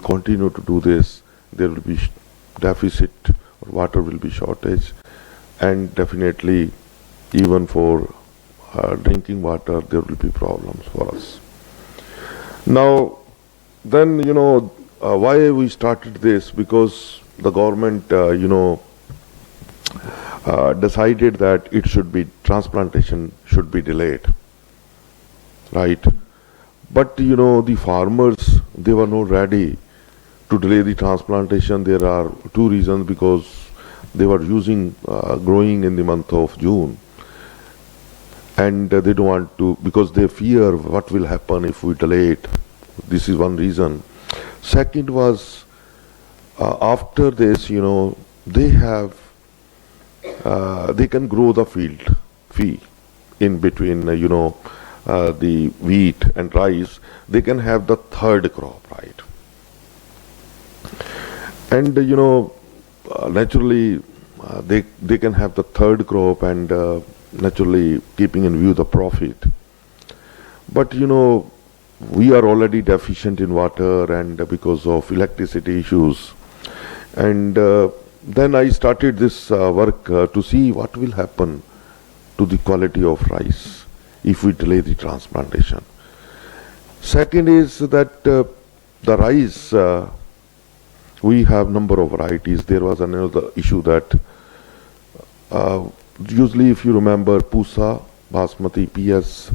continue to do this, there will be deficit, or water will be shortage, and definitely even for drinking water there will be problems for us. Now, then, why we started this? Because the government, decided that transplantation should be delayed, right? But, the farmers, they were not ready to delay the transplantation. There are two reasons: because they were growing in the month of June, and they don't want to, because they fear what will happen if we delay it. This is one reason. Second was, after this, they can grow the fee in between, the wheat and rice. They can have the third crop, right? And, naturally, they can have the third crop, and naturally keeping in view the profit. But, we are already deficient in water, and because of electricity issues. And then I started this work to see what will happen to the quality of rice if we delay the transplantation. Second is that the rice, we have number of varieties. There was another issue that usually, if you remember, Pusa, Basmati, PS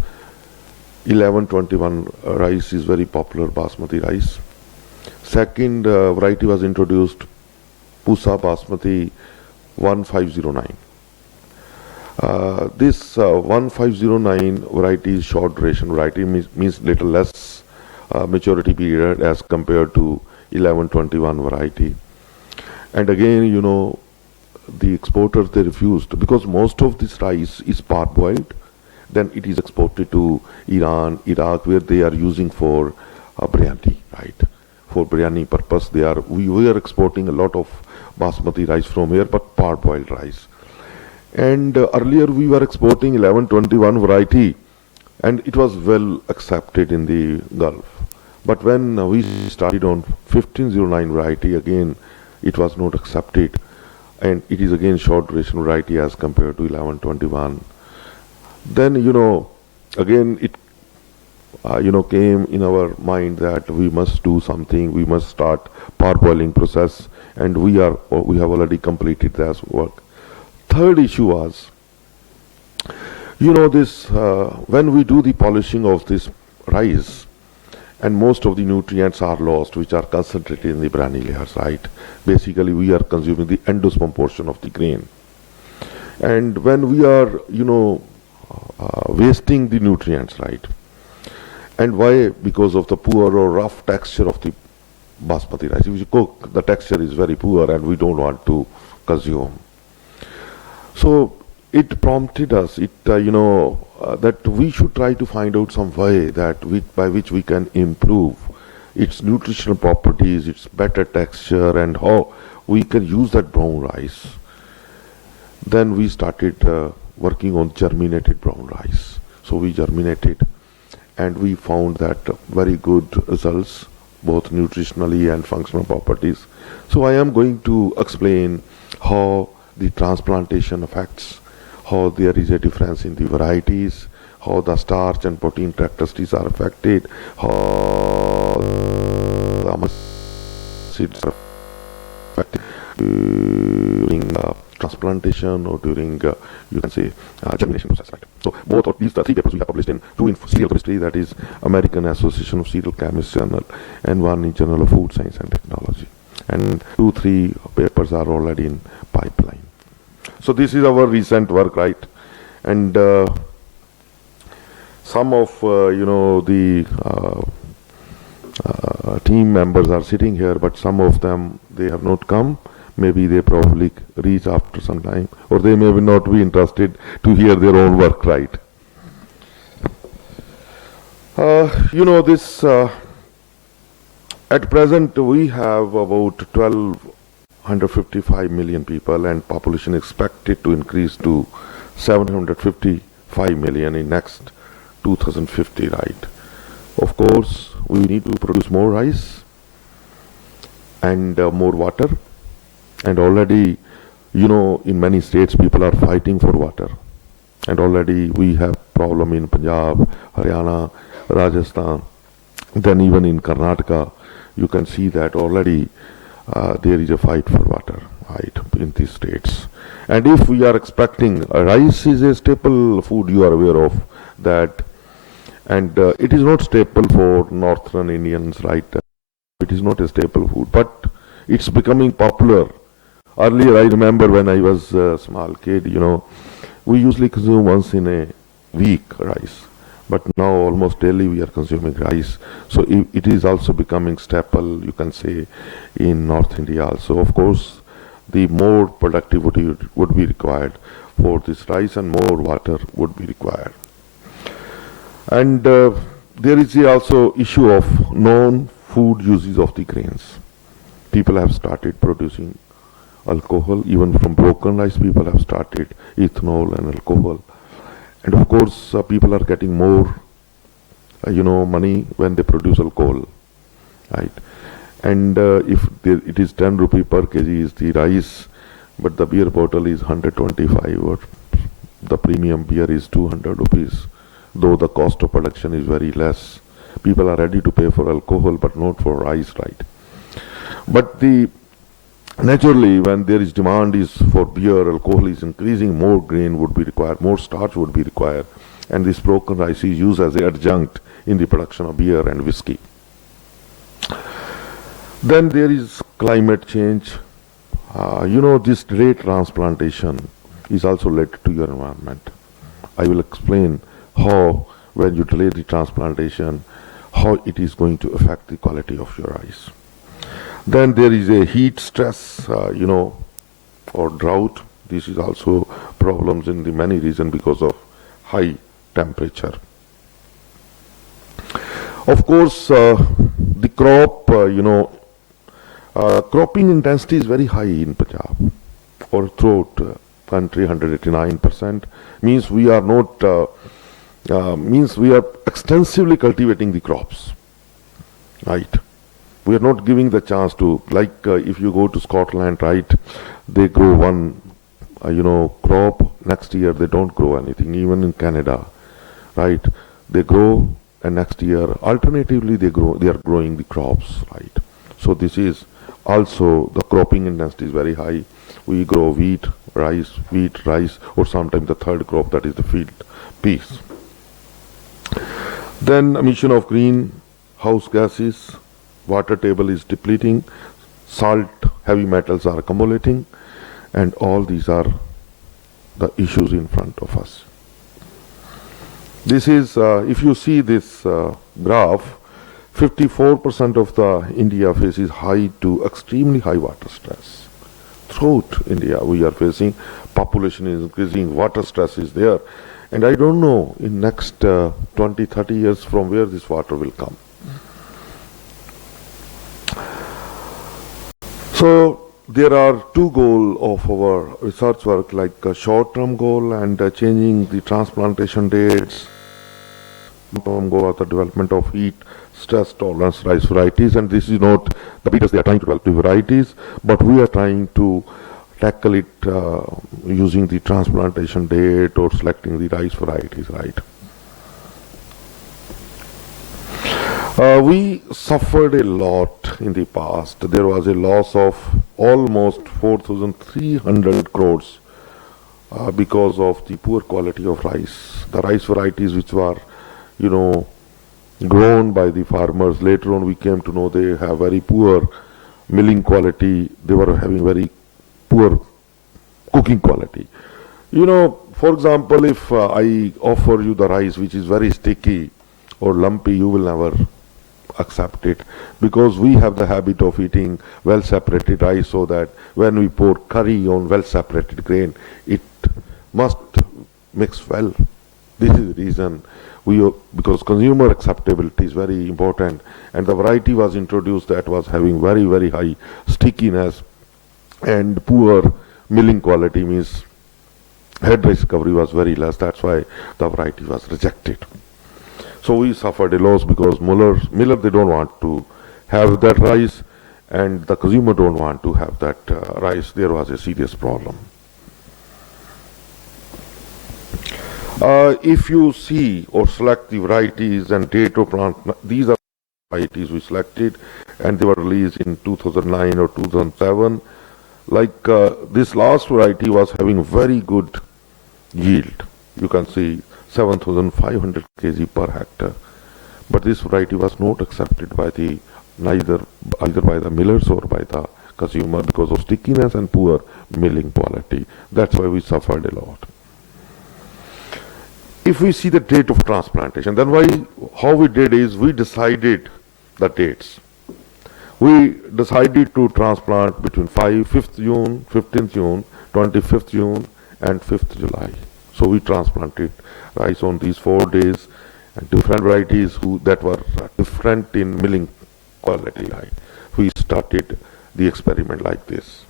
1121 rice is very popular, Basmati rice. Second variety was introduced, Pusa Basmati 1509. This 1509 variety is short duration variety, means little less maturity period as compared to 1121 variety. And again, the exporters, they refused, because most of this rice is parboiled. Then it is exported to Iran, Iraq, where they are using for biryani, right? For biryani purpose, we are exporting a lot of basmati rice from here, but parboiled rice. And earlier we were exporting 1121 variety, and it was well accepted in the Gulf. But when we started on 1509 variety, again it was not accepted, and it is again short duration variety as compared to 1121. Then, again it, came in our mind that we must do something. We must start parboiling process, and we have already completed this work. Third issue was, this when we do the polishing of this rice, and most of the nutrients are lost, which are concentrated in the bran layers, right? Basically, we are consuming the endosperm portion of the grain, and when we are, wasting the nutrients, right? And why? Because of the poor or rough texture of the basmati rice. If you cook, the texture is very poor, and we don't want to consume. So it prompted us, that we should try to find out some way by which we can improve its nutritional properties, its better texture, and how we can use that brown rice. Then we started working on germinated brown rice. So we germinated, and we found that very good results, both nutritionally and functional properties. So I am going to explain how the transplantation affects, how there is a difference in the varieties, how the starch and protein characteristics are affected, how the amino acids are affected during transplantation or during, you can say, germination process, right? So both of these three papers we have published in, two in Cereal Chemistry, that is American Association of Cereal Chemists Journal, and one in Journal of Food Science and Technology. And 2-3 papers are already in pipeline. So this is our recent work, right? And some of, the team members are sitting here, but some of them, they have not come. Maybe they probably reach after some time, or they may not be interested to hear their own work, right? This, at present we have about 1,255 million people, and population expected to increase to 755 million in next 2050, right? Of course, we need to produce more rice, and more water. And already, in many states people are fighting for water. And already we have problem in Punjab, Haryana, Rajasthan. Then even in Karnataka, you can see that already there is a fight for water, right, in these states. And if we are expecting, rice is a staple food, you are aware of that. And it is not staple for northern Indians, right? It is not a staple food, but it's becoming popular. Earlier, I remember when I was a small kid, we usually consume once in a week rice. But now almost daily we are consuming rice. So it is also becoming staple, you can say, in North India also. Of course, the more productivity would be required for this rice and more water would be required. And there is also issue of non-food uses of the grains. People have started producing alcohol, even from broken rice people have started ethanol and alcohol. And of course, people are getting more, money when they produce alcohol, right? And if it is 10 rupee per kg is the rice, but the beer bottle is 125, or the premium beer is 200 rupees, though the cost of production is very less. People are ready to pay for alcohol, but not for rice, right? But naturally, when there is demand is for beer, alcohol is increasing, more grain would be required, more starch would be required, and this broken rice is used as an adjunct in the production of beer and whiskey. Then there is climate change. This delayed transplantation is also related to your environment. I will explain how, when you delay the transplantation, how it is going to affect the quality of your rice. Then there is a heat stress, or drought. This is also problems in the many regions because of high temperature. Of course, the crop, cropping intensity is very high in Punjab or throughout country, 189%. Means we are not, we are extensively cultivating the crops, right? We are not giving the chance to, like if you go to Scotland, right, they grow one, crop, next year they don't grow anything, even in Canada, right, they grow and next year, alternatively they are growing the crops, right. So this is also, the cropping intensity is very high. We grow wheat, rice, or sometimes the third crop, that is the field peas. Then emission of greenhouse gases, water table is depleting, salt, heavy metals are accumulating, and all these are the issues in front of us. This is, if you see this graph, 54% of the India faces high to extremely high water stress. Throughout India we are facing, population is increasing, water stress is there, and I don't know in next 20, 30 years from where this water will come. So there are two goals of our research work, like a short-term goal and changing the transplantation dates. Long-term goal of the development of heat, stress tolerance rice varieties, and this is not the breeders, they are trying to develop the varieties, but we are trying to tackle it using the transplantation date or selecting the rice varieties, right? We suffered a lot in the past. There was a loss of almost 4,300 crores because of the poor quality of rice. The rice varieties which were, grown by the farmers, later on we came to know they have very poor milling quality. They were having very poor cooking quality. For example, if I offer you the rice which is very sticky or lumpy, you will never accept it, because we have the habit of eating well separated rice, so that when we pour curry on well separated grain, it must mix well. This is the reason because consumer acceptability is very important, and the variety was introduced that was having very, very high stickiness and poor milling quality, means head rice recovery was very less. That's why the variety was rejected. So we suffered a loss because Miller, they don't want to have that rice, and the consumer don't want to have that rice. There was a serious problem. If you see or select the varieties and date of plant, these are varieties we selected, and they were released in 2009 or 2007. Like this last variety was having very good yield. You can see 7,500 kg per hectare. But this variety was not accepted by the either by the millers or by the consumer because of stickiness and poor milling quality. That's why we suffered a lot. If we see the date of transplantation, then how we did is we decided the dates. We decided to transplant between 5th June, 15th June, 25th June, and 5th July. So we transplanted rice on these 4 days, and different varieties that were different in milling quality. Right? We started the experiment like this.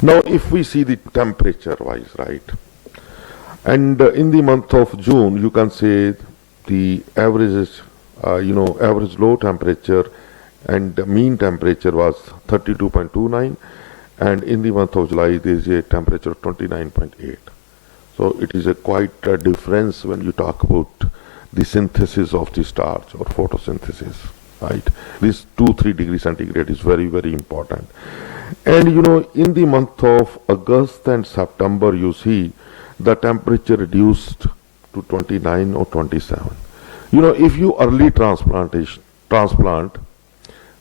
Now, if we see the temperature-wise, right, and in the month of June, you can say the average average low temperature and the mean temperature was 32.29, and in the month of July there is a temperature of 29.8. So it is a quite a difference when you talk about the synthesis of the starch or photosynthesis, right? This 2-3 degrees centigrade is very, very important. And in the month of August and September, you see the temperature reduced to 29 or 27. If you early transplant,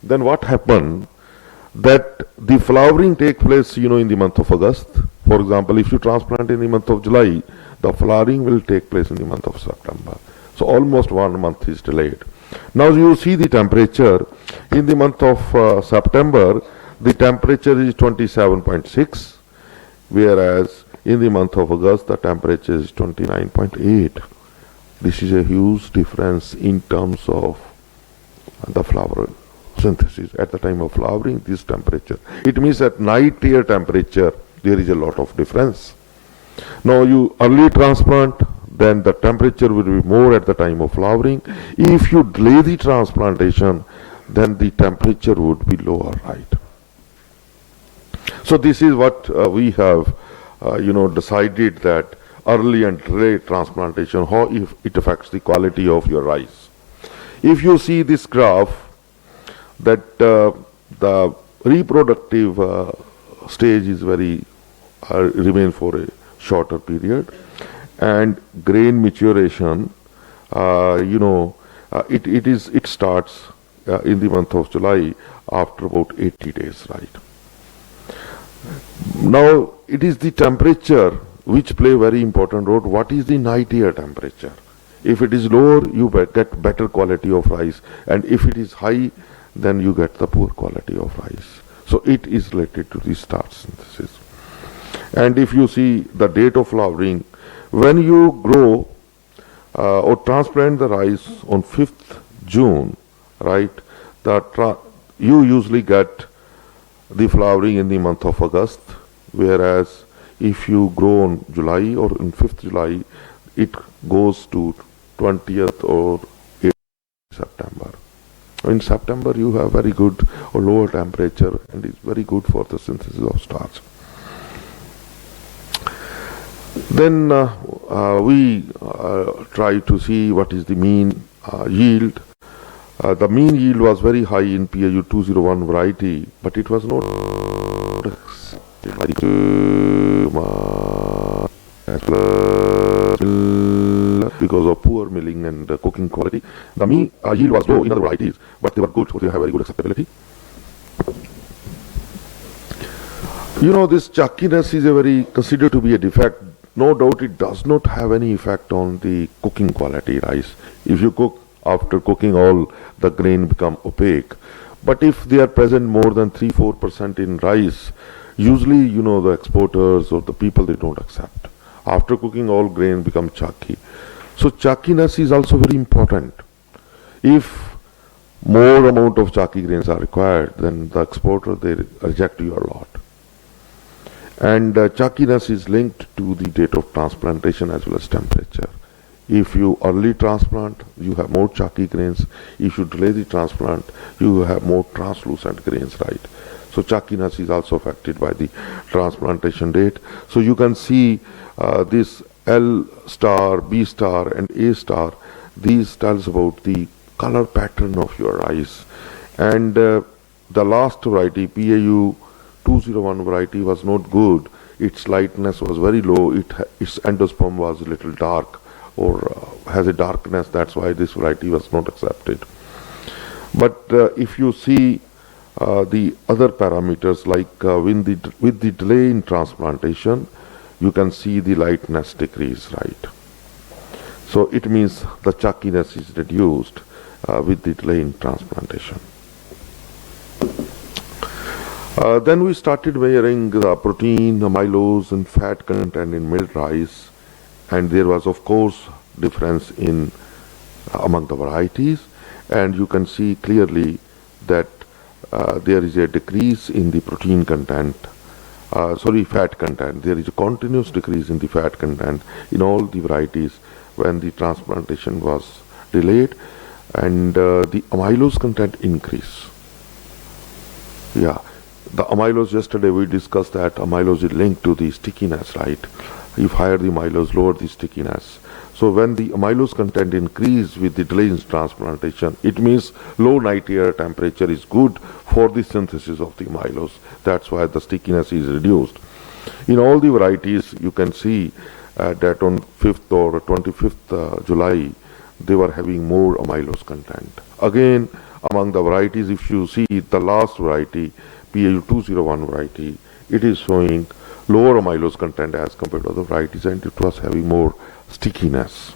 then what happened that the flowering take place, in the month of August. For example, if you transplant in the month of July, the flowering will take place in the month of September. So almost 1 month is delayed. Now you see the temperature in the month of September, the temperature is 27.6, whereas in the month of August, the temperature is 29.8. This is a huge difference in terms of the flower synthesis. At the time of flowering, this temperature. It means at night air temperature, there is a lot of difference. Now you early transplant, then the temperature will be more at the time of flowering. If you delay the transplantation, then the temperature would be lower, right? So this is what we have decided, that early and delayed transplantation, how it affects the quality of your rice. If you see this graph, that the reproductive stage is remain for a shorter period, and grain maturation, it starts in the month of July after about 80 days, right? Now it is the temperature which play very important role. What is the night air temperature? If it is lower, you get better quality of rice, and if it is high, then you get the poor quality of rice. So it is related to the starch synthesis. And if you see the date of flowering, when you grow or transplant the rice on 5th June, right, you usually get the flowering in the month of August, whereas if you grow on July or in 5th July, it goes to 20th or 8th September. In September, you have very good or lower temperature, and it's very good for the synthesis of starch. Then we try to see what is the mean yield. The mean yield was very high in PAU 201 variety, but it was not because of poor milling and cooking quality. The mean yield was low in other varieties, but they were good, so they have very good acceptability. This chalkiness is considered to be a defect. No doubt it does not have any effect on the cooking quality rice. If you cook, after cooking all, the grain become opaque. But if they are present more than 3-4% in rice, usually, the exporters or the people, they don't accept. After cooking, all grain become chalky. So chalkiness is also very important. If more amount of chalky grains are required, then the exporter, they reject your lot. And chalkiness is linked to the date of transplantation as well as temperature. If you early transplant, you have more chalky grains. If you delay the transplant, you have more translucent grains, right? So chalkiness is also affected by the transplantation date. So you can see this L star, B star, and A star. These tells about the color pattern of your rice. And the last variety, PAU 201 variety, was not good. Its lightness was very low. Its endosperm was a little dark, or has a darkness. That's why this variety was not accepted. But if you see the other parameters, like with the delay in transplantation, you can see the lightness decrease, right? So it means the chalkiness is reduced with the delay in transplantation. Then we started measuring the protein, amylose, and fat content in milled rice, and there was, of course, difference in among the varieties, and you can see clearly that there is a decrease in the protein content. Fat content. There is a continuous decrease in the fat content in all the varieties when the transplantation was delayed, and the amylose content increase. Yeah, the amylose, yesterday we discussed that amylose is linked to the stickiness, right? If higher the amylose, lower the stickiness. So when the amylose content increase with the delay in transplantation, it means low night air temperature is good for the synthesis of the amylose. That's why the stickiness is reduced. In all the varieties, you can see that on 5th or 25th July, they were having more amylose content. Again, among the varieties, if you see the last variety, PAU 201 variety, it is showing lower amylose content as compared to other varieties, and it was having more stickiness.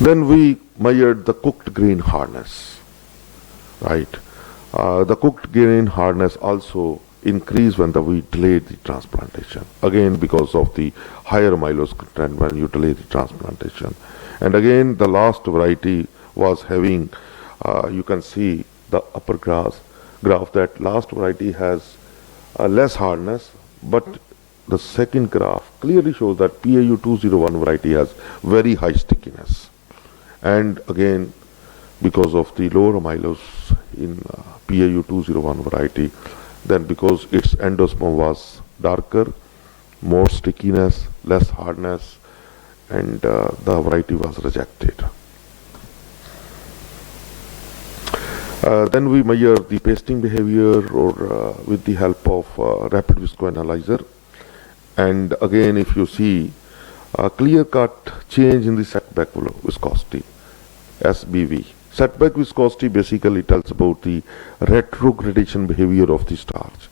Then we measured the cooked grain hardness, right? The cooked grain hardness also increased when we delayed the transplantation. Again, because of the higher amylose content when you delay the transplantation. And again, the last variety was having, you can see the upper graph that last variety has less hardness, but the second graph clearly shows that PAU 201 variety has very high stickiness. And again, because of the lower amylose in PAU 201 variety, then because its endosperm was darker, more stickiness, less hardness, and the variety was rejected. Then we measure the pasting behavior or with the help of rapid viscoanalyzer. And again, if you see a clear-cut change in the setback viscosity, SBV. Setback viscosity basically tells about the retrogradation behavior of the starch,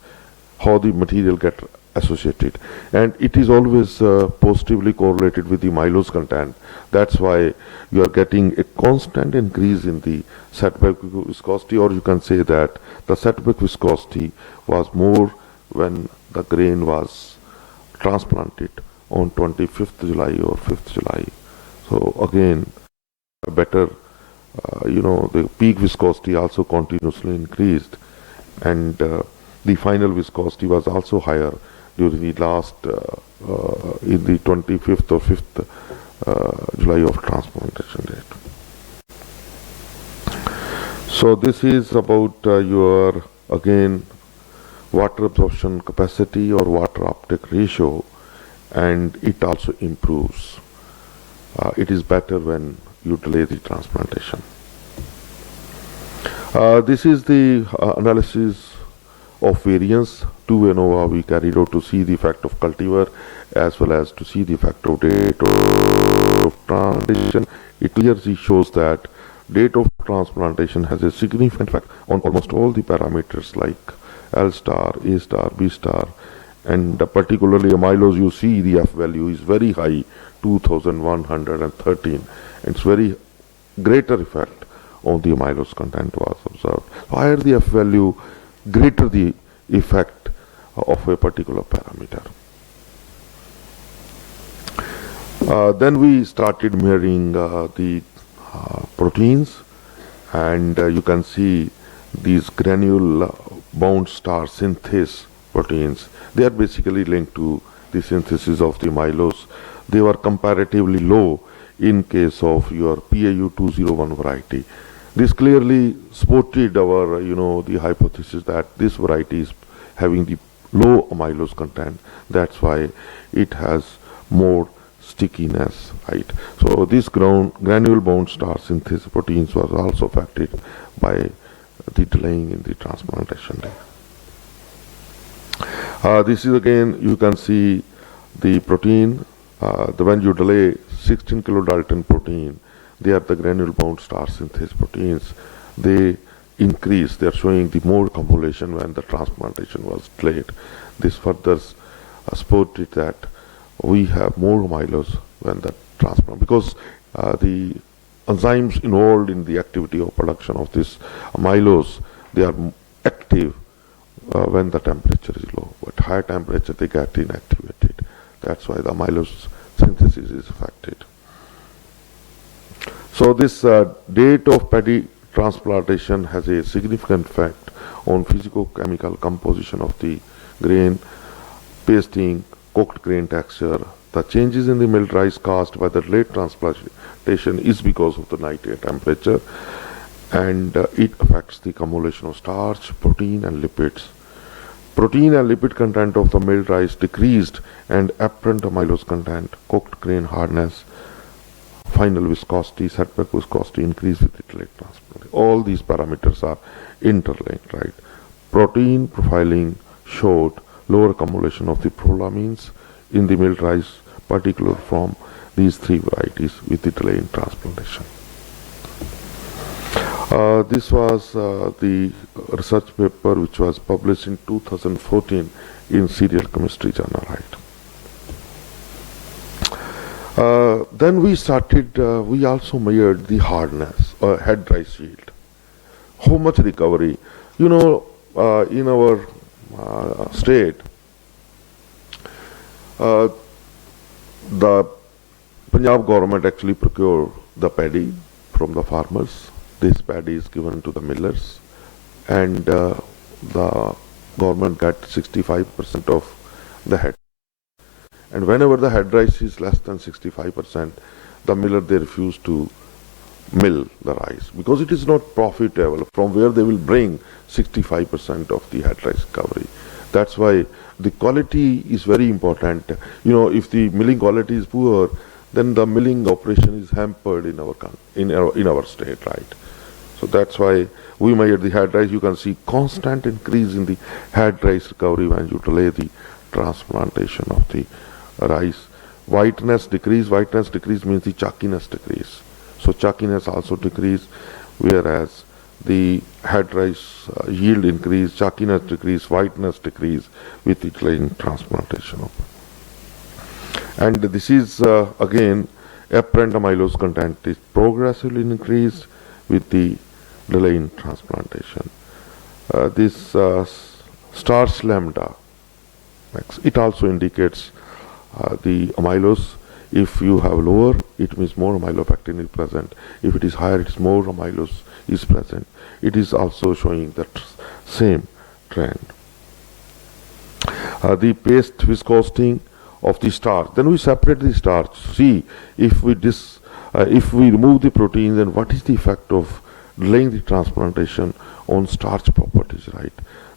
how the material get associated. And it is always positively correlated with the amylose content. That's why you are getting a constant increase in the setback viscosity, or you can say that the setback viscosity was more when the grain was transplanted on 25th July or 5th July. So again, better, the peak viscosity also continuously increased, and the final viscosity was also higher during the last, in the 25th or 5th July of transplantation date. So this is about your, again, water absorption capacity or water uptake ratio, and it also improves. It is better when you delay the transplantation. This is the analysis of variance. Two ANOVA we carried out to see the effect of cultivar as well as to see the effect of date of transplantation. It clearly shows that date of transplantation has a significant effect on almost all the parameters like L star, A star, B star, and particularly amylose. You see the F value is very high, 2113. It's very greater effect on the amylose content was observed. Higher the F value, greater the effect of a particular parameter. Then we started measuring the proteins, and you can see these granule bound star synthase proteins. They are basically linked to the synthesis of the amylose. they were comparatively low in case of your PAU 201 variety. This clearly supported our, the hypothesis that this variety is having the low amylose content. That's why it has more stickiness, right? So this granule bound starch synthesis proteins was also affected by the delaying in the transplantation day. This is again, you can see the protein, when you delay 16 kilodalton protein, they are the granule bound starch synthesis proteins. They increase, they are showing the more accumulation when the transplantation was delayed. This further supported that we have more amylose when the transplant, because the enzymes involved in the activity of production of this amylose, they are active when the temperature is low. At high temperature, they get inactivated. That's why the amylose synthesis is affected. So this date of paddy transplantation has a significant effect on physicochemical composition of the grain, pasting, cooked grain texture. The changes in the milled rice caused by the late transplantation is because of the night air temperature, and it affects the accumulation of starch, protein and lipids. Protein and lipid content of the milled rice decreased, and apparent amylose content, cooked grain hardness, final viscosity, setback viscosity increased with the late transplantation. All these parameters are interlinked, right? Protein profiling showed lower accumulation of the prolamines in the milled rice, particularly from these three varieties with the delay in transplantation. This was the research paper which was published in 2014 in Cereal Chemistry Journal, right? Then we started, we also measured the hardness, head dry yield. How much recovery? In our state, the Punjab government actually procured the paddy from the farmers. This paddy is given to the millers, and the government got 65% of the head. And whenever the head rice is less than 65%, the miller, they refuse to mill the rice because it is not profitable, from where they will bring 65% of the head rice recovery. That's why the quality is very important. If the milling quality is poor, then the milling operation is hampered in our state, right? So that's why we measured the head rice. You can see constant increase in the head rice recovery when you delay the transplantation of the rice. Whiteness decrease means the chalkiness decrease. So chalkiness also decrease, whereas the head rice yield increase, chalkiness decrease, whiteness decrease with the delay in transplantation. And this is again, apparent amylose content is progressively increased with the delay in transplantation. This starch lambda, it also indicates the amylose. If you have lower, it means more amylopectin is present. If it is higher, it is more amylose is present. It is also showing that same trend. The paste viscosity of the starch. Then we separate the starch. See if we remove the proteins, then what is the effect of delaying the transplantation on starch properties, right?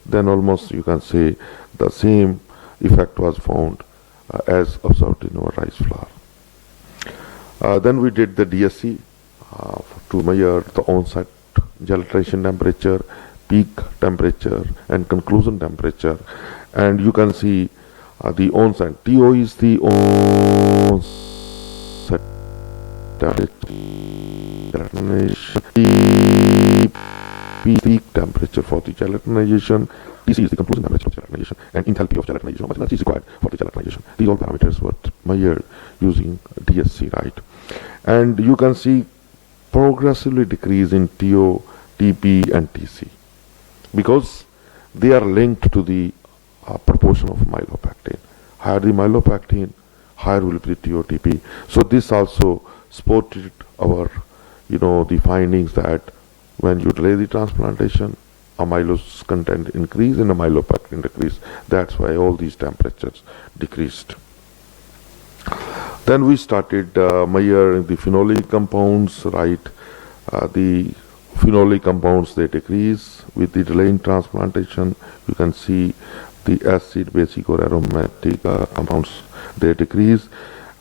Then almost you can say the same effect was found as observed in our rice flour. Then we did the DSC to measure the onset gelatinization temperature, peak temperature, and conclusion temperature. And you can see the onset. TO is the onset gelatinization. Peak temperature for the gelatinization. TC is the conclusion temperature of gelatinization, and enthalpy of gelatinization, how much energy is required for the gelatinization. These all parameters were measured using DSC, right? And you can see progressively decrease in TO, TP, and TC because they are linked to the proportion of myelopectin. Higher the myelopectin, higher will be the TO, TP. So this also supported our, the findings that when you delay the transplantation, amylose content increase and amylopectin decrease. That's why all these temperatures decreased. Then we started measuring the phenolic compounds, right? The phenolic compounds, they decrease with the delay in transplantation. You can see the acid, basic or aromatic compounds, they decrease.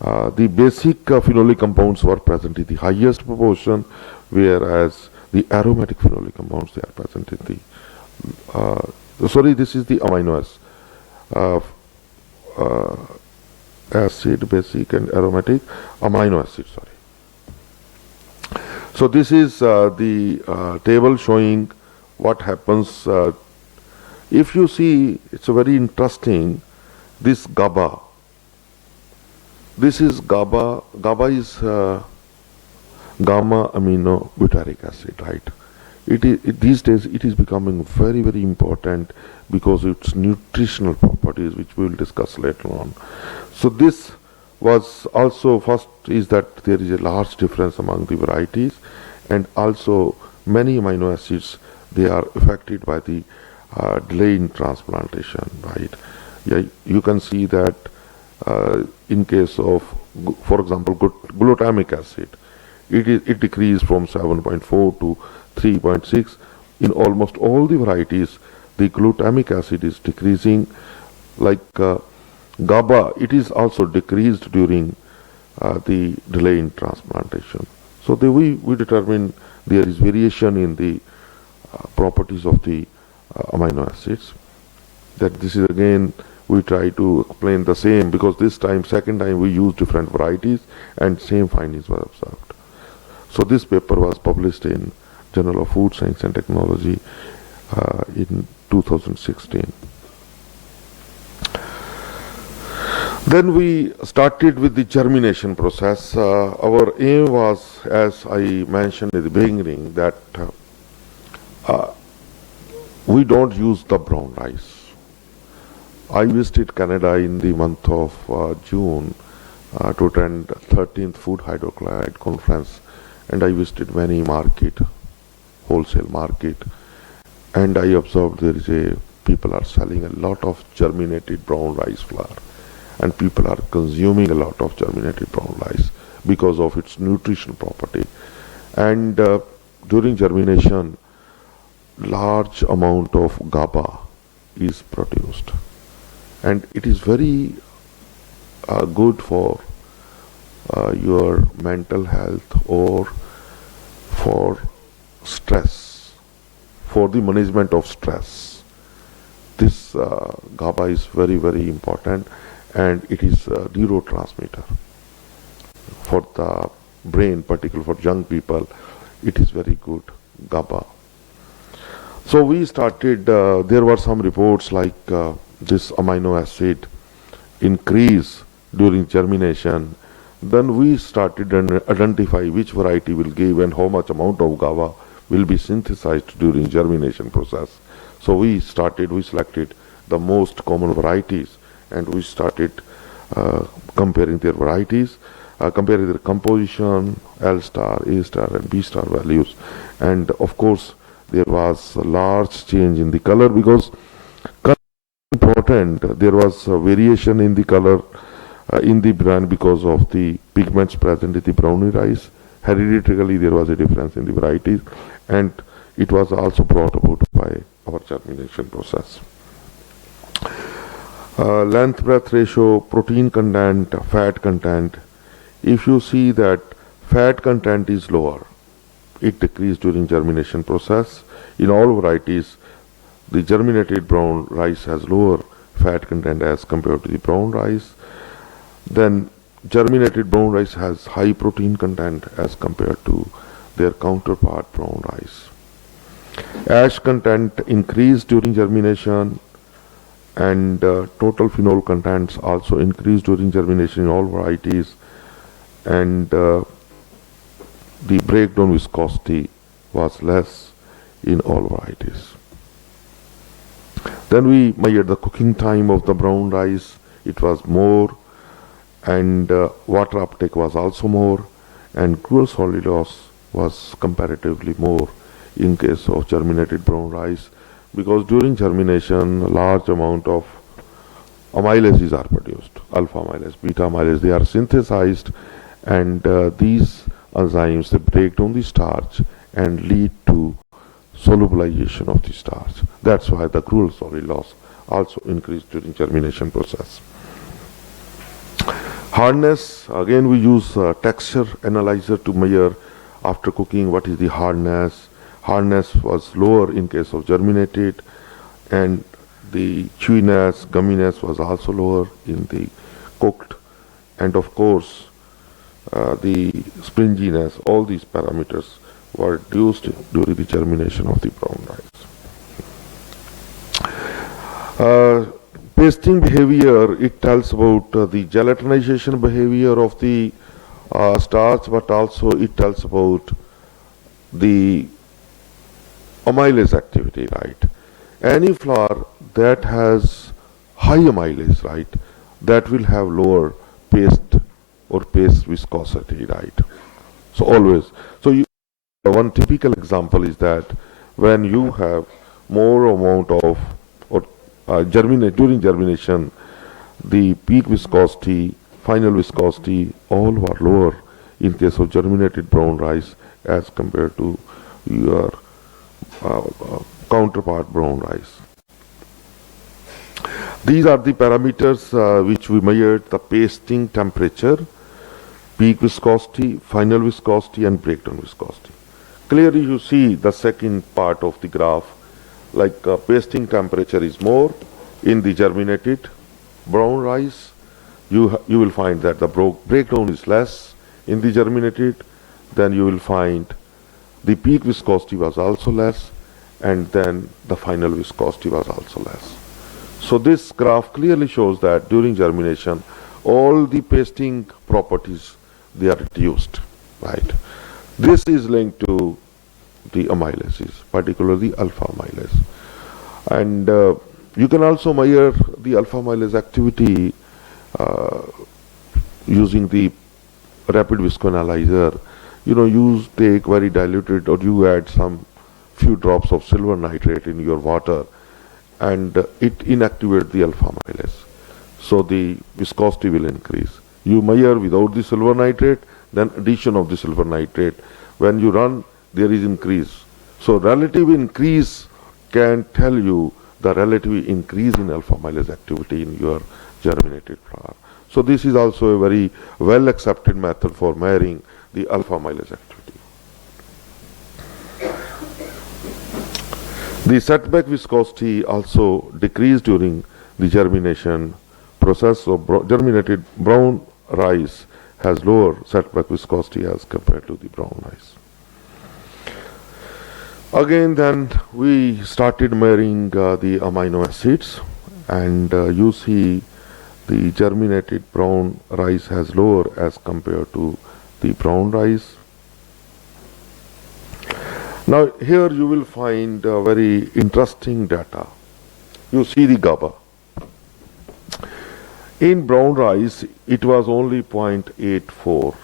The basic phenolic compounds were present in the highest proportion, whereas the aromatic phenolic compounds, they are present in the, this is the amino acid, basic and aromatic amino acid, So this is the table showing what happens. If you see, it's a very interesting, this GABA. This is GABA. GABA is gamma amino butyric acid, right? These days it is becoming very, very important because of its nutritional properties, which we will discuss later on. So this was also, first is that there is a large difference among the varieties, and also many amino acids, they are affected by the delay in transplantation, right? Yeah, you can see that in case of, for example, glutamic acid, it decreased from 7.4 to 3.6. In almost all the varieties, the glutamic acid is decreasing. Like GABA, it is also decreased during the delay in transplantation. So we determine there is variation in the properties of the amino acids. That this is again, we try to explain the same, because this time, second time, we use different varieties and same findings were observed. So this paper was published in Journal of Food Science and Technology in 2016. Then we started with the germination process. Our aim was, as I mentioned at the beginning, that we don't use the brown rice. I visited Canada in the month of June to attend 13th Food Hydrochloride Conference, and I visited many wholesale market, and I observed people are selling a lot of germinated brown rice flour, and people are consuming a lot of germinated brown rice because of its nutritional property. And during germination, large amount of GABA is produced, and it is very good for your mental health or for stress, for the management of stress. This GABA is very, very important, and it is a neurotransmitter for the brain, particularly for young people. It is very good, GABA. So we started, there were some reports like this amino acid increase during germination. Then we started to identify which variety will give and how much amount of GABA will be synthesized during germination process. So we selected the most common varieties, and we started comparing their varieties, comparing their composition, L star, A star and B star values. And of course, there was a large change in the color, because color is important. There was a variation in the color in the brand because of the pigments present in the brownie rice. Hereditarily, there was a difference in the varieties, and it was also brought about by our germination process. Length breadth ratio, protein content, fat content. If you see that fat content is lower, it decreased during germination process. In all varieties, the germinated brown rice has lower fat content as compared to the brown rice. Then germinated brown rice has high protein content as compared to their counterpart brown rice. Ash content increased during germination, and total phenol contents also increased during germination in all varieties, and the breakdown viscosity was less in all varieties. Then we measured the cooking time of the brown rice. It was more, and water uptake was also more, and crude solid loss was comparatively more in case of germinated brown rice, because during germination a large amount of amylases are produced. alpha amylase, beta amylase. They are synthesized, and these enzymes, they break down the starch and lead to solubilization of the starch. That's why the accrual solid loss also increased during germination process. Hardness, again we use texture analyzer to measure after cooking what is the hardness. Hardness was lower in case of germinated, and the chewiness, gumminess was also lower in the cooked, and of course the springiness. All these parameters were reduced during the germination of the brown rice. Pasting behavior, it tells about the gelatinization behavior of the starch, but also it tells about the amylase activity, right? Any flour that has high amylase, right, that will have lower paste or paste viscosity, right? So always. So one typical example is that when you have more amount of during germination, the peak viscosity, final viscosity, all were lower in case of germinated brown rice as compared to your counterpart brown rice. These are the parameters which we measured: the pasting temperature, peak viscosity, final viscosity, and breakdown viscosity. Clearly you see the second part of the graph, like pasting temperature is more in the germinated brown rice. You will find that the breakdown is less in the germinated. Then you will find the peak viscosity was also less, and then the final viscosity was also less. So this graph clearly shows that during germination, all the pasting properties, they are reduced, right? This is linked to the amylases, particularly alpha amylase. And you can also measure the alpha amylase activity using the rapid viscoanalyzer. You take very diluted, or you add some few drops of silver nitrate in your water, and it inactivates the alpha amylase. So the viscosity will increase. You measure without the silver nitrate, then addition of the silver nitrate. When you run, there is increase. So relative increase can tell you the relative increase in alpha amylase activity in your germinated flour. So this is also a very well accepted method for measuring the alpha amylase activity. The setback viscosity also decreased during the germination process. So germinated brown rice has lower setback viscosity as compared to the brown rice. Again, then we started measuring the amino acids, and you see the germinated brown rice has lower as compared to the brown rice. Now here you will find very interesting data. You see the GABA. In brown rice, it was only 0.84,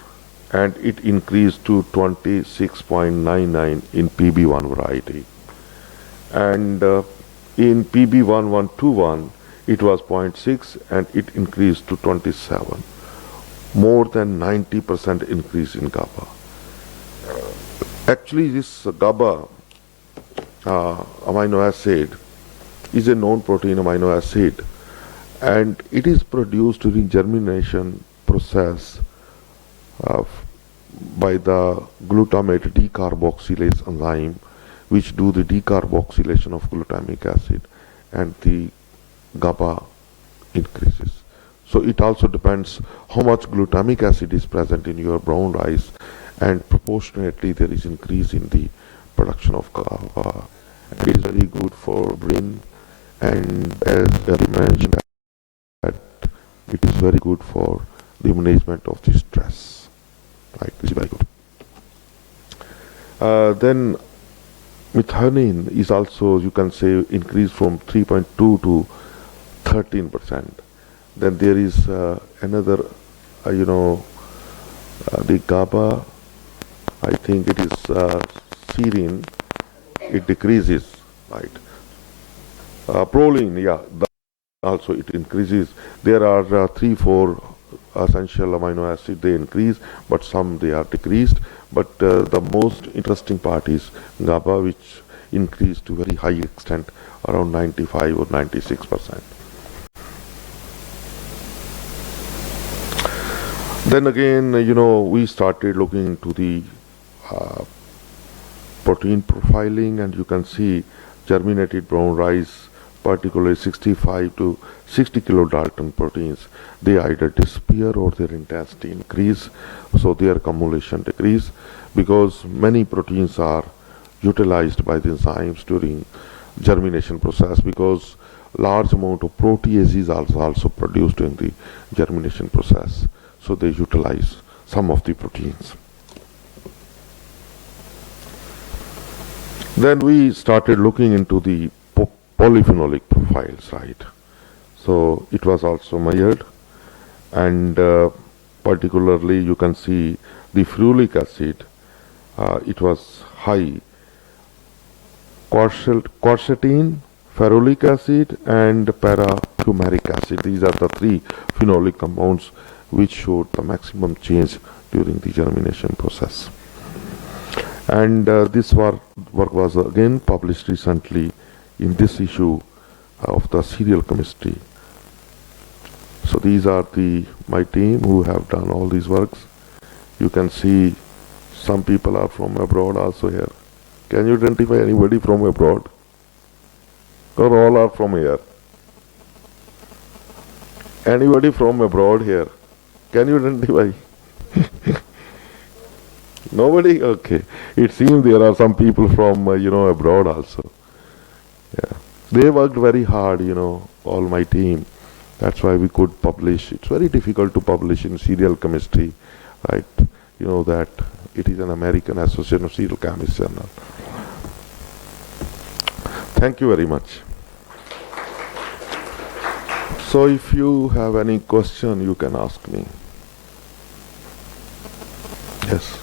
and it increased to 26.99 in PB1 variety. And in PB1121, it was 0.6, and it increased to 27. More than 90% increase in GABA. Actually, this GABA amino acid is a non-protein amino acid, and it is produced during germination process by the glutamate decarboxylase enzyme, which do the decarboxylation of glutamic acid, and the GABA increases. So it also depends how much glutamic acid is present in your brown rice, and proportionately there is increase in the production of GABA. It is very good for brain, and as I mentioned, that it is very good for the management of the stress. Right, this is very good. Then methionine is also, you can say, increased from 3.2 to 13%. Then there is another, the GABA, I think it is serine, it decreases, right? Proline, yeah. also it increases. There are 3, 4 essential amino acids they increase, but some they are decreased. But the most interesting part is GABA, which increased to very high extent, around 95 or 96%. Then again, we started looking into the uh, protein profiling, and you can see germinated brown rice, particularly 65 to 60 kilodalton proteins, they either disappear or their intensity increase, so their accumulation decrease, because many proteins are utilized by the enzymes during germination process, because large amount of proteases are also produced during the germination process, so they utilize some of the proteins. Then we started looking into the polyphenolic profiles, right? So it was also measured, and particularly you can see the ferulic acid, it was high. Quercetin, ferulic acid, and para-fumaric acid. These are the 3 phenolic compounds which showed the maximum change during the germination process. And this work was again published recently in this issue of the serial chemistry. So these are my team who have done all these works. You can see some people are from abroad also here. Can you identify anybody from abroad? Or all are from here? Anybody from abroad here? Can you identify? Nobody? Okay. It seems there are some people from, abroad also. Yeah. They worked very hard, all my team. That's why we could publish. It's very difficult to publish in serial chemistry, right? You know that it is an American Association of Serial Chemists journal. Thank you very much. So if you have any question, you can ask me. Yes.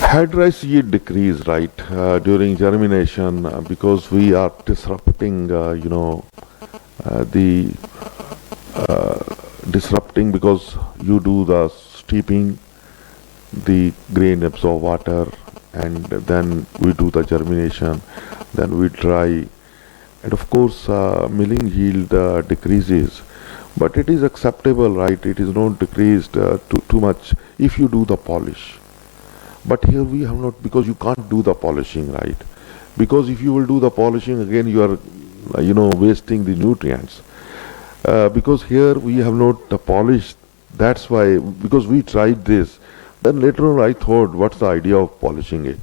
Head rice yield decrease, right, during germination because we are disrupting, disrupting because you do the steeping, the grain absorb water, and then we do the germination, then we dry, and of course milling yield decreases, but it is acceptable, right? It is not decreased too much if you do the polish. But here we have not, because you can't do the polishing, right? Because if you will do the polishing, again you are, wasting the nutrients. Because here we have not polished, that's why, because we tried this, then later on I thought, what's the idea of polishing it,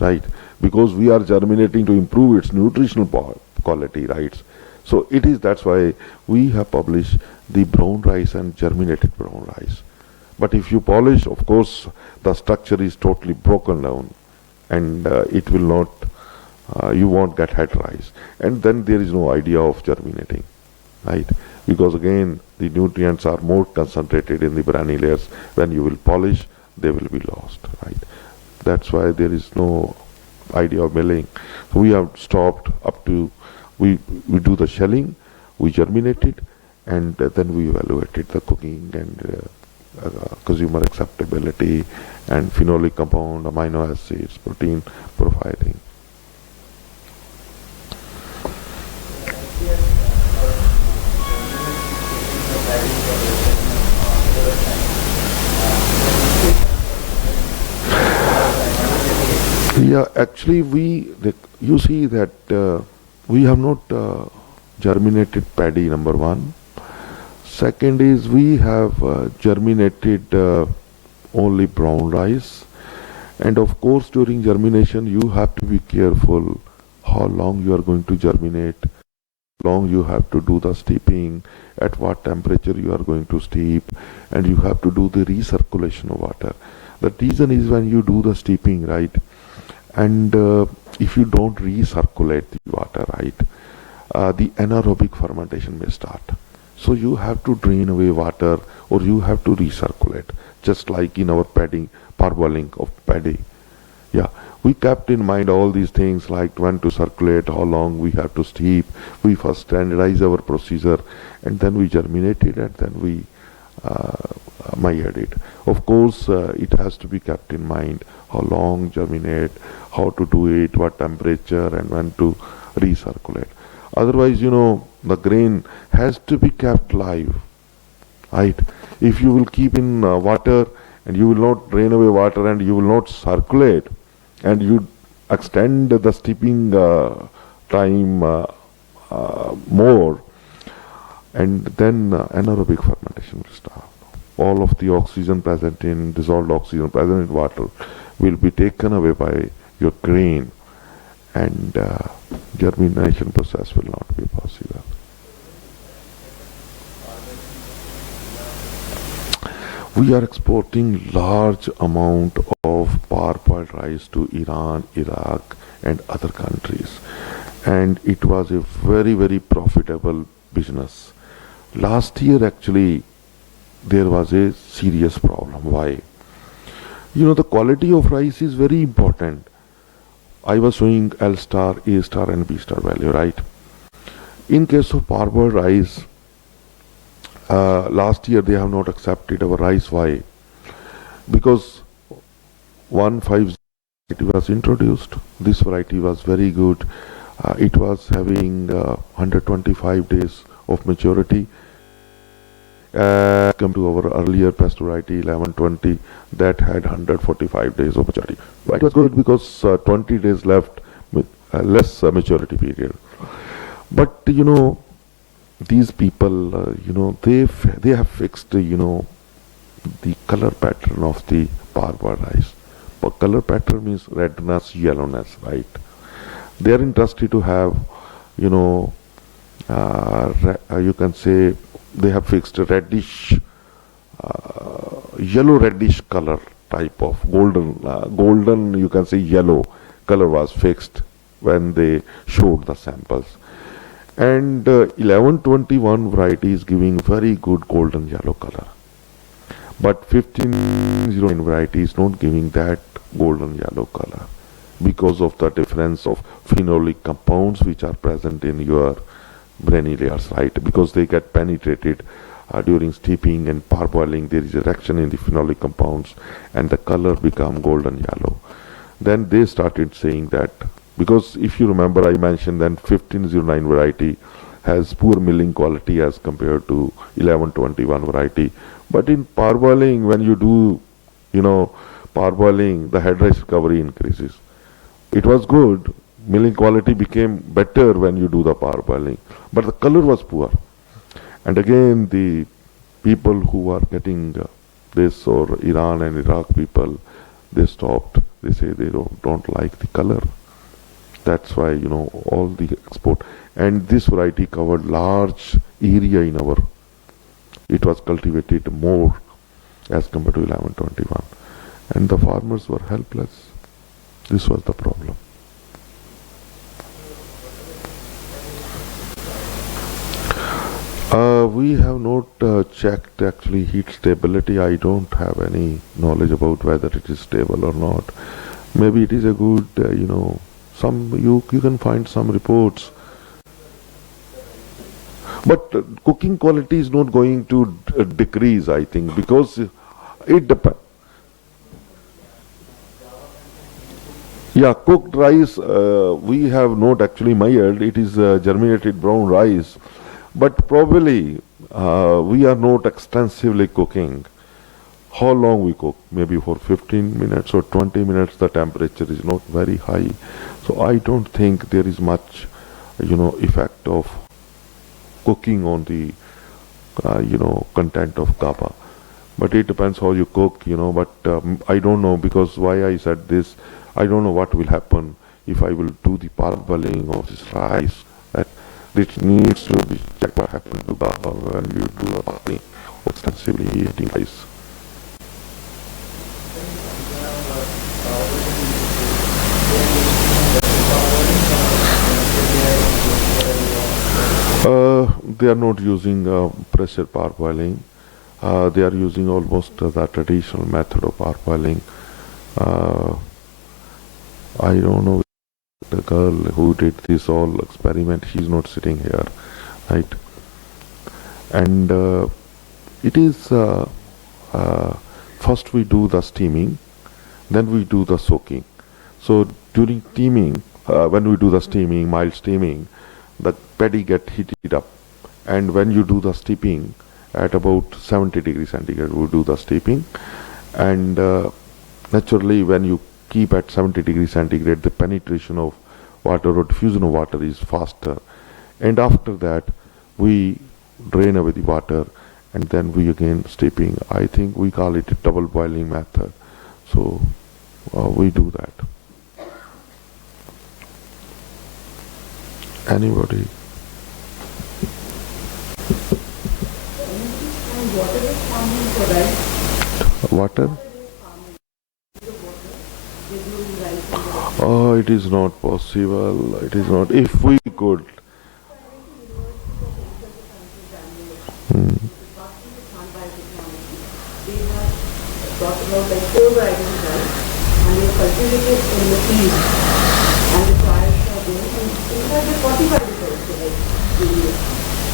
right? Because we are germinating to improve its nutritional quality, right? So it is, that's why we have published the brown rice and germinated brown rice. But if you polish, of course, the structure is totally broken down, and it will not, you won't get head rice. And then there is no idea of germinating, right? Because again, the nutrients are more concentrated in the briny layers. When you will polish, they will be lost, right? That's why there is no idea of milling. So we have stopped up to, we do the shelling, we germinate it, and then we evaluated the cooking and consumer acceptability and phenolic compound, amino acids, protein profiling. Yeah, actually you see that we have not germinated paddy, number one. Second is we have germinated only brown rice, and of course during germination you have to be careful how long you are going to germinate, how long you have to do the steeping, at what temperature you are going to steep, and you have to do the recirculation of water. The reason is when you do the steeping, right, and if you don't recirculate the water, right, the anaerobic fermentation may start. So you have to drain away water, or you have to recirculate, just like in our paddy, parboiling of paddy. Yeah, we kept in mind all these things like when to circulate, how long we have to steep. We first standardize our procedure, and then we germinated, and then we MHRD it. Of course, it has to be kept in mind how long germinate, how to do it, what temperature, and when to recirculate. Otherwise, the grain has to be kept live, right? If you will keep in water and you will not drain away water and you will not circulate and you extend the steeping time more, and then anaerobic fermentation will start. All of the oxygen present in dissolved oxygen present in water will be taken away by your grain, and germination process will not be possible. We are exporting large amount of parboiled rice to Iran, Iraq, and other countries, and it was a very, very profitable business. Last year, actually, there was a serious problem. Why? The quality of rice is very important. I was showing L star, A star, and B star value, right? In case of parboiled rice, last year they have not accepted our rice. Why? Because 150 was introduced. This variety was very good. It was having 125 days of maturity. Come to our earlier pest variety 1120 that had 145 days of maturity. It was good because 20 days left with less maturity period. But these people, they have fixed, the color pattern of the parboiled rice. But color pattern means redness, yellowness, right? They are interested to have, you can say they have fixed a reddish, yellow reddish color type of golden, you can say yellow color was fixed when they showed the samples. And 1121 variety is giving very good golden yellow color. But 1509 variety is not giving that golden yellow color because of the difference of phenolic compounds which are present in your brainy layers, right? Because they get penetrated during steeping and parboiling, there is a reaction in the phenolic compounds and the color become golden yellow. Then they started saying that, because if you remember I mentioned that 1509 variety has poor milling quality as compared to 1121 variety. But in parboiling, when you do, parboiling, the head rice recovery increases. It was good. Milling quality became better when you do the parboiling. But the color was poor. And again, the people who are getting this, or Iran and Iraq people, they stopped. They say they don't like the color. That's why, all the export. And this variety covered large area in our, it was cultivated more as compared to 1121. And the farmers were helpless. This was the problem. We have not checked actually heat stability. I don't have any knowledge about whether it is stable or not. Maybe it is a good, you can find some reports. But cooking quality is not going to decrease, I think, because it depends. Yeah, cooked rice, we have not actually mired. It is germinated brown rice. But probably we are not extensively cooking. How long we cook? Maybe for 15 minutes or 20 minutes the temperature is not very high. So I don't think there is much, effect of cooking on the, content of GABA. But it depends how you cook, but I don't know, because why I said this, I don't know what will happen if I will do the parboiling of this rice. It needs to be checked what happens to GABA when you do the parboiling or extensively heating rice. They are not using pressure parboiling. They are using almost the traditional method of parboiling. I don't know the girl who did this all experiment. She's not sitting here, right? And it is first we do the steaming, then we do the soaking. So during steaming, when we do the steaming, mild steaming, the paddy get heated up, and when you do the steeping at about 70 degrees centigrade, we do the steeping, and naturally when you keep at 70 degrees centigrade, the penetration of water or diffusion of water is faster, and after that we drain away the water, and then we again steeping. I think we call it a double boiling method. So we do that. Anybody? Water? Oh, it is not possible. It is not. If we could.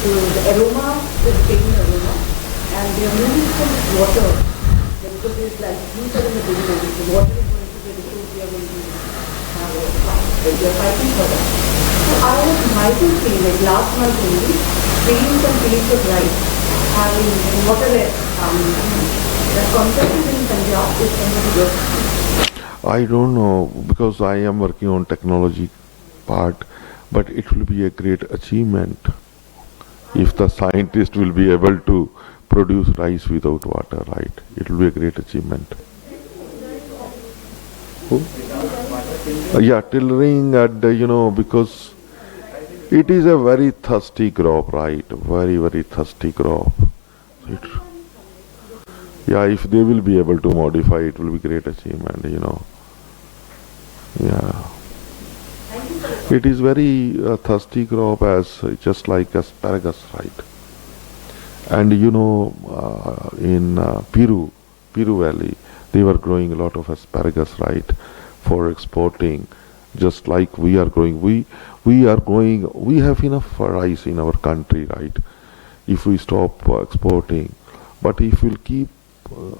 So the aroma is taking aroma, and they are moving from water because it's like you said in the beginning, the water is going to be the food we are going to have a fight. We are fighting for that. So I was myself feeling like last month only, feeling some piece of rice, having water the concept in Punjab is somewhat good. I don't know, because I am working on technology part, but it will be a great achievement if the scientist will be able to produce rice without water, right? It will be a great achievement. Who? Yeah, tillering, and because it is a very thirsty crop, right? Very, very thirsty crop. Yeah, if they will be able to modify, it will be great achievement. Yeah. It is very thirsty crop, as just like asparagus, right? And in Peru Valley, they were growing a lot of asparagus, right, for exporting, just like we are growing. We are growing. We have enough rice in our country, right? If we stop exporting, but if we'll keep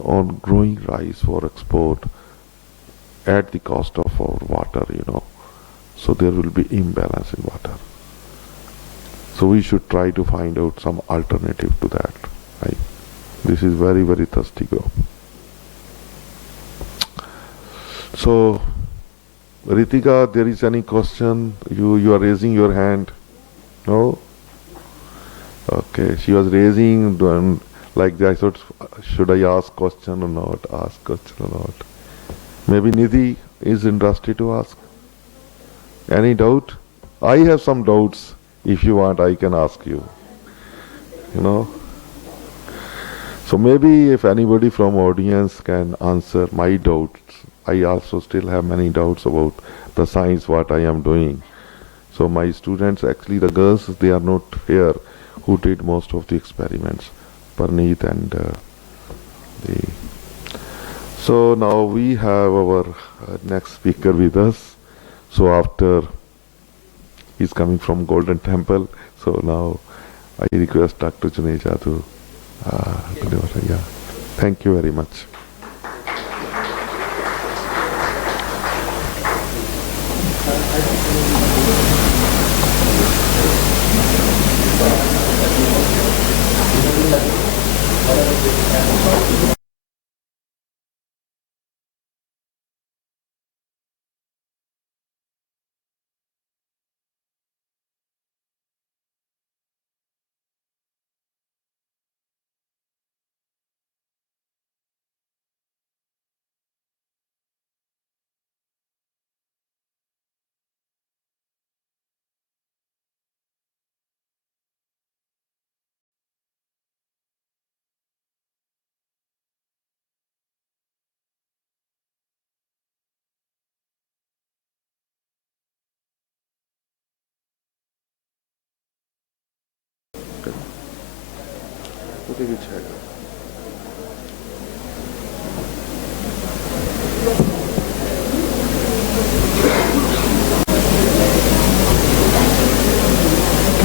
on growing rice for export at the cost of our water, so there will be imbalance in water. So we should try to find out some alternative to that, right? This is very, very thirsty crop. So, Ritika, there is any question? You are raising your hand. No? Okay, she was raising like that. I thought, should I ask question or not? Ask question or not? Maybe Nidhi is interested to ask. Any doubt? I have some doubts. If you want, I can ask you. So maybe if anybody from audience can answer my doubts. I also still have many doubts about the science what I am doing. So my students, actually the girls, they are not here who did most of the experiments. Parneet and the. So now we have our next speaker with us. So after he's coming from Golden Temple, so now I request Dr. Juneja to deliver. Yeah. Thank you very much.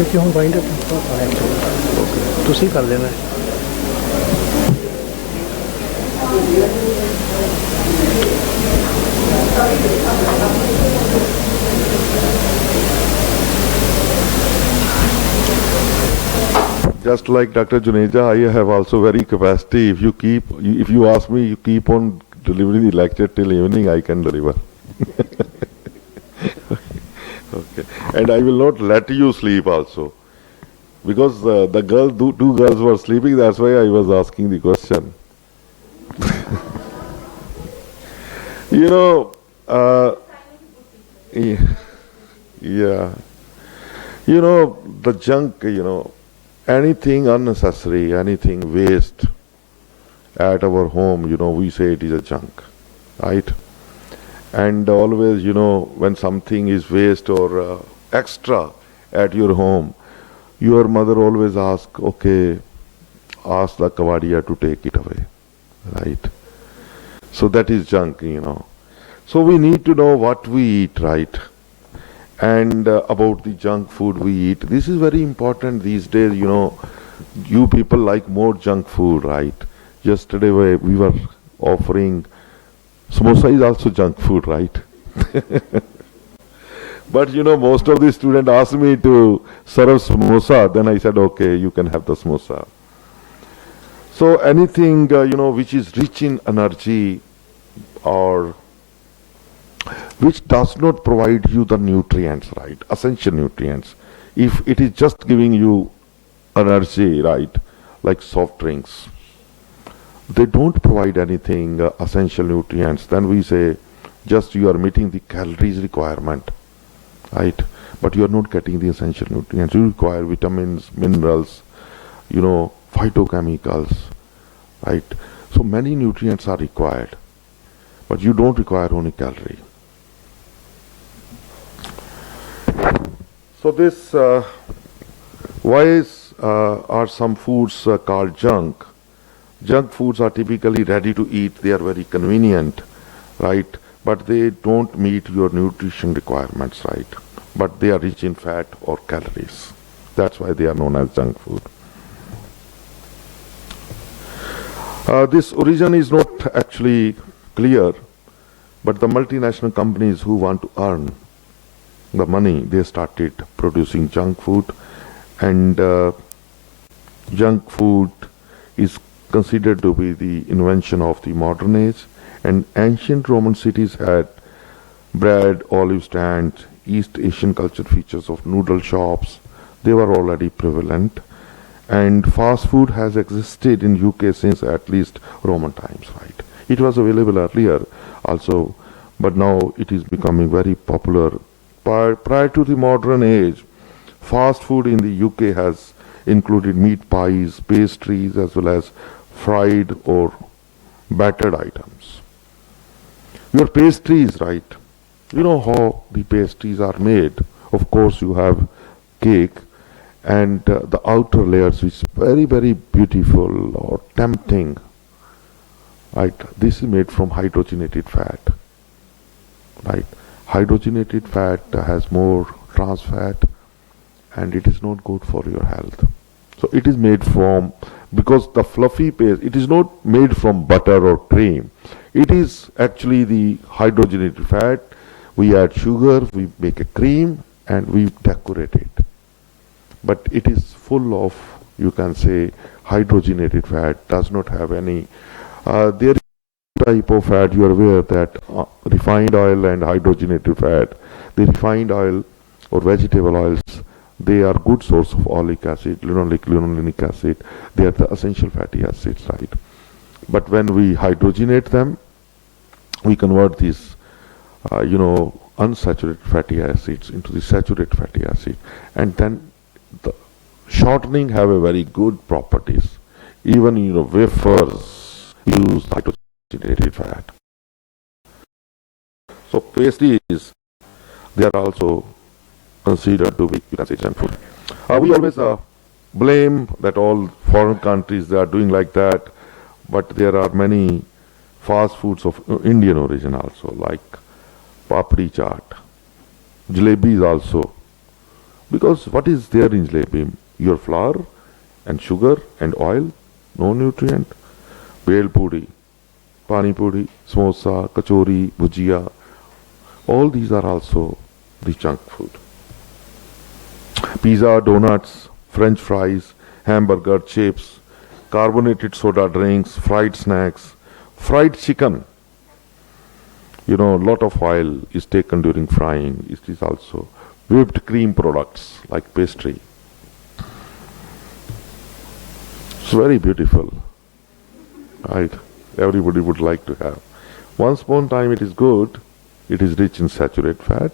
क्योंकि हम wind up तुसी कर लेना है। Just like Dr. Juneja, I have also very capacity. If you ask me, you keep on delivering the lecture till evening, I can deliver. Okay. And I will not let you sleep also. Because the two girls were sleeping, that's why I was asking the question. You know, yeah. You know, the junk, anything unnecessary, anything waste at our home, we say it is a junk, right? And always, when something is waste or extra at your home, your mother always asks, okay, ask the kavadia to take it away, right? So that is junk, So we need to know what we eat, right? And about the junk food we eat. This is very important these days, you people like more junk food, right? Yesterday we were offering, samosa is also junk food, right? But most of the students asked me to serve samosa, then I said, okay, you can have the samosa. So anything, which is rich in energy or which does not provide you the nutrients, right? Essential nutrients. If it is just giving you energy, right? Like soft drinks, they don't provide anything, essential nutrients. Then we say, just you are meeting the calories requirement, right? But you are not getting the essential nutrients. You require vitamins, minerals, phytochemicals, right? So many nutrients are required, but you don't require only calorie. So this, why are some foods called junk? Junk foods are typically ready to eat. They are very convenient, right? But they don't meet your nutrition requirements, right? But they are rich in fat or calories. That's why they are known as junk food. This origin is not actually clear, but the multinational companies who want to earn the money, they started producing junk food, and junk food is considered to be the invention of the modern age. And ancient Roman cities had bread, olive stands, East Asian culture features of noodle shops. They were already prevalent. And fast food has existed in UK since at least Roman times, right? It was available earlier also, but now it is becoming very popular. Prior to the modern age, fast food in the UK has included meat pies, pastries, as well as fried or battered items. Your pastries, right? You know how the pastries are made. Of course, you have cake and the outer layers, which is very, very beautiful or tempting, right? This is made from hydrogenated fat, right? Hydrogenated fat has more trans fat, and it is not good for your health. So it is made from, because the fluffy paste, it is not made from butter or cream. It is actually the hydrogenated fat. We add sugar, we make a cream, and we decorate it. But it is full of, you can say, hydrogenated fat, does not have any, there is type of fat, you are aware that refined oil and hydrogenated fat, the refined oil or vegetable oils, they are good source of oleic acid, linoleic acid, they are the essential fatty acids, right? But when we hydrogenate them, we convert these, unsaturated fatty acids into the saturated fatty acid, and then the shortening have a very good properties. Even, wafers use hydrogenated fat. So pastries, they are also considered to be, you can say, junk food. We always blame that all foreign countries, they are doing like that, but there are many fast foods of Indian origin also, like papdi chaat, jalebis also, Because what is there in jalebi? Your flour and sugar and oil, no nutrient. Bel puri, pani puri, samosa, kachori, bhujia, all these are also the junk food. Pizza, donuts, French fries, hamburger, chips, carbonated soda drinks, fried snacks, fried chicken. You know, a lot of oil is taken during frying. It is also whipped cream products like pastry. It's very beautiful, right? Everybody would like to have. Once upon a time it is good. It is rich in saturated fat.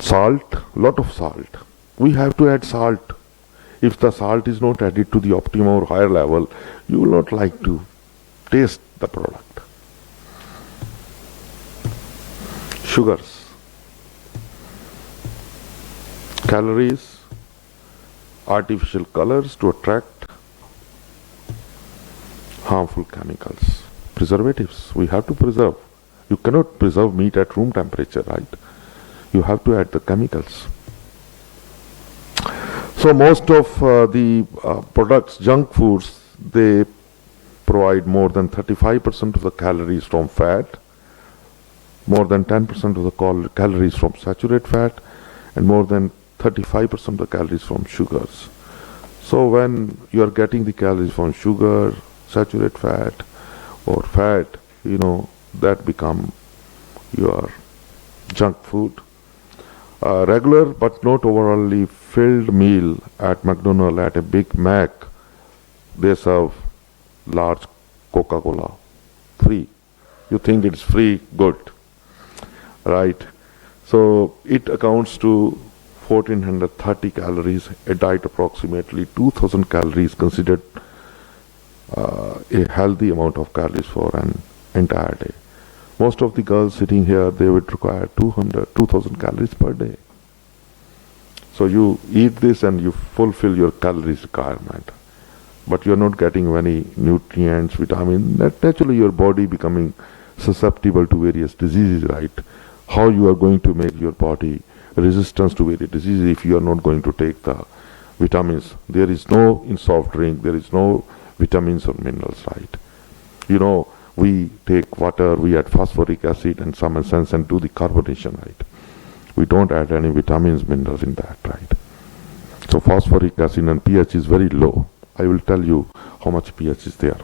Salt, lot of salt. We have to add salt. If the salt is not added to the optimum or higher level, you will not like to taste the product. Sugars, calories, artificial colors to attract, harmful chemicals, preservatives. We have to preserve. You cannot preserve meat at room temperature, right? You have to add the chemicals. So most of the products, junk foods, they provide more than 35% of the calories from fat, more than 10% of the calories from saturated fat, and more than 35% of the calories from sugars. So when you are getting the calories from sugar, saturated fat, or fat, you know, that become your junk food. Regular but not overly filled meal at McDonald's, at a Big Mac, they serve large Coca-Cola, free. You think it's free, good, right? So it accounts to 1430 calories, a diet approximately 2000 calories, considered a healthy amount of calories for an entire day. Most of the girls sitting here, they would require 2000 calories per day. So you eat this and you fulfill your calories requirement. But you're not getting many nutrients, vitamins. Naturally your body becoming susceptible to various diseases, right? How you are going to make your body resistance to various diseases if you are not going to take the vitamins. There is no, in soft drink, there is no vitamins or minerals, right? You know, we take water, we add phosphoric acid and some essence and do the carbonation, right? We don't add any vitamins, minerals in that, right? So phosphoric acid and pH is very low. I will tell you how much pH is there.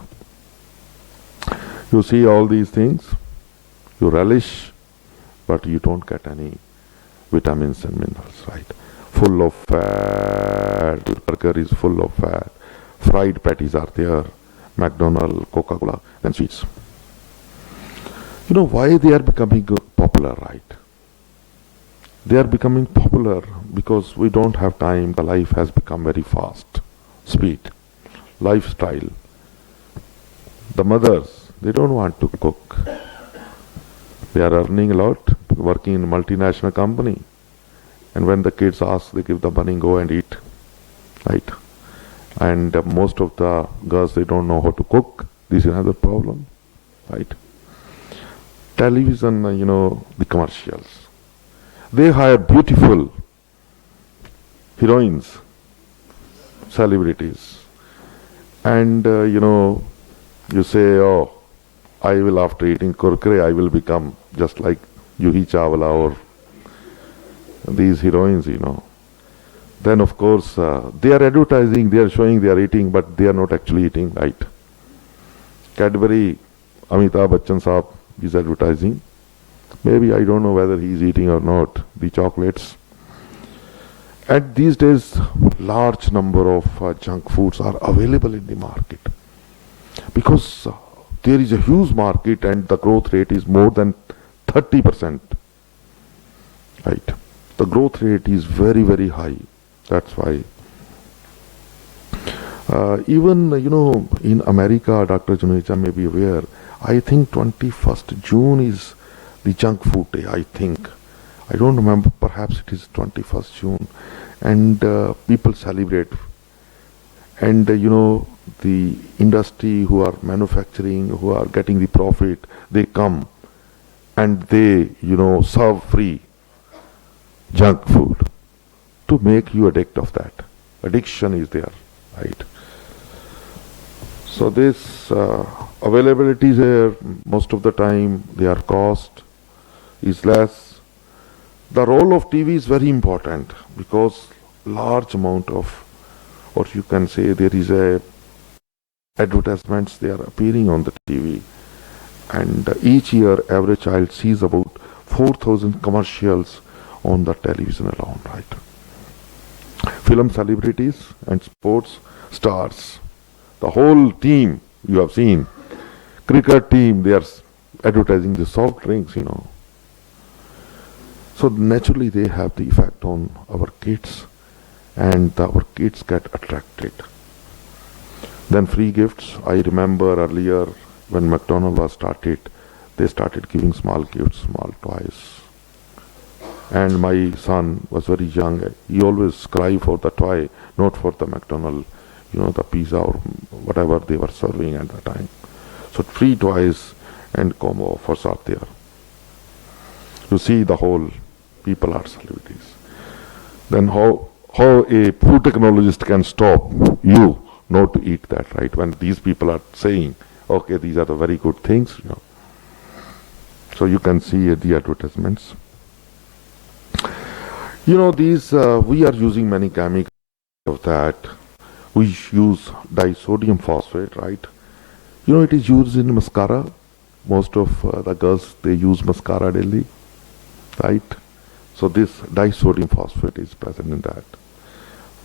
You see all these things, you relish, but you don't get any vitamins and minerals, right? Full of fat, your burger is full of fat, fried patties are there, McDonald's, Coca-Cola, and sweets. You know why they are becoming popular, right? They are becoming popular because we don't have time. The life has become very fast. Speed, lifestyle. The mothers, they don't want to cook. They are earning a lot, working in a multinational company. And when the kids ask, they give the money, go and eat, right? And most of the girls, they don't know how to cook. This is another problem, right? Television, you know, the commercials. They hire beautiful heroines, celebrities. And, you know, you say, oh, I will, after eating kurkure, I will become just like Juhi Chawla or these heroines, you know. Then, of course, they are advertising, they are showing they are eating, but they are not actually eating, right? Cadbury, Amitabh Bachchan Saab is advertising. Maybe I don't know whether he is eating or not, the chocolates. And these days, large number of junk foods are available in the market. Because there is a huge market and the growth rate is more than 30%. Right? The growth rate is very, very high. That's why. Even, you know, in America, Dr. Juneja may be aware, I think 21st June is the junk food day, I think. I don't remember, perhaps it is 21st June. And people celebrate. And, you know, the industry who are manufacturing, who are getting the profit, they come and they, you know, serve free junk food. to make you addict of that. Addiction is there, right? So this availability is there most of the time. Their cost is less. The role of TV is very important because large amount of, or you can say there is a advertisements, they are appearing on the TV, and each year average child sees about 4,000 commercials on the television alone, right? Film celebrities and sports stars, the whole team you have seen, cricket team, they are advertising the soft drinks, So naturally they have the effect on our kids, and our kids get attracted. Then free gifts. I remember earlier when McDonald's was started, they started giving small gifts, small toys. And my son was very young. He always cried for the toy, not for the McDonald's, the pizza or whatever they were serving at the time. So free toys and combo offers are there. You see the whole people are celebrities. Then how a food technologist can stop you not to eat that, right? When these people are saying, okay, these are the very good things, So you can see the advertisements. These, we are using many chemicals of that. We use disodium phosphate, right? It is used in mascara. Most of the girls, they use mascara daily, right? So this disodium phosphate is present in that.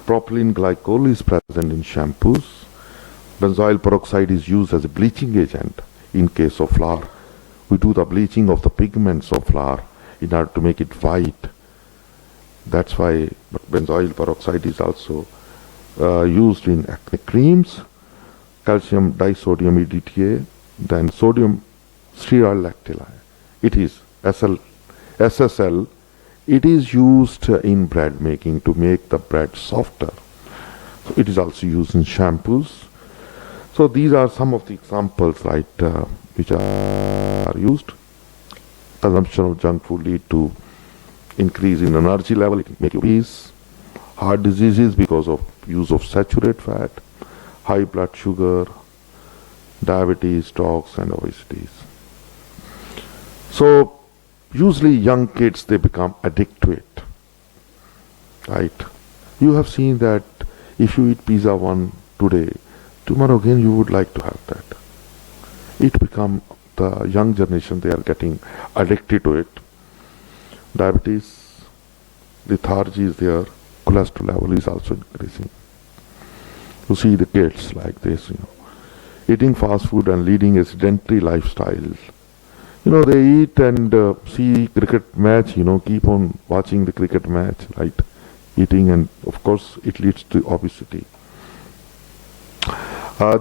Propylene glycol is present in shampoos. Benzoyl peroxide is used as a bleaching agent in case of flour. We do the bleaching of the pigments of flour in order to make it white. That's why benzoyl peroxide is also used in acne creams. Calcium disodium EDTA, then sodium stearyl lactylate. It is SSL. It is used in bread making to make the bread softer. So it is also used in shampoos. So these are some of the examples, right, which are used. Consumption of junk food lead to increase in energy level, it can make you obese. Heart diseases because of use of saturated fat, high blood sugar, diabetes, strokes and obesities. So usually young kids, they become addicted to it, right? You have seen that if you eat pizza one today, tomorrow again you would like to have that. It become the young generation, they are getting addicted to it. Diabetes, lethargy is there, cholesterol level is also increasing. You see the kids like this, eating fast food and leading a sedentary lifestyle. They eat and see cricket match, keep on watching the cricket match, right? Eating, and of course it leads to obesity.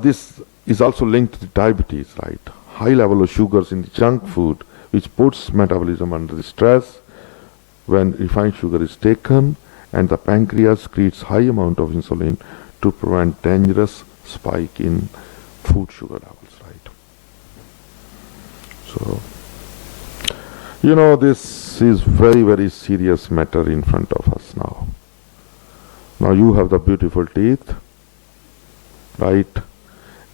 This is also linked to diabetes, right? High level of sugars in the junk food, which puts metabolism under the stress when refined sugar is taken, and the pancreas creates high amount of insulin to prevent dangerous spike in food sugar levels, right? So, this is very, very serious matter in front of us now. Now you have the beautiful teeth, right?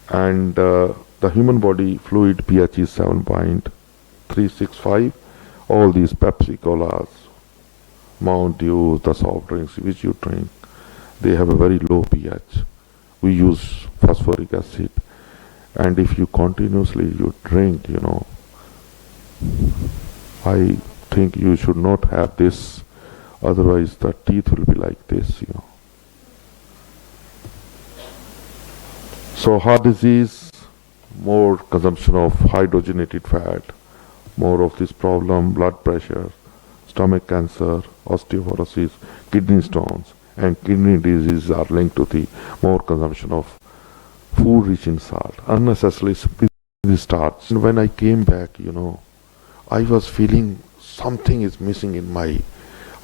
And the human body fluid pH is 7.365. All these Pepsi Colas, Mount Dew, the soft drinks which you drink, they have a very low pH. We use phosphoric acid, and if you continuously drink, I think you should not have this, otherwise the teeth will be like this, So heart disease, more consumption of hydrogenated fat, more of this problem, blood pressure, stomach cancer, osteoporosis, kidney stones, and kidney disease are linked to the more consumption of food rich in salt, unnecessarily starch. And when I came back, I was feeling something is missing in my.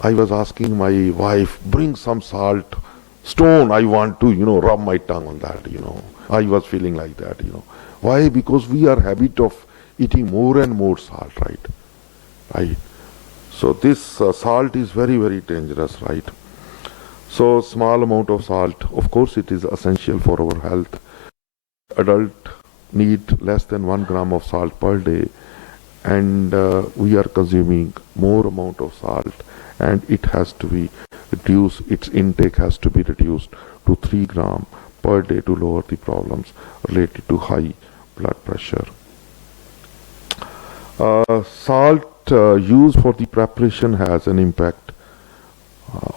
I was asking my wife, bring some salt stone. I want to, rub my tongue on that. I was feeling like that. Why? Because we are habit of eating more and more salt, right? Right. So this salt is very, very dangerous, right? So small amount of salt, of course it is essential for our health. Adult need less than 1 gram of salt per day, and we are consuming more amount of salt, and it has to be reduced, its intake has to be reduced to 3 gram per day to lower the problems related to high blood pressure. Salt used for the preparation has an impact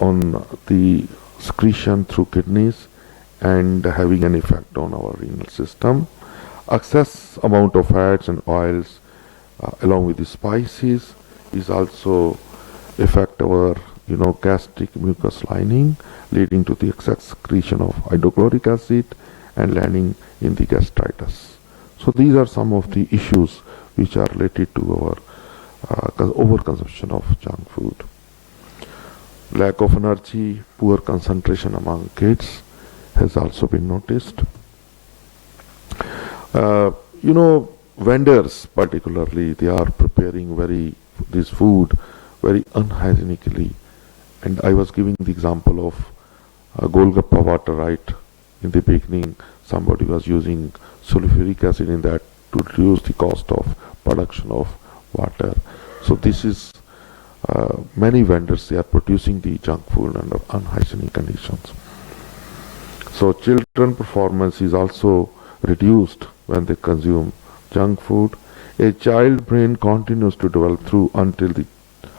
on the secretion through kidneys and having an effect on our renal system. Excess amount of fats and oils along with the spices is also affect our gastric mucus lining, leading to the excess secretion of hydrochloric acid and landing in the gastritis. So these are some of the issues which are related to our overconsumption of junk food. Lack of energy, poor concentration among kids has also been noticed. Vendors particularly, they are preparing this food very unhygienically. And I was giving the example of Golgappa water, right? In the beginning, somebody was using sulfuric acid in that to reduce the cost of production of water. So this is many vendors, they are producing the junk food under unhygienic conditions. So children performance is also reduced when they consume junk food. A child brain continues to develop through until the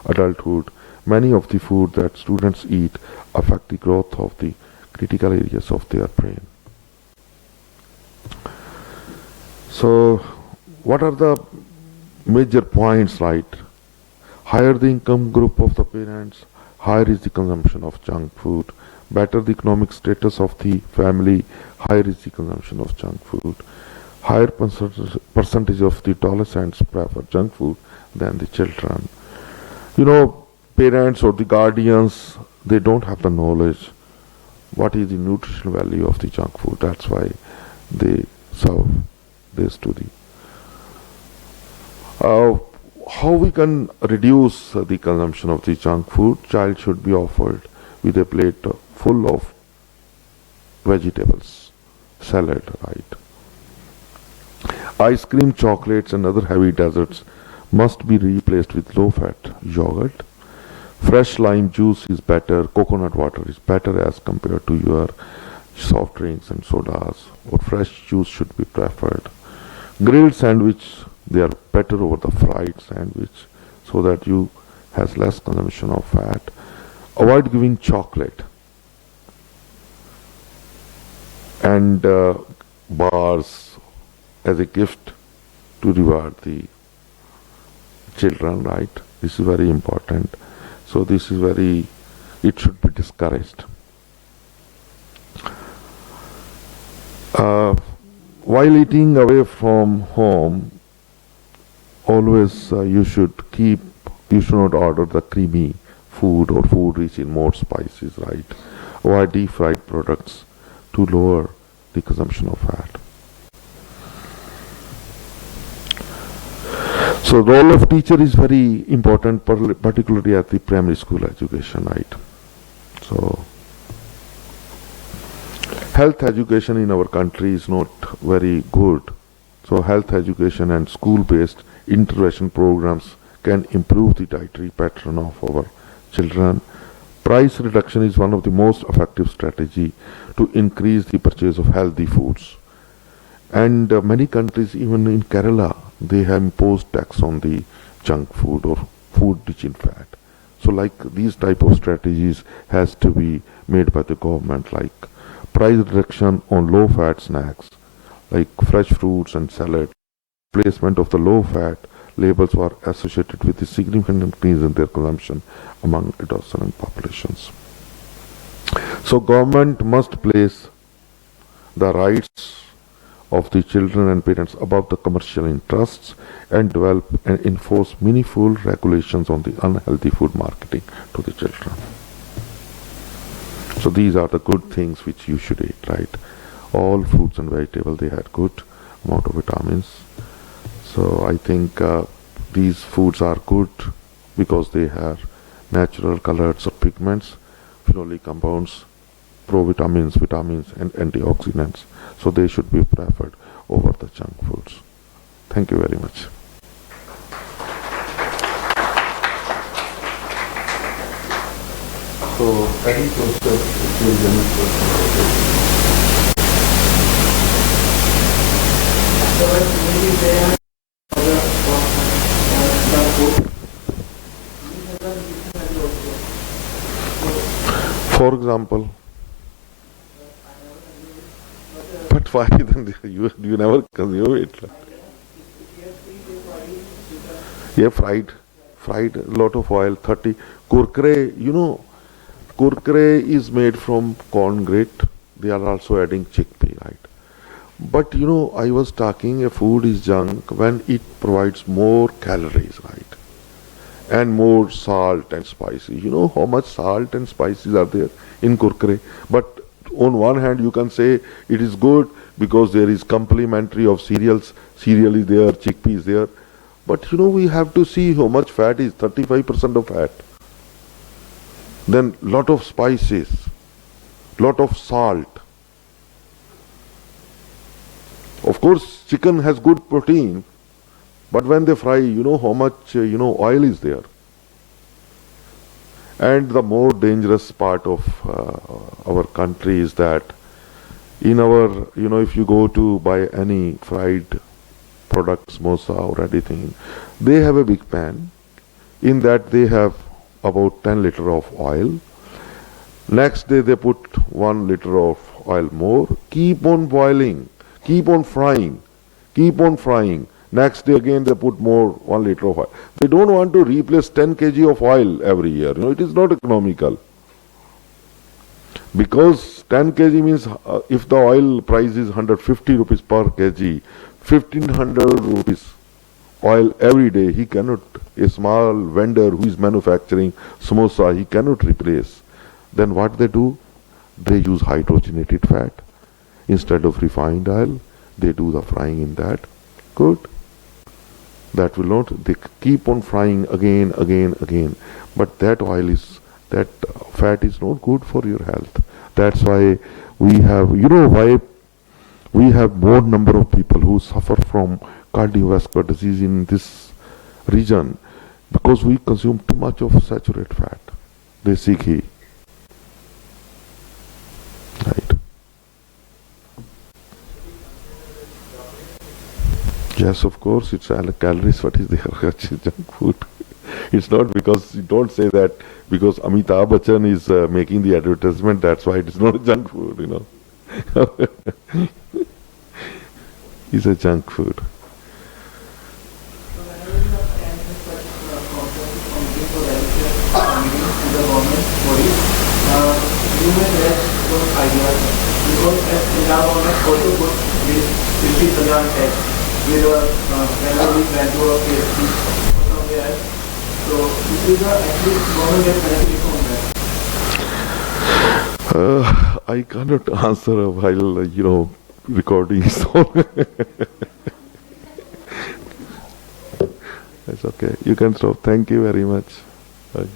adulthood. Many of the food that students eat affect the growth of the critical areas of their brain. So what are the major points, right? Higher the income group of the parents, higher is the consumption of junk food. Better the economic status of the family, higher is the consumption of junk food. Higher percentage of the adolescents prefer junk food than the children. Parents or the guardians, they don't have the knowledge what is the nutritional value of the junk food. That's why they serve this to the how we can reduce the consumption of the junk food. Child should be offered with a plate full of vegetables, salad, right? Ice cream, chocolates and other heavy desserts must be replaced with low-fat yogurt. Fresh lime juice is better, coconut water is better as compared to your soft drinks and sodas, or fresh juice should be preferred. Grilled sandwich, they are better over the fried sandwich so that you has less consumption of fat. Avoid giving chocolate and bars as a gift to reward the children, right? This is very important. So this is it should be discouraged. While eating away from home, always you should not order the creamy food or food rich in more spices, right? Avoid deep fried products to lower the consumption of fat. So the role of teacher is very important, particularly at the primary school education, right? So health education in our country is not very good. So health education and school-based intervention programs can improve the dietary pattern of our children. Price reduction is one of the most effective strategy to increase the purchase of healthy foods. And many countries, even in Kerala, they have imposed tax on the junk food or food rich in fat. So like these type of strategies has to be made by the government, like price reduction on low fat snacks like fresh fruits and salad. Placement of the low fat labels were associated with a significant increase in their consumption among adolescent populations. So government must place the rights of the children and parents above the commercial interests and develop and enforce meaningful regulations on the unhealthy food marketing to the children. So these are the good things which you should eat, right? All fruits and vegetables, they had good amount of vitamins. So I think these foods are good because they have natural colors or pigments, phenolic compounds, provitamins, vitamins, and antioxidants. So they should be preferred over the junk foods. Thank you very much. So, any question? For example, but why then you never consume it? Yeah, fried, lot of oil, 30. Kurkure, kurkure is made from corn grit. They are also adding chickpea, right? But I was talking a food is junk when it provides more calories, right? And more salt and spices. You know how much salt and spices are there in kurkure? But on one hand, you can say it is good because there is complementary of cereals. Cereal is there, chickpea is there. But we have to see how much fat is, 35% of fat. Then lot of spices, lot of salt. Of course, chicken has good protein, but when they fry, how much, oil is there. And the more dangerous part of our country is that in our, if you go to buy any fried products, samosa or anything, they have a big pan. In that they have about 10 liter of oil. Next day they put 1 liter of oil more. Keep on boiling. Keep on frying. Keep on frying. Next day again they put more 1 liter of oil. They don't want to replace 10 kg of oil every year. It is not economical. Because 10 kg means if the oil price is 150 rupees per kg, 1500 rupees oil every day, he cannot, a small vendor who is manufacturing samosa, he cannot replace. Then what they do? They use hydrogenated fat. Instead of refined oil, they do the frying in that. Good. That will not, they keep on frying again. But that that fat is not good for your health. That's why we have, why we have more number of people who suffer from cardiovascular disease in this region because we consume too much of saturated fat, desi ghee. Right. Yes, of course, it's calories, what is there? Junk food. It's not because, you don't say that because Amitabh Bachchan is making the advertisement, that's why it is not junk food, It's a junk food. I cannot answer while, recording song. That's okay. You can stop. Thank you very much. Okay.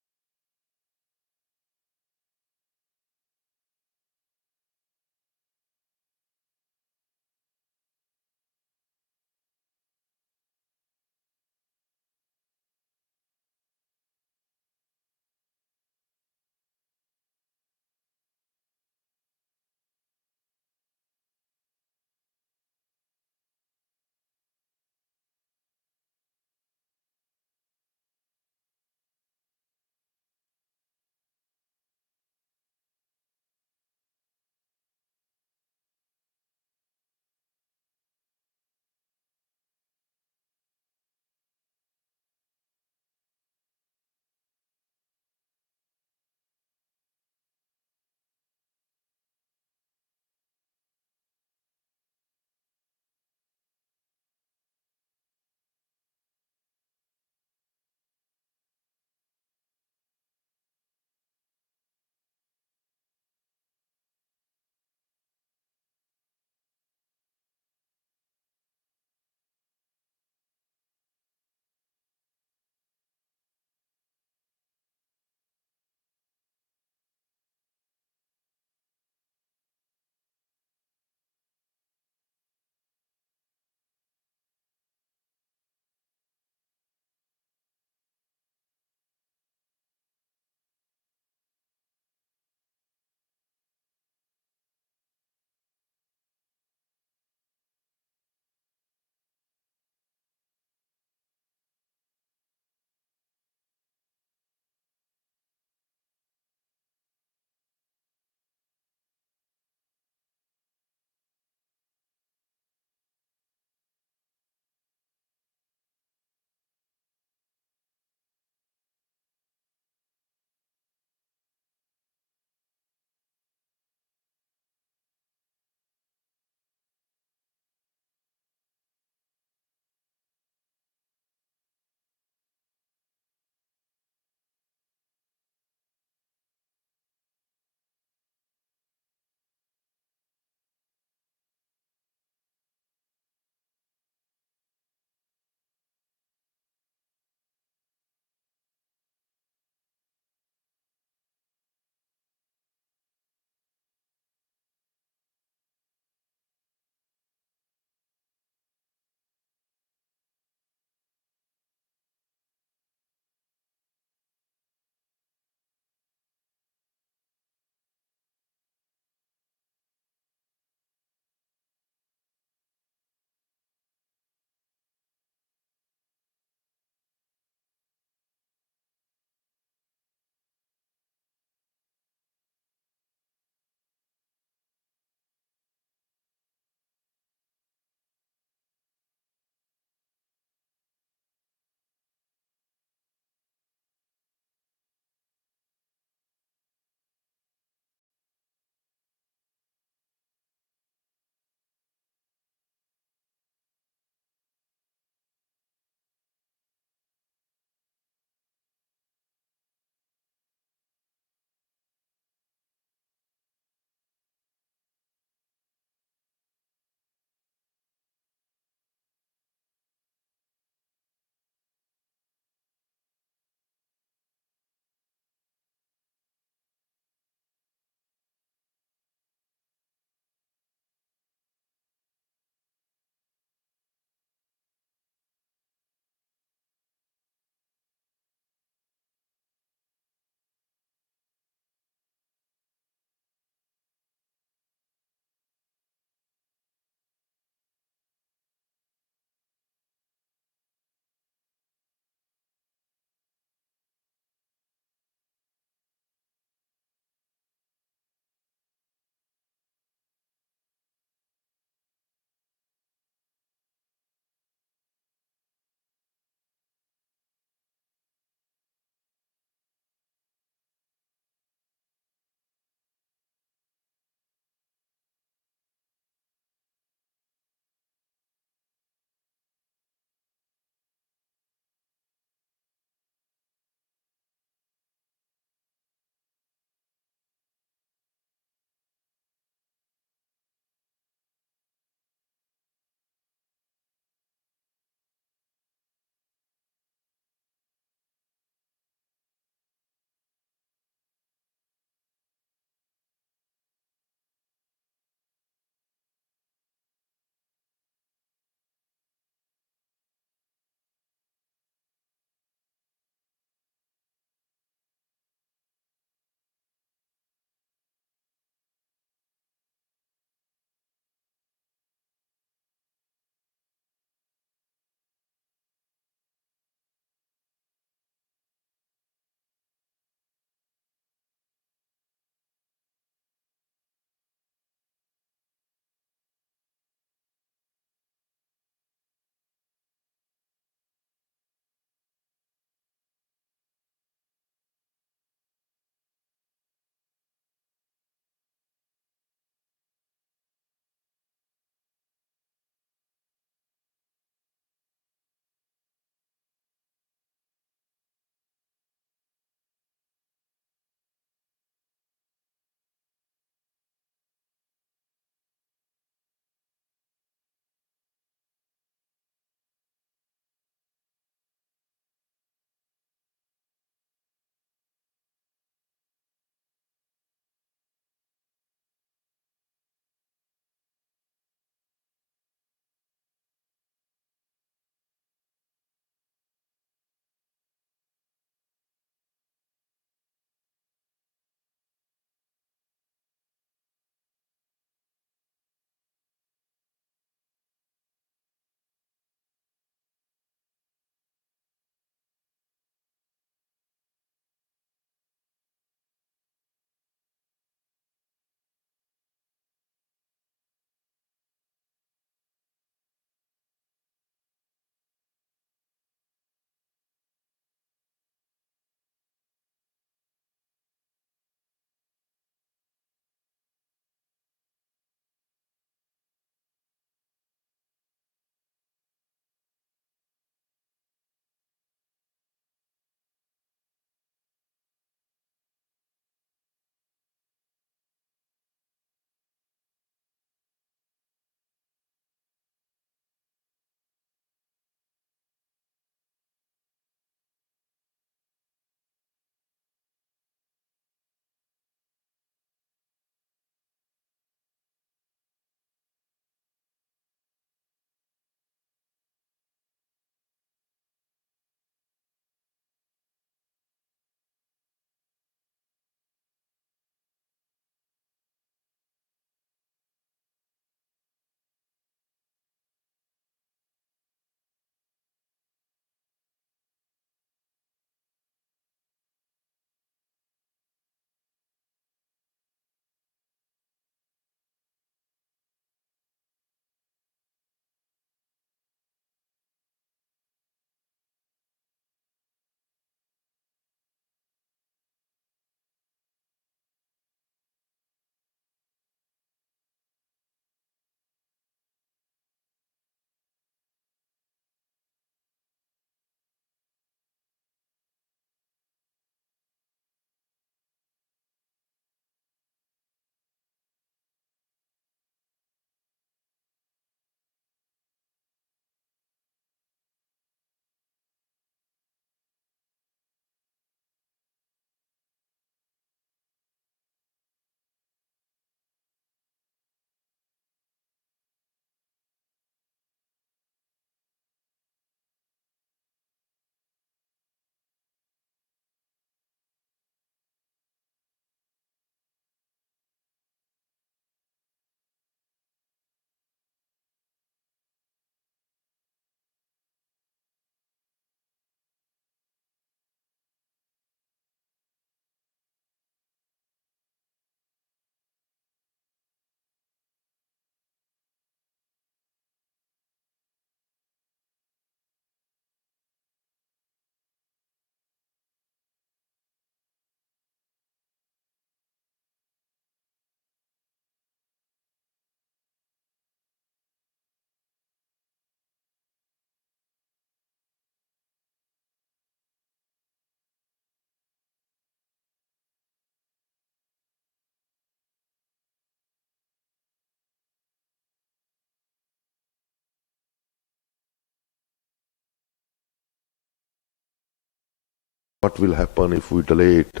what will happen if we delay it.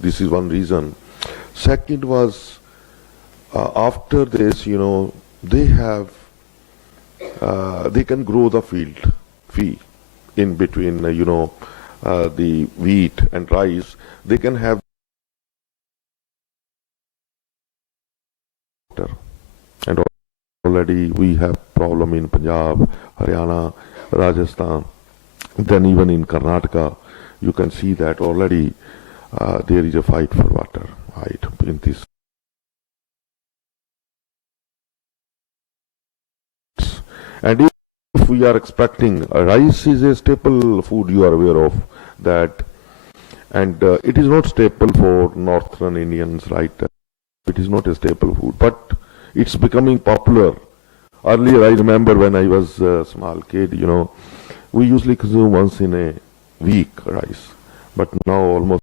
This is one reason. Second was, after this, they have, they can grow the fee in between, the wheat and rice. They can have water. And already we have problem in Punjab, Haryana, Rajasthan, then even in Karnataka. You can see that already there is a fight for water, right, in this. And if we are expecting, rice is a staple food, you are aware of that, and it is not staple for northern Indians, right? It is not a staple food, but it's becoming popular. Earlier, I remember when I was a small kid, we usually consume once in a week rice, but now almost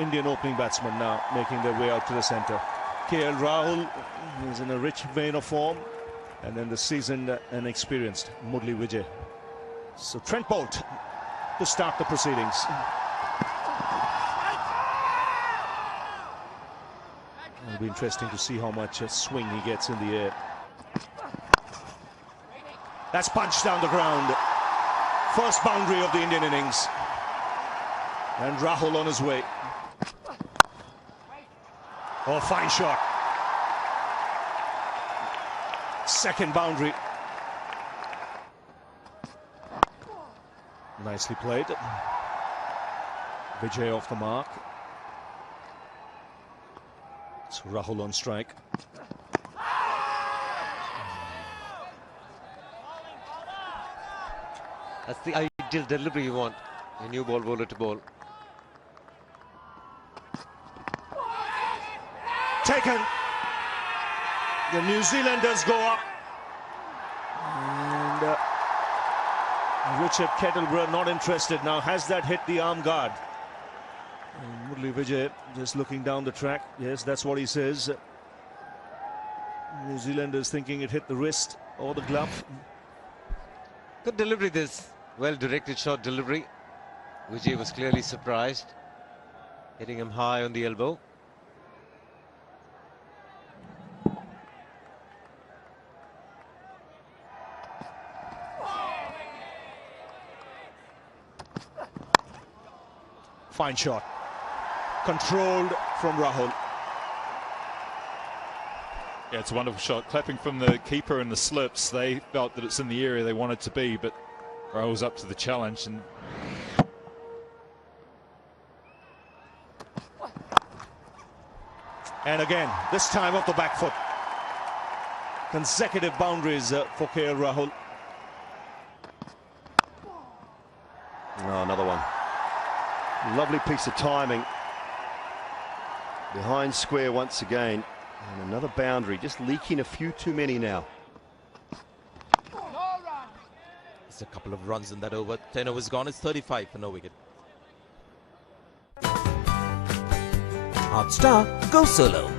Indian opening batsmen now making their way out to the centre. KL Rahul is in a rich vein of form, and then the seasoned and experienced Murli Vijay. So Trent Bolt to start the proceedings. It'll be interesting to see how much swing he gets in the air. That's punched down the ground. First boundary of the Indian innings. And Rahul on his way. Oh, fine shot. Second boundary. Nicely played. Vijay off the mark. It's Rahul on strike. That's the ideal delivery you want, a new ball bowler to bowl. Taken. The New Zealanders go up. And Richard Kettleborough not interested now. Has that hit the arm guard? And Murli Vijay just looking down the track. Yes, that's what he says. New Zealanders thinking it hit the wrist or the glove. Good delivery this. Well directed shot delivery. Vijay was clearly surprised. Hitting him high on the elbow. Fine shot. Controlled from Rahul. Yeah, it's a wonderful shot. Clapping from the keeper and the slips. They felt that it's in the area they wanted to be, but Rahul's up to the challenge. And again, this time off the back foot. Consecutive boundaries for KL Rahul. Oh, another one. Lovely piece of timing. Behind square once again. And another boundary, just leaking a few too many now. It's a couple of runs in that over. 10 overs gone. It's 35 for no wicket. Hotstar, go solo.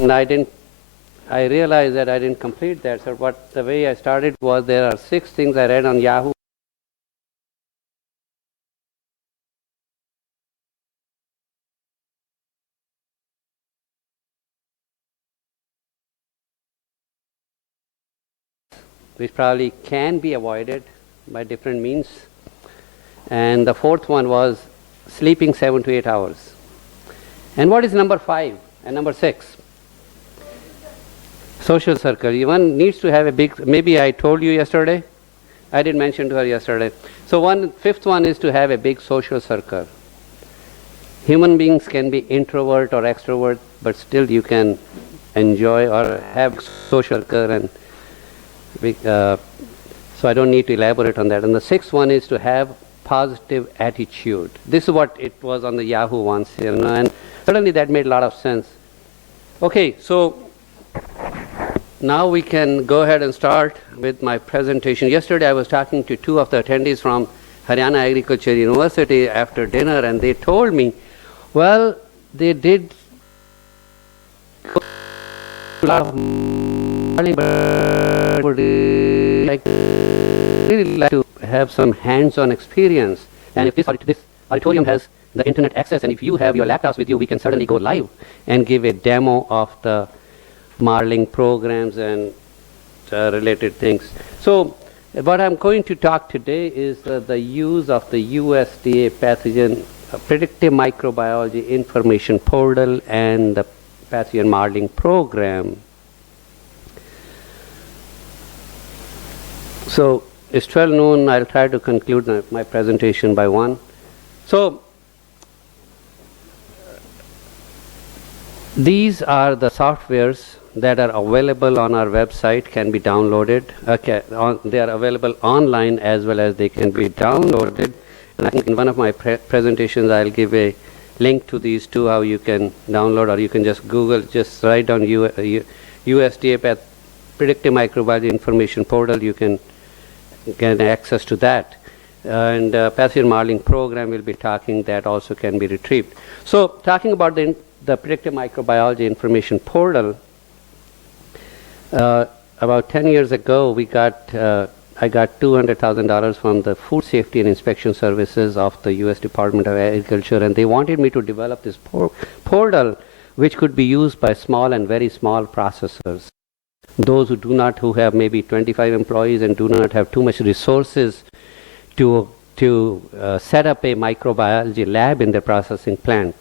and I realized that I didn't complete that. So the way I started was there are 6 things I read on Yahoo. Which probably can be avoided by different means. And the 4th one was sleeping 7 to 8 hours. And what is number 5 and number 6? Social circle. One needs to have a big, maybe I told you yesterday, I did mention to her yesterday. So 5th one is to have a big social circle. Human beings can be introvert or extrovert, but still you can enjoy or have social circle, and so I don't need to elaborate on that. And the 6th one is to have positive attitude. This is what it was on the Yahoo once, and suddenly that made a lot of sense. Okay, so now we can go ahead and start with my presentation. Yesterday I was talking to 2 of the attendees from Haryana Agriculture University after dinner, and they told me, well, they did a lot of money, but would really like to have some hands-on experience. And if this auditorium has the internet access, and if you have your laptops with you, we can certainly go live and give a demo of the modeling programs and related things. So what I'm going to talk today is the use of the USDA pathogen Predictive Microbiology Information Portal and the pathogen modeling program. So it's 12 noon. I'll try to conclude my presentation by 1. So these are the softwares that are available on our website, can be downloaded. They are available online as well as they can be downloaded. And I think in one of my presentations I'll give a link to these 2, how you can download, or you can just Google, just write down USDA Predictive Microbiology Information Portal. You can get access to that. And pathogen modeling program will be talking that also can be retrieved. So talking about the Predictive Microbiology Information Portal, about 10 years ago I got $200,000 from the Food Safety and Inspection Services of the U.S. Department of Agriculture, and they wanted me to develop this portal which could be used by small and very small processors. Those who have maybe 25 employees and do not have too much resources to set up a microbiology lab in their processing plant.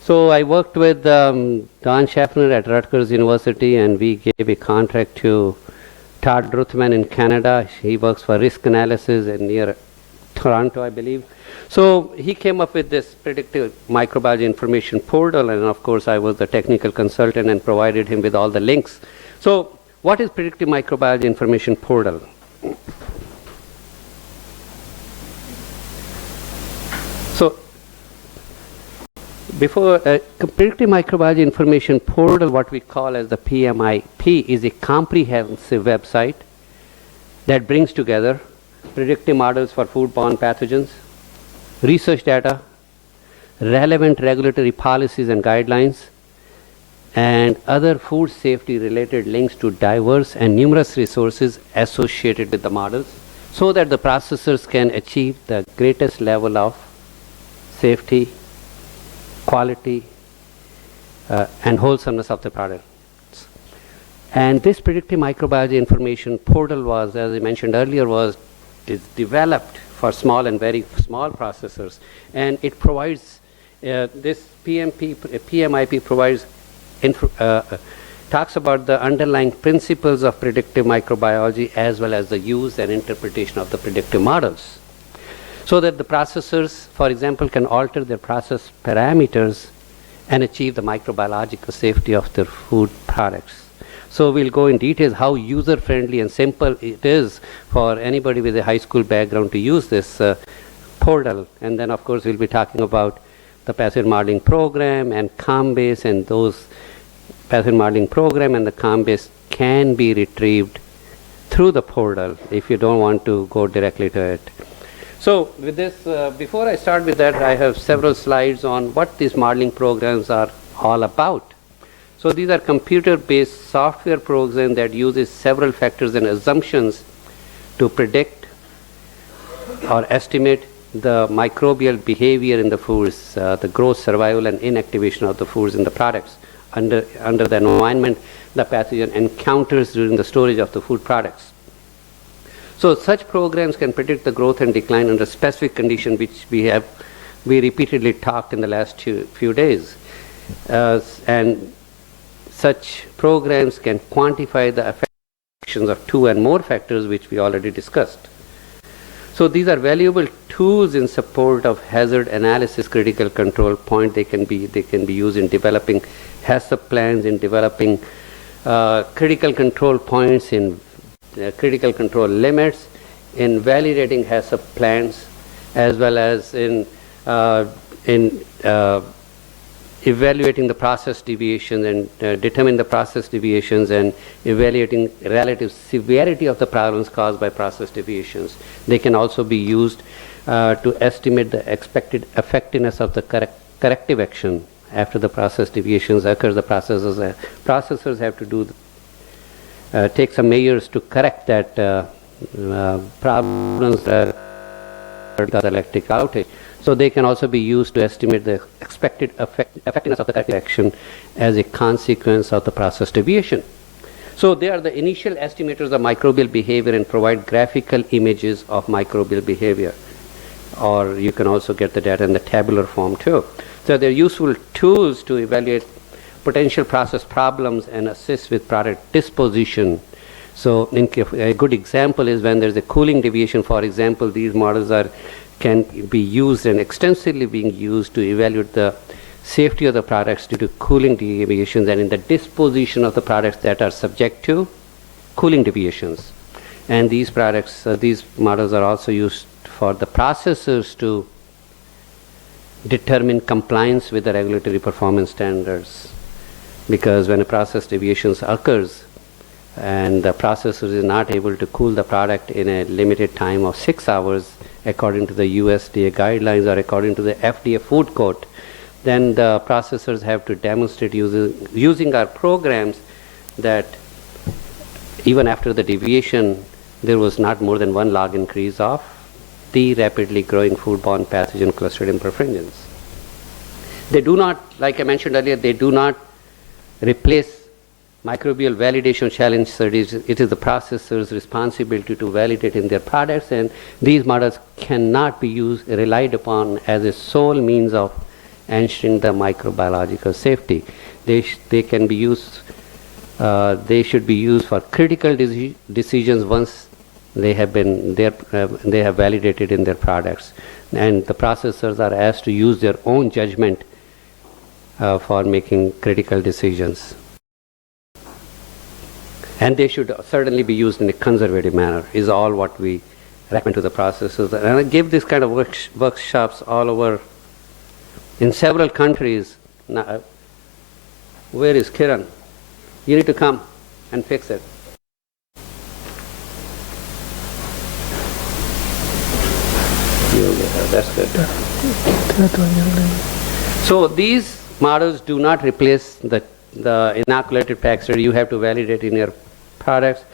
So I worked with Don Schaffner at Rutgers University, and we gave a contract to Todd Ruthman in Canada. He works for risk analysis near Toronto, I believe. So he came up with this Predictive Microbiology Information Portal, and of course I was the technical consultant and provided him with all the links. So what is Predictive Microbiology Information Portal? So before Predictive Microbiology Information Portal, what we call as the PMIP, is a comprehensive website that brings together predictive models for foodborne pathogens, research data, relevant regulatory policies and guidelines, and other food safety related links to diverse and numerous resources associated with the models, so that the processors can achieve the greatest level of safety, quality, and wholesomeness of the products. And this Predictive Microbiology Information Portal was, as I mentioned earlier, is developed for small and very small processors, and it provides this PMIP provides talks about the underlying principles of predictive microbiology as well as the use and interpretation of the predictive models, so that the processors, for example, can alter their process parameters and achieve the microbiological safety of their food products. So we'll go in details how user-friendly and simple it is for anybody with a high school background to use this portal. And then, of course, we'll be talking about the pathogen modeling program and COM-base, and those pathogen modeling program and the COM-base can be retrieved through the portal if you don't want to go directly to it. So with this, before I start with that, I have several slides on what these modeling programs are all about. So these are computer-based software programs that uses several factors and assumptions to predict or estimate the microbial behavior in the foods, the growth, survival, and inactivation of the foods in the products under the environment the pathogen encounters during the storage of the food products. So such programs can predict the growth and decline under specific conditions, which we repeatedly talked in the last few days. And such programs can quantify the effects of 2 and more factors, which we already discussed. So these are valuable tools in support of hazard analysis, critical control point. They can be used in developing HACCP plans, in developing critical control points, in critical control limits, in validating HACCP plans, as well as in evaluating the process deviations and determine the process deviations and evaluating relative severity of the problems caused by process deviations. They can also be used to estimate the expected effectiveness of the corrective action after the process deviations occurs. The processors have to take some measures to correct that problems that the electric outage. So they can also be used to estimate the expected effectiveness of the corrective action as a consequence of the process deviation. So they are the initial estimators of microbial behavior and provide graphical images of microbial behavior. Or you can also get the data in the tabular form too. So they're useful tools to evaluate potential process problems and assist with product disposition. So a good example is when there's a cooling deviation. For example, these models can be used and extensively being used to evaluate the safety of the products due to cooling deviations and in the disposition of the products that are subject to cooling deviations. And these models are also used for the processors to determine compliance with the regulatory performance standards. Because when a process deviation occurs and the processor is not able to cool the product in a limited time of 6 hours, according to the USDA guidelines or according to the FDA food code, then the processors have to demonstrate using our programs that even after the deviation, there was not more than 1 log increase of the rapidly growing foodborne pathogen Clostridium perfringens. They do not, like I mentioned earlier, they do not replace microbial validation challenge studies. It is the processor's responsibility to validate in their products, and these models cannot be relied upon as a sole means of ensuring the microbiological safety. They can be used. They should be used for critical decisions once they have validated in their products, and the processors are asked to use their own judgment for making critical decisions. And they should certainly be used in a conservative manner, is all what we recommend to the processors. And I give this kind of workshops all over in several countries. Now, where is Kiran? You need to come and fix it. That's good. So these models do not replace the inoculated pack study. You have to validate in your products.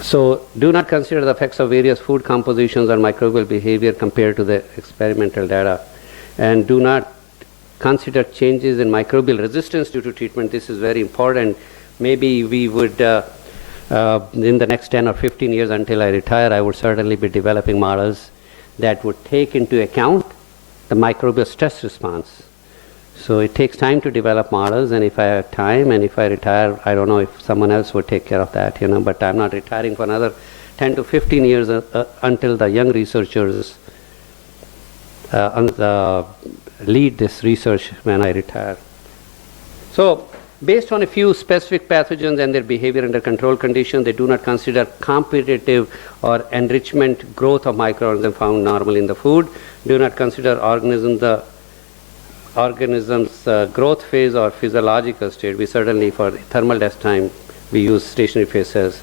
So do not consider the effects of various food compositions on microbial behavior compared to the experimental data. And do not consider changes in microbial resistance due to treatment. This is very important. Maybe we would, in the next 10 or 15 years until I retire, I would certainly be developing models that would take into account the microbial stress response. So it takes time to develop models, and if I have time and if I retire, I don't know if someone else would take care of that, but I'm not retiring for another 10 to 15 years until the young researchers lead this research when I retire. So based on a few specific pathogens and their behavior under control conditions, they do not consider competitive or enrichment growth of microorganisms found normally in the food, do not consider organism's growth phase or physiological state. We certainly, for thermal test time, we use stationary phases.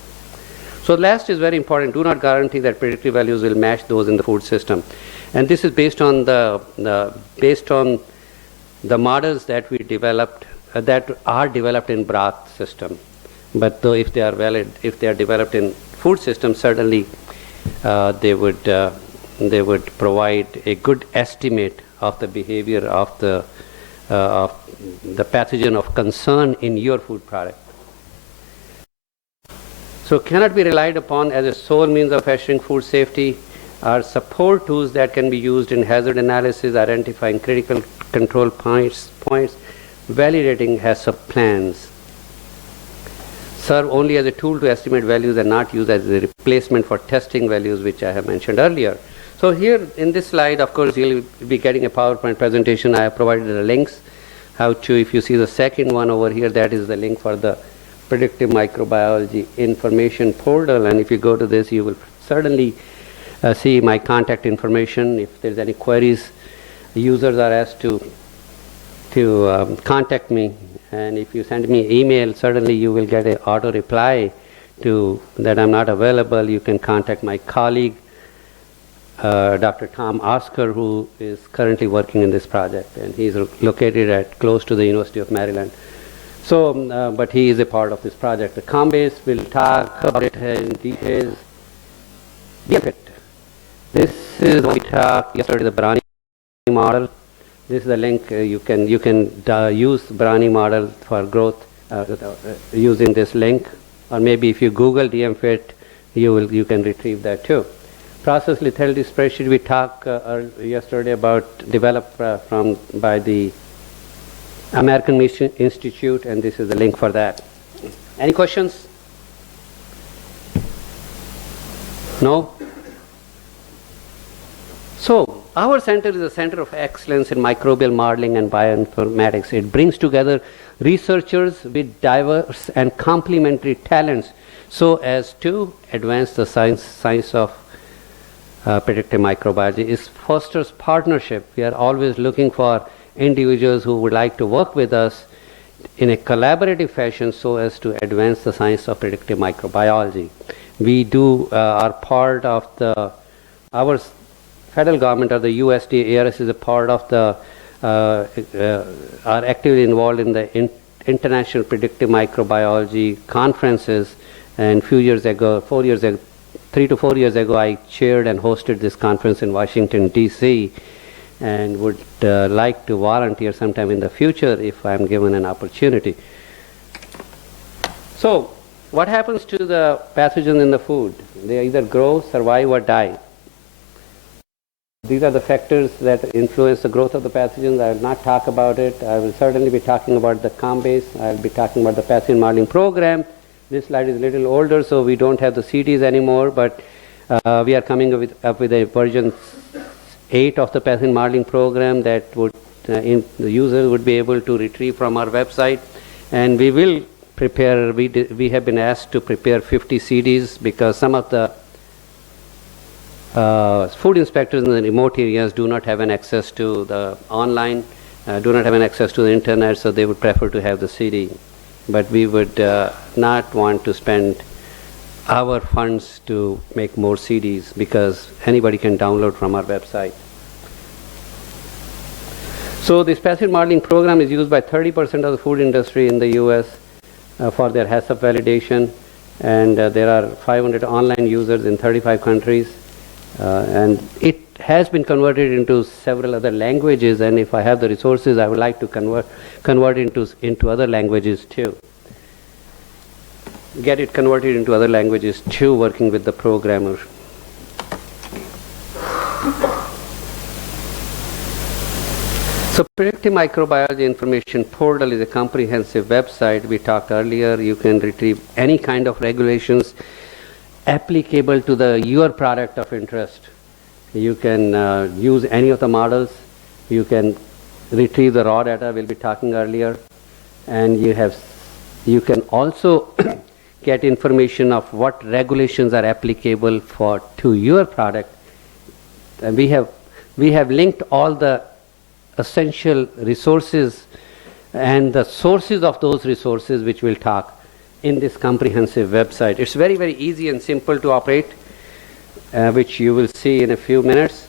So last is very important. Do not guarantee that predictive values will match those in the food system. And this is based on the models that we developed, that are developed in broth system. But though if they are valid, if they are developed in food system, certainly they would provide a good estimate of the behavior of the pathogen of concern in your food product. So cannot be relied upon as a sole means of assuring food safety. Are support tools that can be used in hazard analysis, identifying critical control points, validating HACCP plans. Serve only as a tool to estimate values and not used as a replacement for testing values, which I have mentioned earlier. So here in this slide, of course, you'll be getting a PowerPoint presentation. I have provided the links. How to, if you see the second one over here, that is the link for the Predictive Microbiology Information Portal. And if you go to this, you will certainly see my contact information. If there's any queries, users are asked to contact me. And if you send me an email, certainly you will get an auto reply to that I'm not available. You can contact my colleague, Dr. Tom Oscar, who is currently working in this project, and he's located at close to the University of Maryland. So, but he is a part of this project. The Combase will talk about it in details. GOVT. This is what we talked yesterday, the Brownie model. This is the link. You can use Brownie model for growth using this link, or maybe if you Google DMFit, you can retrieve that too. Process lethality spreadsheet we talked yesterday about, developed by the American Mission Institute, and this is the link for that. Any questions? No? So, our center is a center of excellence in microbial modeling and bioinformatics. It brings together researchers with diverse and complementary talents so as to advance the science of predictive microbiology. It fosters partnership. We are always looking for individuals who would like to work with us in a collaborative fashion so as to advance the science of predictive microbiology. We are part of our federal government, or the USDA, ARS is a part of are actively involved in the international predictive microbiology conferences. And 3 to 4 years ago, I chaired and hosted this conference in Washington, D.C., and would like to volunteer sometime in the future if I'm given an opportunity. So, what happens to the pathogens in the food? They either grow, survive, or die. These are the factors that influence the growth of the pathogens. I will not talk about it. I will certainly be talking about the Combase. I will be talking about the pathogen modeling program. This slide is a little older, so we don't have the CDs anymore, but we are coming up with a version 8 of the pathogen modeling program that would the user would be able to retrieve from our website. And we will prepare, we have been asked to prepare 50 CDs because some of the food inspectors in the remote areas do not have an access to the online, do not have an access to the internet, so they would prefer to have the CD. But we would not want to spend our funds to make more CDs because anybody can download from our website. So this pathogen modeling program is used by 30% of the food industry in the US for their HACCP validation, and there are 500 online users in 35 countries. And it has been converted into several other languages, and if I have the resources, I would like to convert into other languages too. Get it converted into other languages too, working with the programmer. So Predictive Microbiology Information Portal is a comprehensive website. We talked earlier, you can retrieve any kind of regulations applicable to your product of interest. You can use any of the models. You can retrieve the raw data we'll be talking earlier, and you can also get information of what regulations are applicable to your product. And we have linked all the essential resources and the sources of those resources, which we'll talk in this comprehensive website. It's very, very easy and simple to operate, which you will see in a few minutes.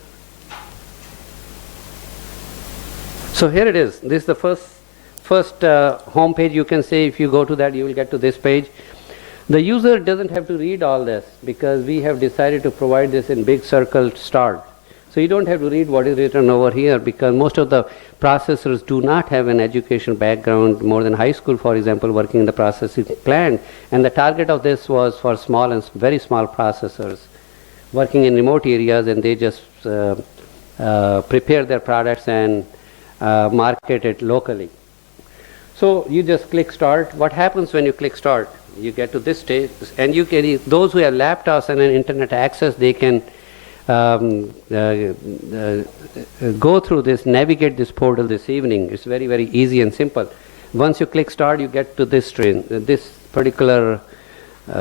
So here it is. This is the first home page. You can say if you go to that, you will get to this page. The user doesn't have to read all this because we have decided to provide this in big circle start. So you don't have to read what is written over here because most of the processors do not have an education background more than high school, for example, working in the processing plant. And the target of this was for small and very small processors working in remote areas, and they just prepare their products and market it locally. So you just click start. What happens when you click start? You get to this stage, and you can, those who have laptops and an internet access, they can go through this, navigate this portal this evening. It's very, very easy and simple. Once you click start, you get to this screen, this particular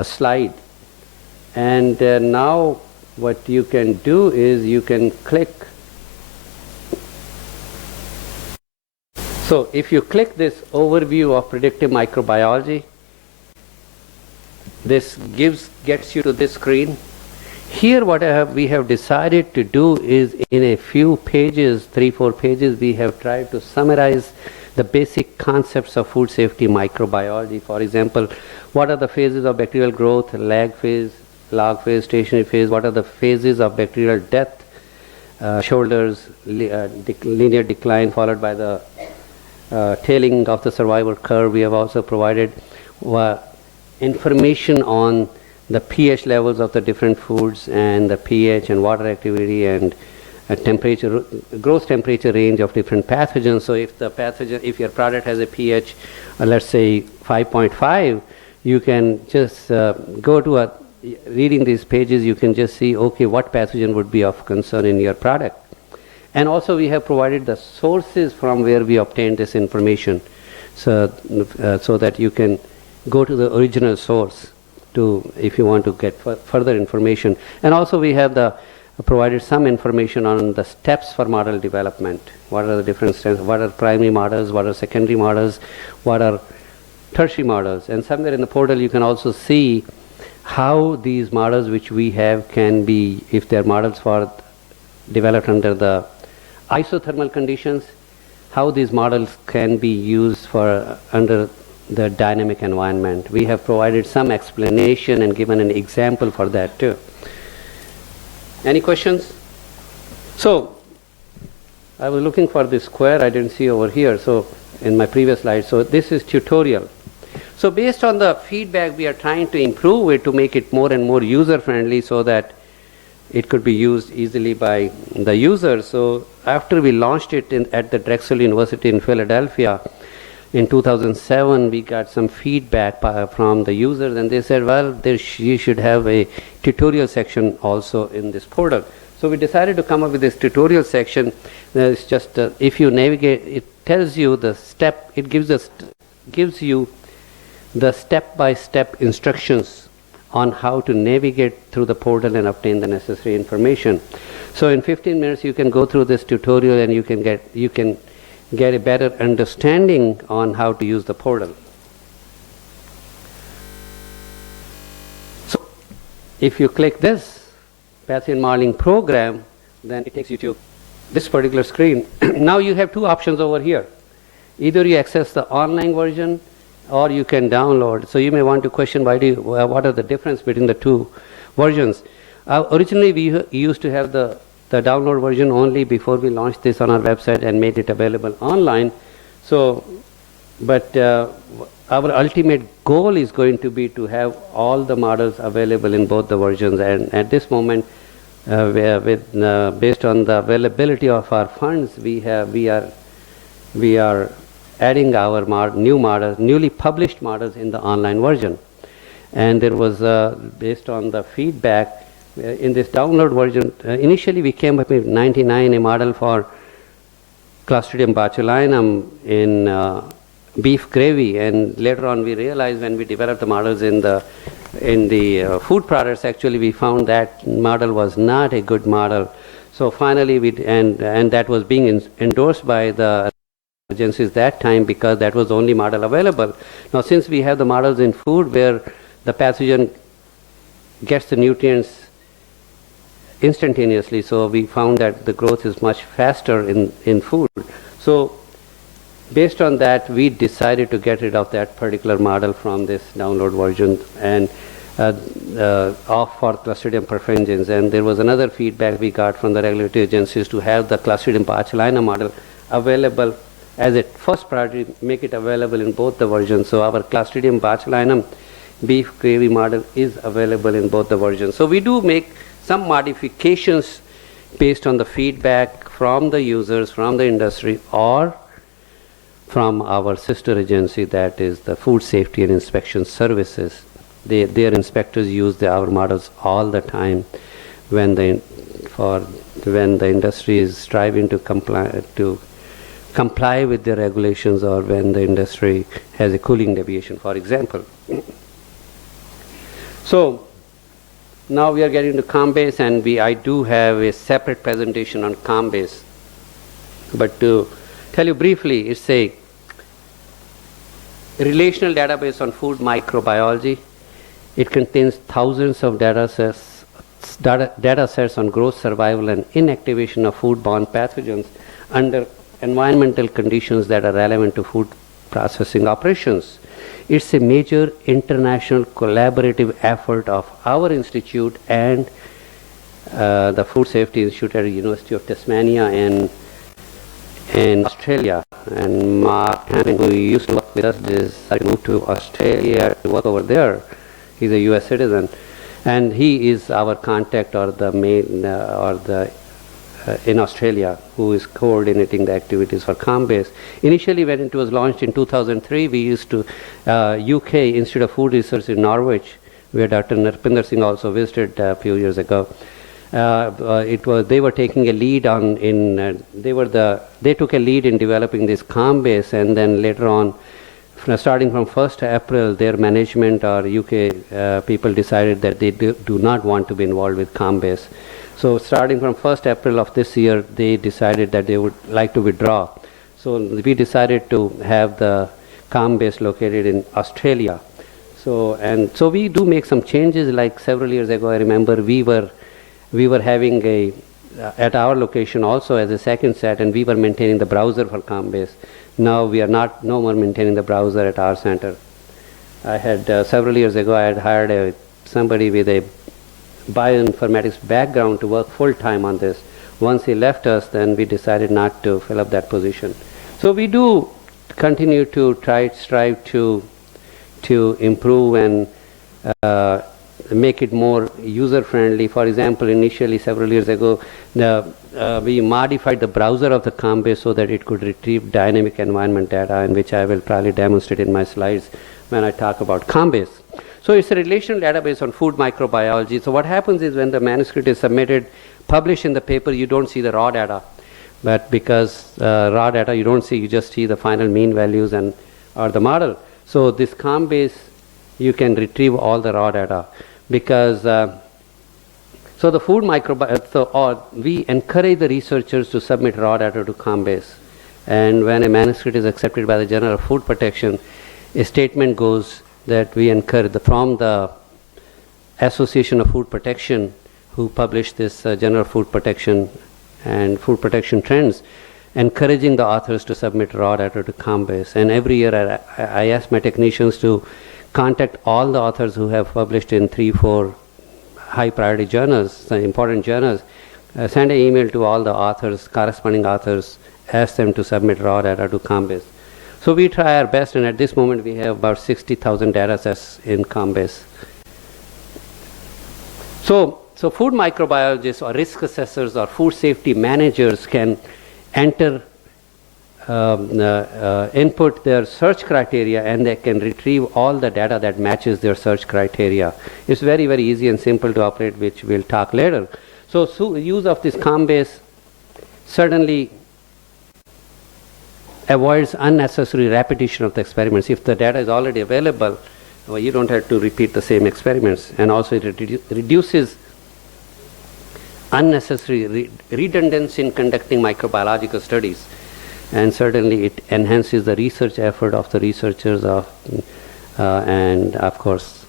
slide. And now what you can do is you can click. So if you click this overview of predictive microbiology, this gets you to this screen. Here what we have decided to do is in a few pages, 3-4 pages, we have tried to summarize the basic concepts of food safety microbiology. For example, what are the phases of bacterial growth, lag phase, log phase, stationary phase, what are the phases of bacterial death, shoulders, linear decline followed by the tailing of the survival curve. We have also provided information on the pH levels of the different foods and the pH and water activity and temperature, gross temperature range of different pathogens. So if the pathogen, if your product has a pH, let's say 5.5, you can just go to reading these pages, you can just see, okay, what pathogen would be of concern in your product. And also we have provided the sources from where we obtained this information, so that you can go to the original source if you want to get further information. And also we have provided some information on the steps for model development. What are the different steps? What are primary models? What are secondary models? What are tertiary models? And somewhere in the portal you can also see how these models which we have can be, if they're models for developed under the isothermal conditions, how these models can be used for under the dynamic environment. We have provided some explanation and given an example for that too. Any questions? So I was looking for this square, I didn't see over here, so in my previous slide. So this is tutorial. So based on the feedback, we are trying to improve it to make it more and more user friendly so that it could be used easily by the user. So after we launched it at the Drexel University in Philadelphia in 2007, we got some feedback from the users, and they said, well, you should have a tutorial section also in this portal. So we decided to come up with this tutorial section. It's just if you navigate, it tells you the step, it gives you the step-by-step instructions on how to navigate through the portal and obtain the necessary information. So in 15 minutes you can go through this tutorial and you can get a better understanding on how to use the portal. So if you click this pathogen modeling program, then it takes you to this particular screen. Now you have two options over here. Either you access the online version or you can download. So you may want to question what are the difference between the two versions. Originally we used to have the download version only before we launched this on our website and made it available online. So, but our ultimate goal is going to be to have all the models available in both the versions. And at this moment, based on the availability of our funds, we are adding our newly published models in the online version. And there was, based on the feedback, in this download version, initially we came up with 99, a model for Clostridium botulinum in beef gravy, and later on we realized when we developed the models in the food products, actually we found that model was not a good model. So finally and that was being endorsed by the agencies that time because that was the only model available. Now since we have the models in food where the pathogen gets the nutrients instantaneously, so we found that the growth is much faster in food. So based on that, we decided to get rid of that particular model from this download version and off for Clostridium perfringens. And there was another feedback we got from the regulatory agencies to have the Clostridium botulinum model available as a first priority, make it available in both the versions. So our Clostridium botulinum beef gravy model is available in both the versions. So we do make some modifications based on the feedback from the users, from the industry, or from our sister agency, that is the Food Safety and Inspection Services. Their inspectors use our models all the time when the industry is striving to comply with the regulations, or when the industry has a cooling deviation, for example. So now we are getting to COM-base, and I do have a separate presentation on COM-base. But to tell you briefly, it's a relational database on food microbiology. It contains thousands of data sets on growth, survival, and inactivation of foodborne pathogens under environmental conditions that are relevant to food processing operations. It's a major international collaborative effort of our institute and the Food Safety Institute at the University of Tasmania in Australia. And Mark Hammond, who used to work with us, moved to Australia to work over there. He's a U.S. citizen, and he is our contact or the main in Australia, who is coordinating the activities for COM-base. Initially, when it was launched in 2003, we used to UK Institute of Food Research in Norwich, where Dr. Narpinder Singh also visited a few years ago. They were taking a lead they took a lead in developing this COM-base, and then later on, starting from 1st April, their management or UK people decided that they do not want to be involved with COM-base. So starting from 1st April of this year, they decided that they would like to withdraw. So we decided to have the COM-base located in Australia. So we do make some changes. Like several years ago, I remember we were having at our location also as a second set, and we were maintaining the browser for COM-base. Now we are no more maintaining the browser at our center. I had several years ago, I had hired somebody with a bioinformatics background to work full-time on this. Once he left us, then we decided not to fill up that position. So we do continue to strive to improve and make it more user-friendly. For example, initially several years ago, we modified the browser of the COM-base so that it could retrieve dynamic environment data, in which I will probably demonstrate in my slides when I talk about COM-base. So it's a relational database on food microbiology. So what happens is when the manuscript is submitted, published in the paper, you don't see the raw data. But because raw data you don't see, you just see the final mean values or the model. So this COM-base, you can retrieve all the raw data. Because so the food microbiome, we encourage the researchers to submit raw data to COM-base. And when a manuscript is accepted by the Journal of Food Protection, a statement goes that we encourage from the Association of Food Protection, who published this Journal of Food Protection and Food Protection Trends, encouraging the authors to submit raw data to COM-base. And every year I ask my technicians to contact all the authors who have published in 3-4 high priority journals, important journals, send an email to all the authors, corresponding authors, ask them to submit raw data to COM-base. So we try our best, and at this moment we have about 60,000 data sets in COM-base. So food microbiologists or risk assessors or food safety managers can enter, input their search criteria, and they can retrieve all the data that matches their search criteria. It's very, very easy and simple to operate, which we'll talk later. So use of this COM-base certainly avoids unnecessary repetition of the experiments. If the data is already available, well, you don't have to repeat the same experiments. And also it reduces unnecessary redundancy in conducting microbiological studies. And certainly it enhances the research effort of the researchers, and of course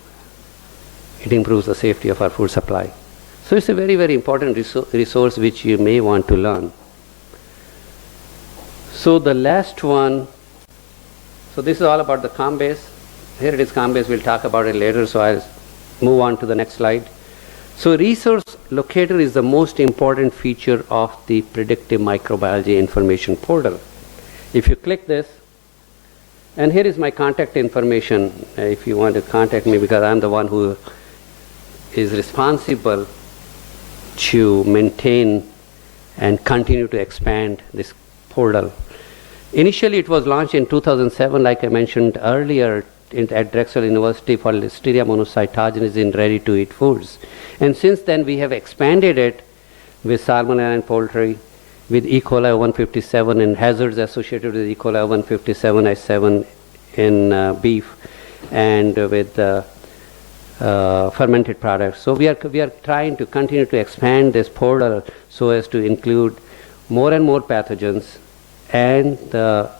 it improves the safety of our food supply. So it's a very, very important resource which you may want to learn. So the last one So this is all about the COM base. Here it is COM base. We'll talk about it later. So I'll move on to the next slide. So resource locator is the most important feature of the predictive microbiology information portal. If you click this, and here is my contact information if you want to contact me, because I'm the one who is responsible to maintain and continue to expand this portal. Initially it was launched in 2007, like I mentioned earlier, at Drexel University for Listeria monocytogenes in ready-to-eat foods. And since then we have expanded it with salmonella in poultry, with E. coli 157 and hazards associated with E. coli 157H7 in beef, and with fermented products. So we are trying to continue to expand this portal so as to include more and more pathogens and the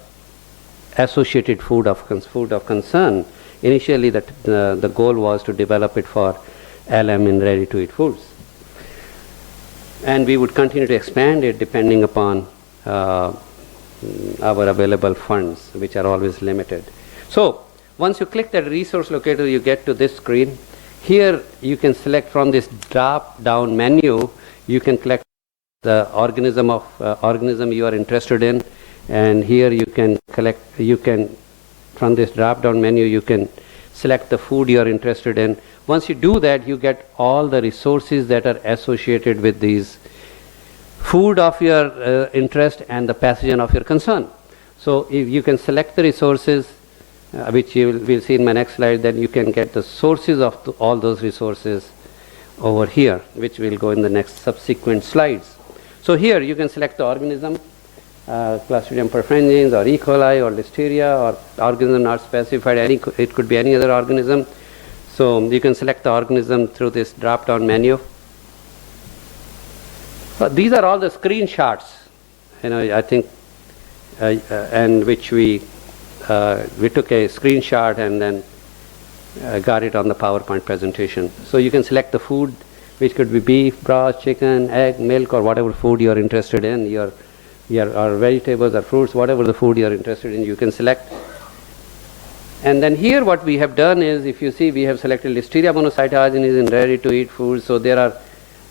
associated food of concern. Initially the goal was to develop it for LM in ready-to-eat foods. And we would continue to expand it depending upon our available funds, which are always limited. So once you click that resource locator, you get to this screen. Here you can select from this drop-down menu, you can select the organism you are interested in, and here you can from this drop-down menu you can select the food you are interested in. Once you do that, you get all the resources that are associated with these food of your interest and the pathogen of your concern. So if you can select the resources, which you will see in my next slide, then you can get the sources of all those resources over here, which will go in the next subsequent slides. So here you can select the organism, Clostridium perfringens or E. coli or Listeria or organism not specified, it could be any other organism. So you can select the organism through this drop-down menu. These are all the screenshots, I think, and which we took a screenshot and then got it on the PowerPoint presentation. So you can select the food, which could be beef, broth, chicken, egg, milk, or whatever food you are interested in. Or vegetables or fruits, whatever the food you are interested in, you can select. And then here what we have done is, if you see, we have selected Listeria monocytogenes in ready-to-eat foods. So there are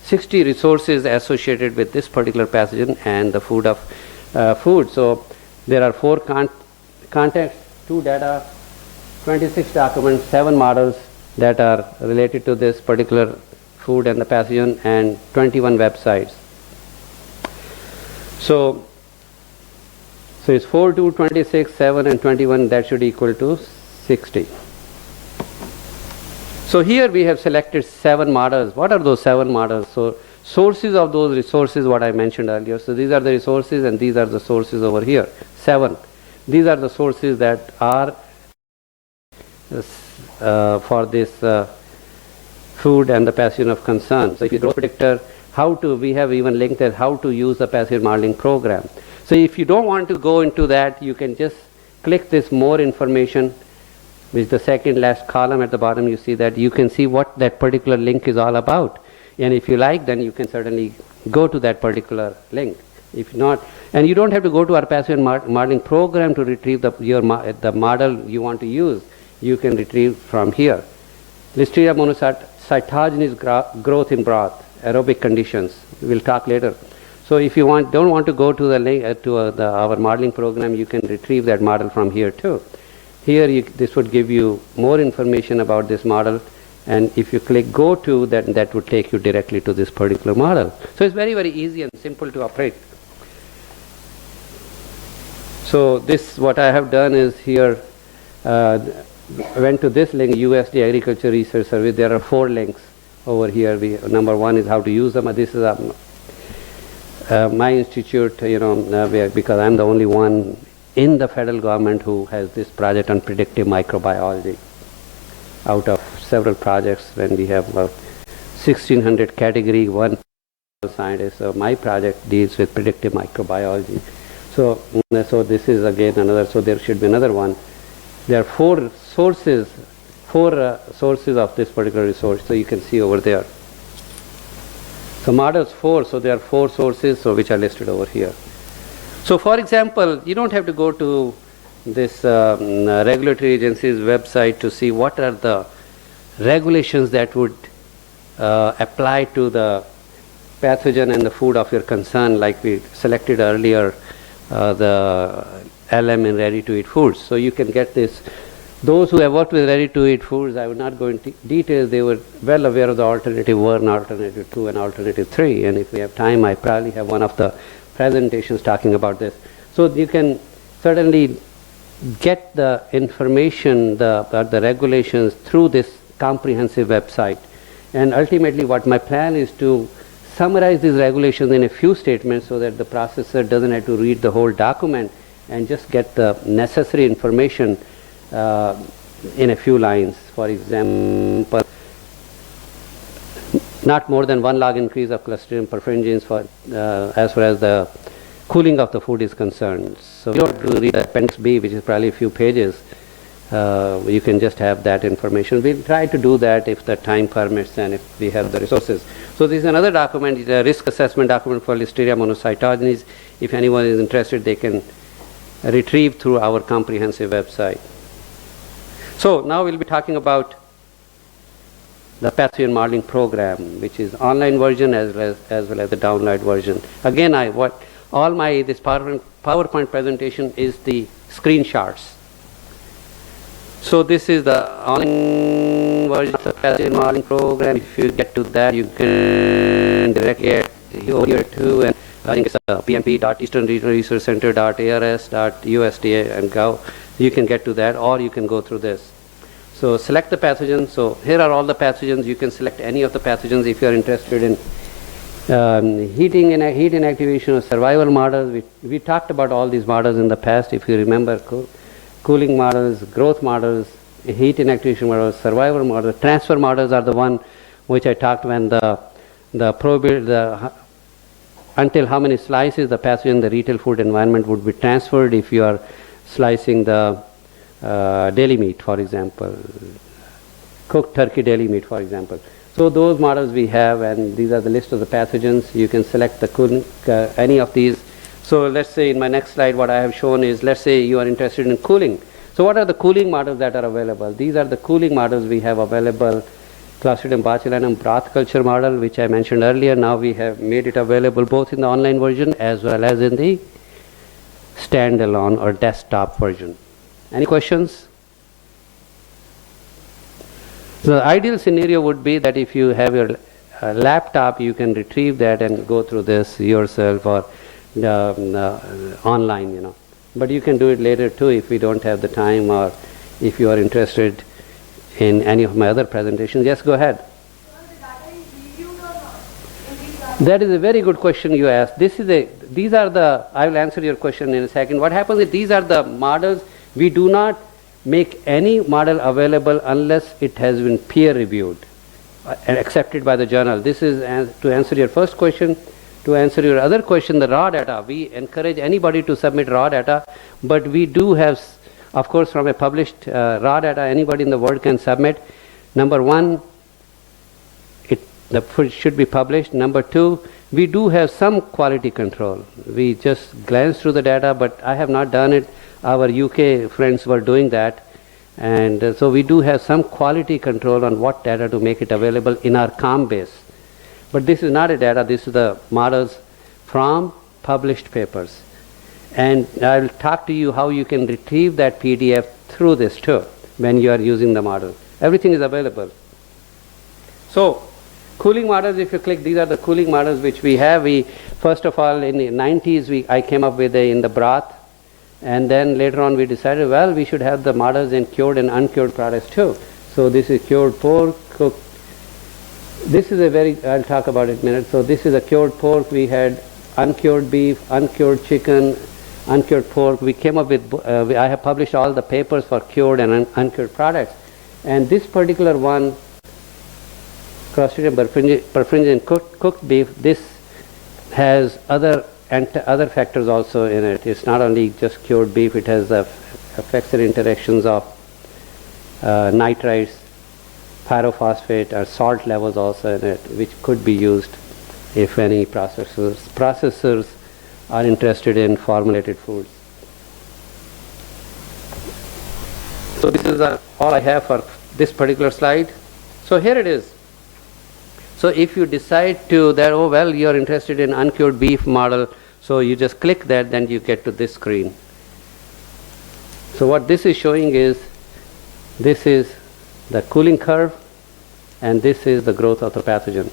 60 resources associated with this particular pathogen and the food of food. So there are 4 contacts, 2 data, 26 documents, 7 models that are related to this particular food and the pathogen, and 21 websites. So it's 4, 2, 26, 7, and 21. That should equal to 60. So here we have selected 7 models. What are those 7 models? So sources of those resources, what I mentioned earlier. So these are the resources, and these are the sources over here. 7. These are the sources that are for this food and the pathogen of concern. So if you growth predictor, we have even linked as how to use the pathogen modeling program. So if you don't want to go into that, you can just click this more information, which is the second last column at the bottom. You see that you can see what that particular link is all about. And if you like, then you can certainly go to that particular link. If not, and you don't have to go to our pathogen modeling program to retrieve the model you want to use. You can retrieve from here. Listeria monocytogenes growth in broth, aerobic conditions. We'll talk later. So if you don't want to go to the link our modeling program, you can retrieve that model from here too. Here this would give you more information about this model, and if you click go to, that would take you directly to this particular model. So it's very, very easy and simple to operate. So this, what I have done is here, went to this link, USD Agriculture Research Service. There are 4 links over here. Number 1 is how to use them. This is my institute, because I'm the only one in the federal government who has this project on predictive microbiology. Out of several projects, when we have 1,600 category 1 scientists, so my project deals with predictive microbiology. So this is again another. So there should be another one. There are 4 sources of this particular resource. So you can see over there. So models 4. So there are 4 sources, which are listed over here. So for example, you don't have to go to this regulatory agency's website to see what are the regulations that would apply to the pathogen and the food of your concern, like we selected earlier, the LM in ready-to-eat foods. So you can get this. Those who have worked with ready-to-eat foods, I will not go into details, they were well aware of the alternative 1, alternative 2, and alternative 3. And if we have time, I probably have one of the presentations talking about this. So you can certainly get the information, the regulations through this comprehensive website. And ultimately what my plan is to summarize these regulations in a few statements so that the processor doesn't have to read the whole document and just get the necessary information in a few lines. For example, not more than 1 log increase of Clostridium perfringens for as far as the cooling of the food is concerned. So if you don't have to read Appendix B, which is probably a few pages, you can just have that information. We'll try to do that if the time permits and if we have the resources. So this is another document, it's a risk assessment document for Listeria monocytogenes. If anyone is interested, they can retrieve through our comprehensive website. So now we'll be talking about the pathogen modeling program, which is online version as well as the download version. Again, this PowerPoint presentation is the screenshots. So this is the online version of the pathogen modeling program. If you get to that, you can directly get over here too, and I think it's pmp.easternregionalresearchcenter.ars.usda and go. You can get to that, or you can go through this. So select the pathogens. So here are all the pathogens. You can select any of the pathogens if you are interested in heat inactivation or survival models. We talked about all these models in the past, if you remember. Cooling models, growth models, heat inactivation models, survival models. Transfer models are the one which I talked when until how many slices the pathogen in the retail food environment would be transferred if you are slicing the deli meat, for example, cooked turkey deli meat, for example. So those models we have, and these are the list of the pathogens. You can select any of these. So let's say in my next slide what I have shown is, let's say you are interested in cooling. So what are the cooling models that are available? These are the cooling models we have available. Clostridium botulinum broth culture model, which I mentioned earlier. Now we have made it available both in the online version as well as in the standalone or desktop version. Any questions? So the ideal scenario would be that if you have your laptop, you can retrieve that and go through this yourself or online, But you can do it later too if we don't have the time, or if you are interested in any of my other presentations. Yes, go ahead. That is a very good question you asked. I will answer your question in a second. What happens is these are the models. We do not make any model available unless it has been peer reviewed and accepted by the journal. This is to answer your first question. To answer your other question, the raw data, we encourage anybody to submit raw data, but we do have, of course, from a published raw data, anybody in the world can submit. Number one, the food should be published. Number two, we do have some quality control. We just glance through the data, but I have not done it. Our UK friends were doing that. And so we do have some quality control on what data to make it available in our COM base. But this is not a data, this is the models from published papers. And I will talk to you how you can retrieve that PDF through this too when you are using the model. Everything is available. So cooling models, if you click, these are the cooling models which we have. First of all, in the 90s, I came up with in the broth. And then later on we decided, well, we should have the models in cured and uncured products too. So this is cured pork, cooked. This is I'll talk about it in a minute. So this is a cured pork. We had uncured beef, uncured chicken, uncured pork. We came up with, I have published all the papers for cured and uncured products. And this particular one, Clostridium perfringens cooked beef, this has other factors also in it. It's not only just cured beef, it has the effects and interactions of nitrites, pyrophosphate, or salt levels also in it, which could be used if any processors are interested in formulated foods. So this is all I have for this particular slide. So here it is. So if you decide to that, oh well, you're interested in uncured beef model, so you just click that, then you get to this screen. So what this is showing is, this is the cooling curve, and this is the growth of the pathogen.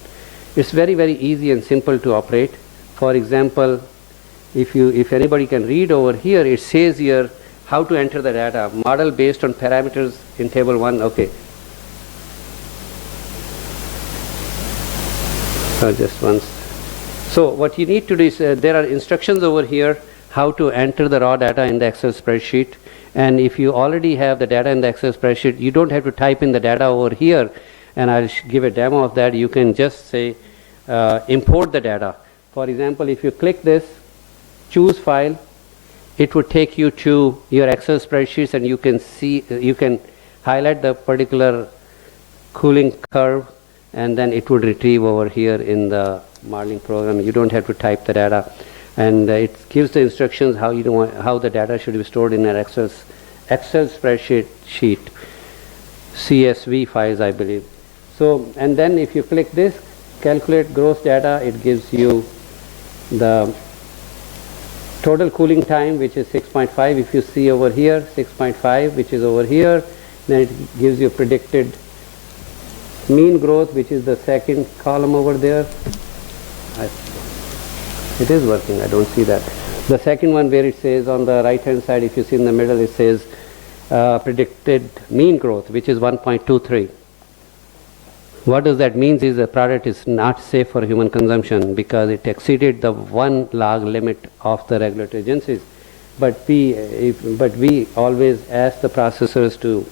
It's very, very easy and simple to operate. For example, if anybody can read over here, it says here how to enter the data. Model based on parameters in table 1. Okay. Just once. So what you need to do is, there are instructions over here how to enter the raw data in the Excel spreadsheet. And if you already have the data in the Excel spreadsheet, you don't have to type in the data over here. And I'll give a demo of that. You can just say import the data. For example, if you click this, choose file, it would take you to your Excel spreadsheets, and you can see, you can highlight the particular cooling curve, and then it would retrieve over here in the modeling program. You don't have to type the data, and it gives the instructions how how the data should be stored in an Excel spreadsheet sheet, CSV files, I believe. So, and then if you click this, calculate gross data, it gives you the total cooling time, which is 6.5. If you see over here, 6.5, which is over here, then it gives you predicted mean growth, which is the second column over there. It is working, I don't see that. The second one where it says on the right hand side, if you see in the middle, it says predicted mean growth, which is 1.23. What does that mean is the product is not safe for human consumption because it exceeded the 1 log limit of the regulatory agencies. But we always ask the processors to,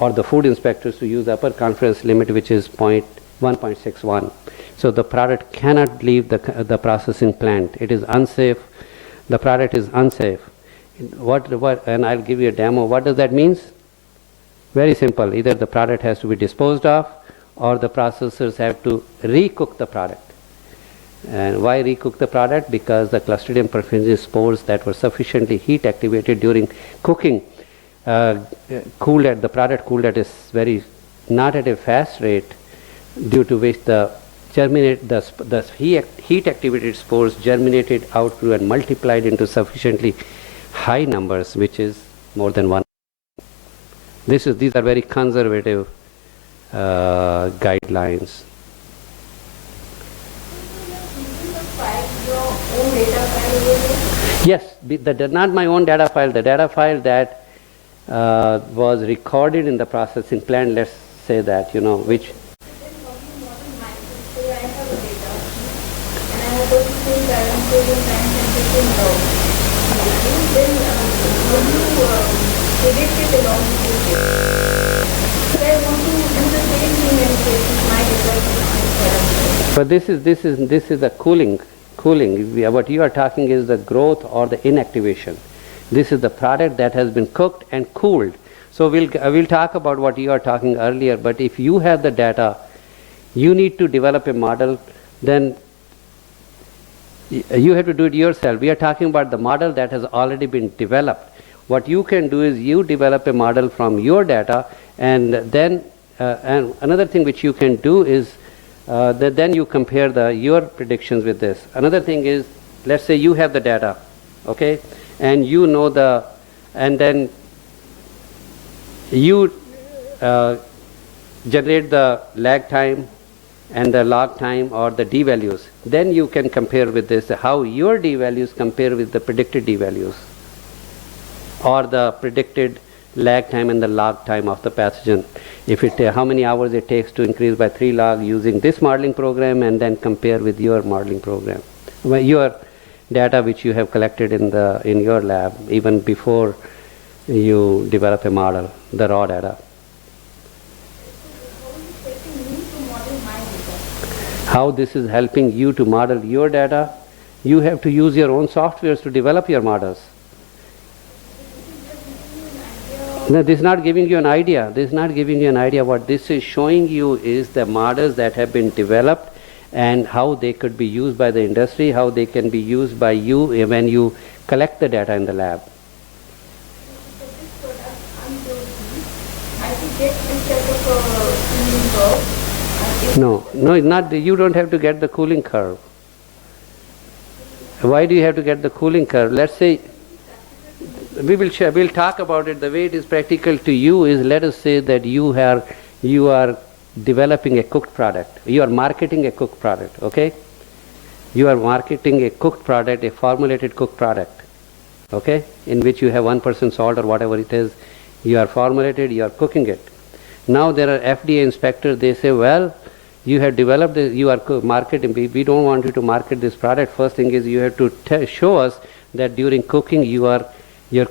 or the food inspectors, to use the upper confidence limit, which is 1.61. So the product cannot leave the processing plant. It is unsafe. The product is unsafe. And I'll give you a demo. What does that mean? Very simple. Either the product has to be disposed of, or the processors have to recook the product. And why recook the product? Because the Clostridium perfringens spores that were sufficiently heat activated during cooking cooled at not at a fast rate, due to which the heat activated spores germinated, outgrew, and multiplied into sufficiently high numbers, which is more than 1. These are very conservative guidelines. Yes, not my own data file. The data file that was recorded in the processing plant. Let's say that, which. But this is the cooling. What you are talking is the growth or the inactivation. This is the product that has been cooked and cooled. So we'll talk about what you are talking earlier. But if you have the data, you need to develop a model. Then you have to do it yourself. We are talking about the model that has already been developed. What you can do is you develop a model from your data, and then and another thing which you can do is that then you compare your predictions with this. Another thing is, let's say you have the data, okay, and you know and then you generate the lag time and the log time or the d values. Then you can compare with this how your d values compare with the predicted d values, or the predicted lag time and the log time of the pathogen. If how many hours it takes to increase by 3 log using this modeling program, and then compare with your modeling program, your data which you have collected in your lab even before you develop a model, the raw data. How this is helping you to model your data? You have to use your own softwares to develop your models. No, this is not giving you an idea. This is not giving you an idea. What this is showing you is the models that have been developed and how they could be used by the industry, how they can be used by you when you collect the data in the lab. get this type of cooling curve? No, it's not. You don't have to get the cooling curve. Why do you have to get the cooling curve? Let's say we'll talk about it. The way it is practical to you is, let us say that you are developing a cooked product. You are marketing a cooked product. Okay, you are marketing a cooked product, a formulated cooked product. Okay, in which you have 1% salt or whatever it is. You are formulated. You are cooking it. Now there are FDA inspectors. They say, well, you have developed this, you are marketing, we don't want you to market this product. First thing is you have to show us that during cooking your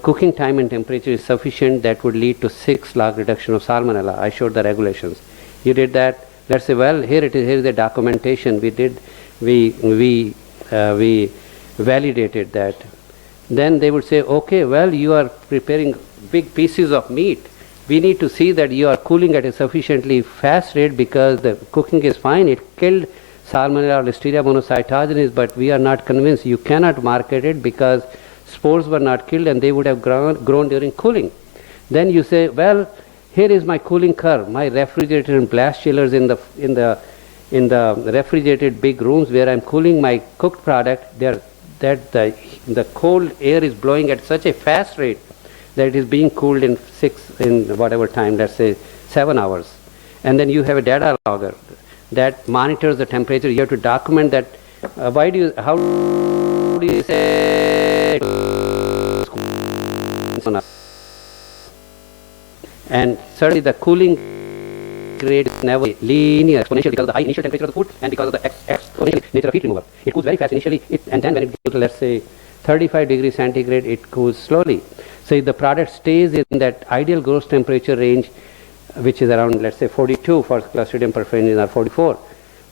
cooking time and temperature is sufficient that would lead to 6 log reduction of salmonella. I showed the regulations. You did that. Let's say, well, here it is, here is the documentation. We validated that. Then they would say, okay, well, you are preparing big pieces of meat. We need to see that you are cooling at a sufficiently fast rate because the cooking is fine. It killed Salmonella or Listeria monocytogenes, but we are not convinced. You cannot market it because spores were not killed and they would have grown during cooling. Then you say, well, here is my cooling curve. My refrigerator and blast chillers in the refrigerated big rooms where I'm cooling my cooked product, the cold air is blowing at such a fast rate that it is being cooled in whatever time, let's say 7 hours. And then you have a data logger that monitors the temperature. You have to document that. How do you say? And certainly the cooling rate is never linear, exponential, because of the high initial temperature of the food and because of the exponential nature of heat removal. It cools very fast initially, and then when it goes to, let's say, 35 degrees centigrade, it cools slowly. So if the product stays in that ideal gross temperature range, which is around, let's say, 42 for Clostridium perfringens or 44,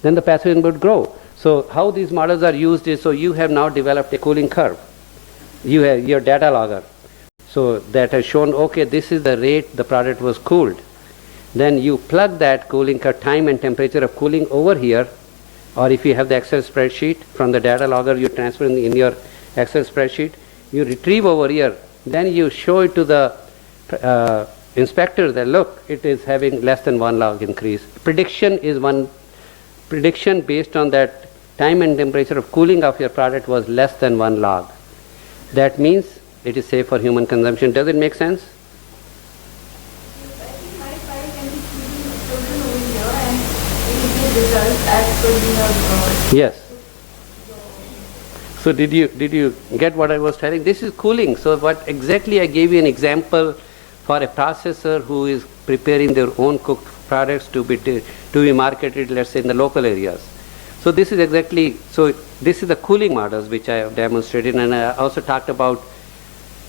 then the pathogen would grow. So how these models are used is, so you have now developed a cooling curve. You have your data logger. So that has shown, okay, this is the rate the product was cooled. Then you plug that cooling curve, time and temperature of cooling over here, or if you have the Excel spreadsheet from the data logger, you transfer in your Excel spreadsheet, you retrieve over here. Then you show it to the inspector that, look, it is having less than 1 log increase. Prediction based on that time and temperature of cooling of your product was less than 1 log. That means it is safe for human consumption. Does it make sense? Yes. So did you get what I was telling? This is cooling. So what exactly I gave you an example for a processor who is preparing their own cooked products to be marketed, let's say, in the local areas. So this is exactly, so this is the cooling models which I have demonstrated, and I also talked about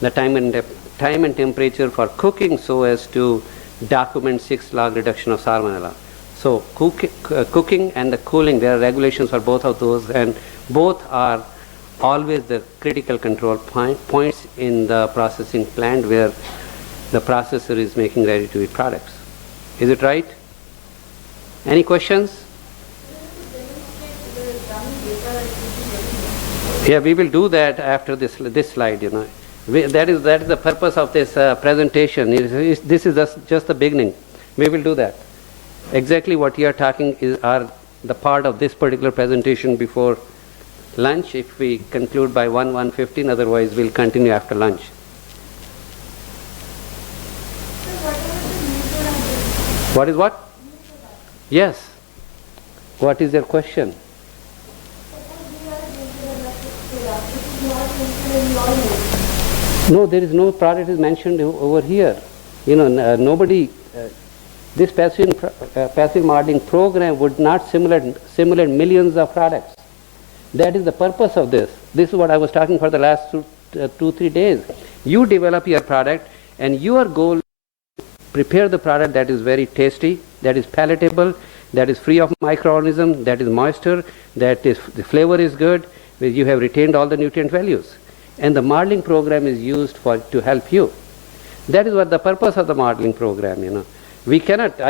the time and temperature for cooking so as to document 6 log reduction of salmonella. So cooking and the cooling, there are regulations for both of those, and both are always the critical control points in the processing plant where the processor is making ready to eat products. Is it right? Any questions? Yeah, we will do that after this slide, you know. That is the purpose of this presentation. This is just the beginning. We will do that. Exactly what you are talking are the part of this particular presentation before lunch, if we conclude by 1:15, otherwise we'll continue after lunch. What is what? Yes. What is your question? No, there is no product is mentioned over here. You know, nobody. This passive modeling program would not simulate millions of products. That is the purpose of this. This is what I was talking for the last 2-3 days. You develop your product, and your goal is to prepare the product that is very tasty, that is palatable, that is free of microorganisms, that is moisture, the flavor is good, you have retained all the nutrient values. And the modeling program is used to help you. That is what the purpose of the modeling program, you know. I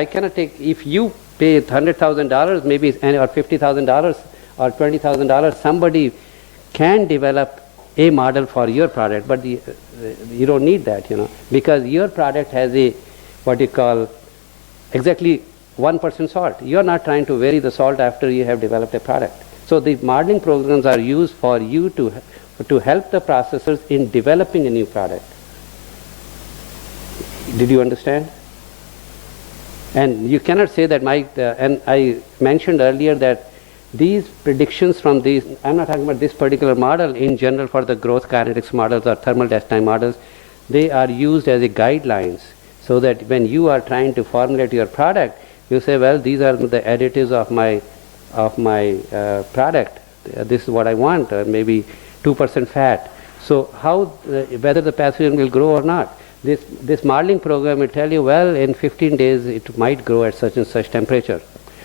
cannot take, if you pay $100,000 maybe, or $50,000 or $20,000, somebody can develop a model for your product, but you don't need that, you know, because your product has what you call exactly 1% salt. You are not trying to vary the salt after you have developed a product. So the modeling programs are used for you to help the processors in developing a new product. Did you understand? And you cannot say that and I mentioned earlier that these predictions from these, I'm not talking about this particular model, in general for the growth kinetics models or thermal test time models, they are used as a guidelines so that when you are trying to formulate your product, you say, well, these are the additives of my product. This is what I want, maybe 2% fat. So how, whether the pathogen will grow or not. This modeling program will tell you, well, in 15 days it might grow at such and such temperature.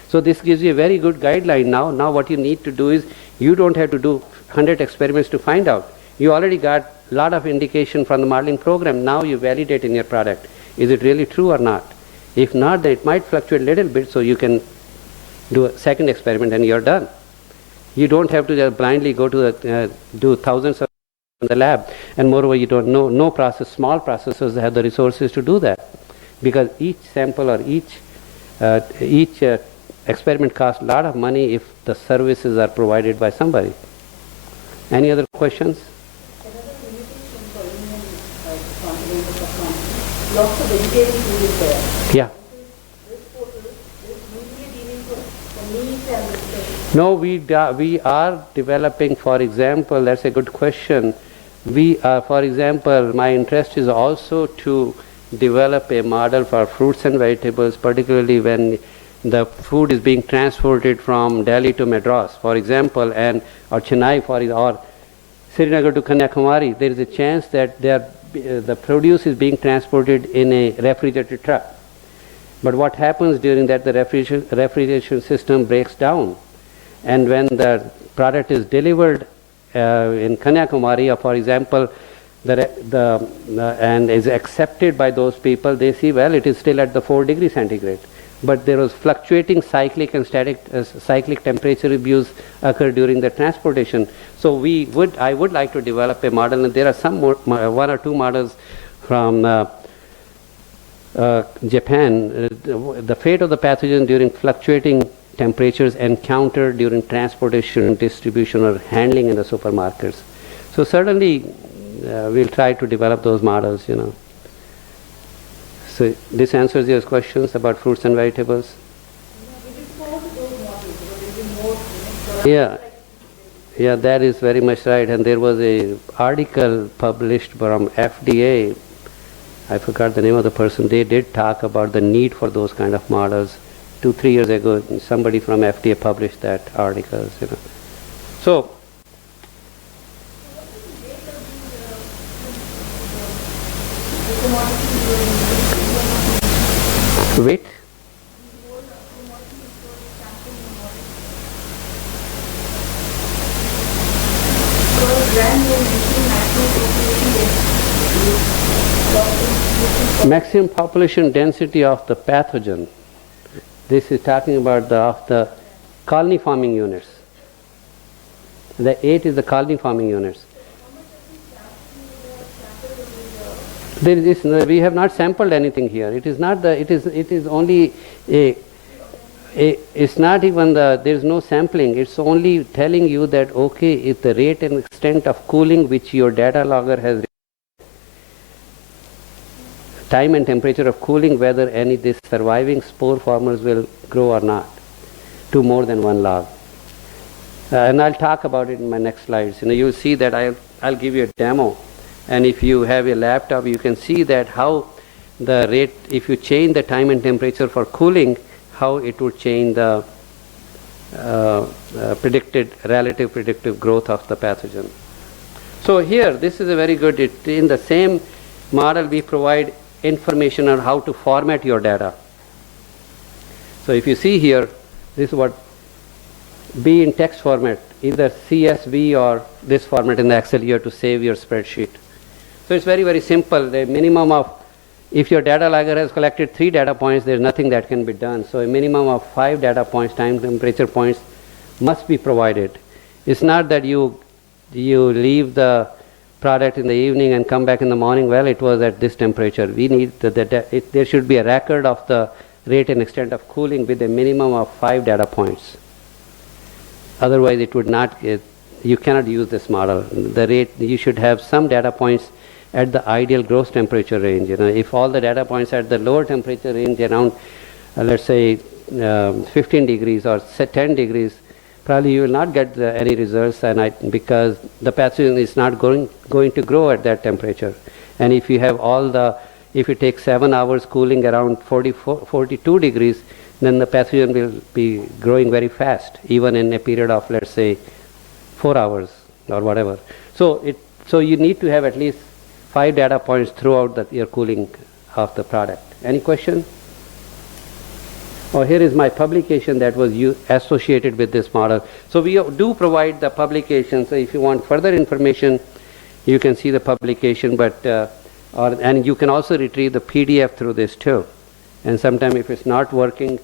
So this gives you a very good guideline now. Now what you need to do is, you don't have to do 100 experiments to find out. You already got a lot of indication from the modeling program. Now you validate in your product. Is it really true or not? If not, then it might fluctuate a little bit, so you can do a second experiment and you're done. You don't have to just blindly go to do thousands of in the lab, and moreover you don't know, small processors have the resources to do that, because each sample or each experiment costs a lot of money if the services are provided by somebody. Any other questions? Another limitation for Indian continent of the country, lots of vegetarian food is there. Yeah. This portal is usually dealing for meat and vegetables. No, we are developing, for example, that's a good question. For example, my interest is also to develop a model for fruits and vegetables, particularly when the food is being transported from Delhi to Madras, for example, or Chennai, or Srinagar to Kanyakumari. There is a chance that the produce is being transported in a refrigerated truck. But what happens during that, the refrigeration system breaks down. And when the product is delivered in Kanyakumari, for example, and is accepted by those people, they see, well, it is still at the 4 degrees centigrade. But there was fluctuating cyclic and cyclic temperature reviews occur during the transportation. So I would like to develop a model, and there are one or two models from Japan. The fate of the pathogen during fluctuating temperatures encountered during transportation, distribution, or handling in the supermarkets. So certainly we'll try to develop those models, So this answers your questions about fruits and vegetables? Yeah, that is very much right. And there was an article published from FDA, I forgot the name of the person, they did talk about the need for those kind of models. 2-3 years ago, somebody from FDA published that article. So, wait. Maximum population density of the pathogen. This is talking about the colony forming units. The 8 is the colony forming units. We have not sampled anything here. It is not it is only it's not even there is no sampling. It's only telling you that, okay, if the rate and extent of cooling which your data logger has, time and temperature of cooling, whether this surviving spore formers will grow or not to more than 1 log. And I'll talk about it in my next slides. You'll see that I'll give you a demo. And if you have a laptop, you can see that how the rate, if you change the time and temperature for cooling, how it would change the relative predictive growth of the pathogen. So here, this is a very good, in the same model we provide information on how to format your data. So if you see here, this is what be in text format, either CSV or this format in the Excel here to save your spreadsheet. So it's very, very simple. The minimum of, if your data logger has collected 3 data points, there's nothing that can be done. So a minimum of 5 data points, time temperature points must be provided. It's not that you leave the product in the evening and come back in the morning, well, it was at this temperature. We need there should be a record of the rate and extent of cooling with a minimum of 5 data points. Otherwise, it would not. You cannot use this model. The rate, you should have some data points at the ideal gross temperature range. If all the data points at the lower temperature range around, let's say 15 degrees or 10 degrees, probably you will not get any results, because the pathogen is not going to grow at that temperature. And if you have if you take 7 hours cooling around 42 degrees, then the pathogen will be growing very fast, even in a period of, let's say, 4 hours or whatever. So you need to have at least 5 data points throughout your cooling of the product. Any question? Oh, here is my publication that was associated with this model. So we do provide the publication. So if you want further information, you can see the publication, and you can also retrieve the PDF through this too. And sometime if it's not working,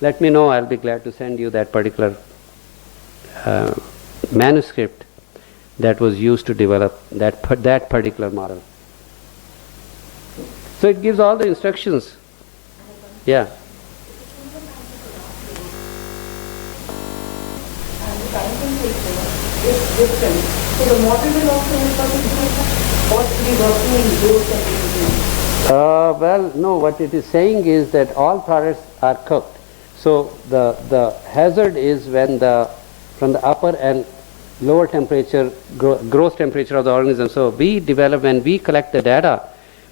let me know. I'll be glad to send you that particular manuscript that was used to develop that particular model. So it gives all the instructions. Yeah. And the time temperature is different. So the model will also help us to what to be working in those temperatures. Well, no, what it is saying is that all products are cooked. So the hazard is when from the upper and lower temperature, gross temperature of the organism. So when we collect the data,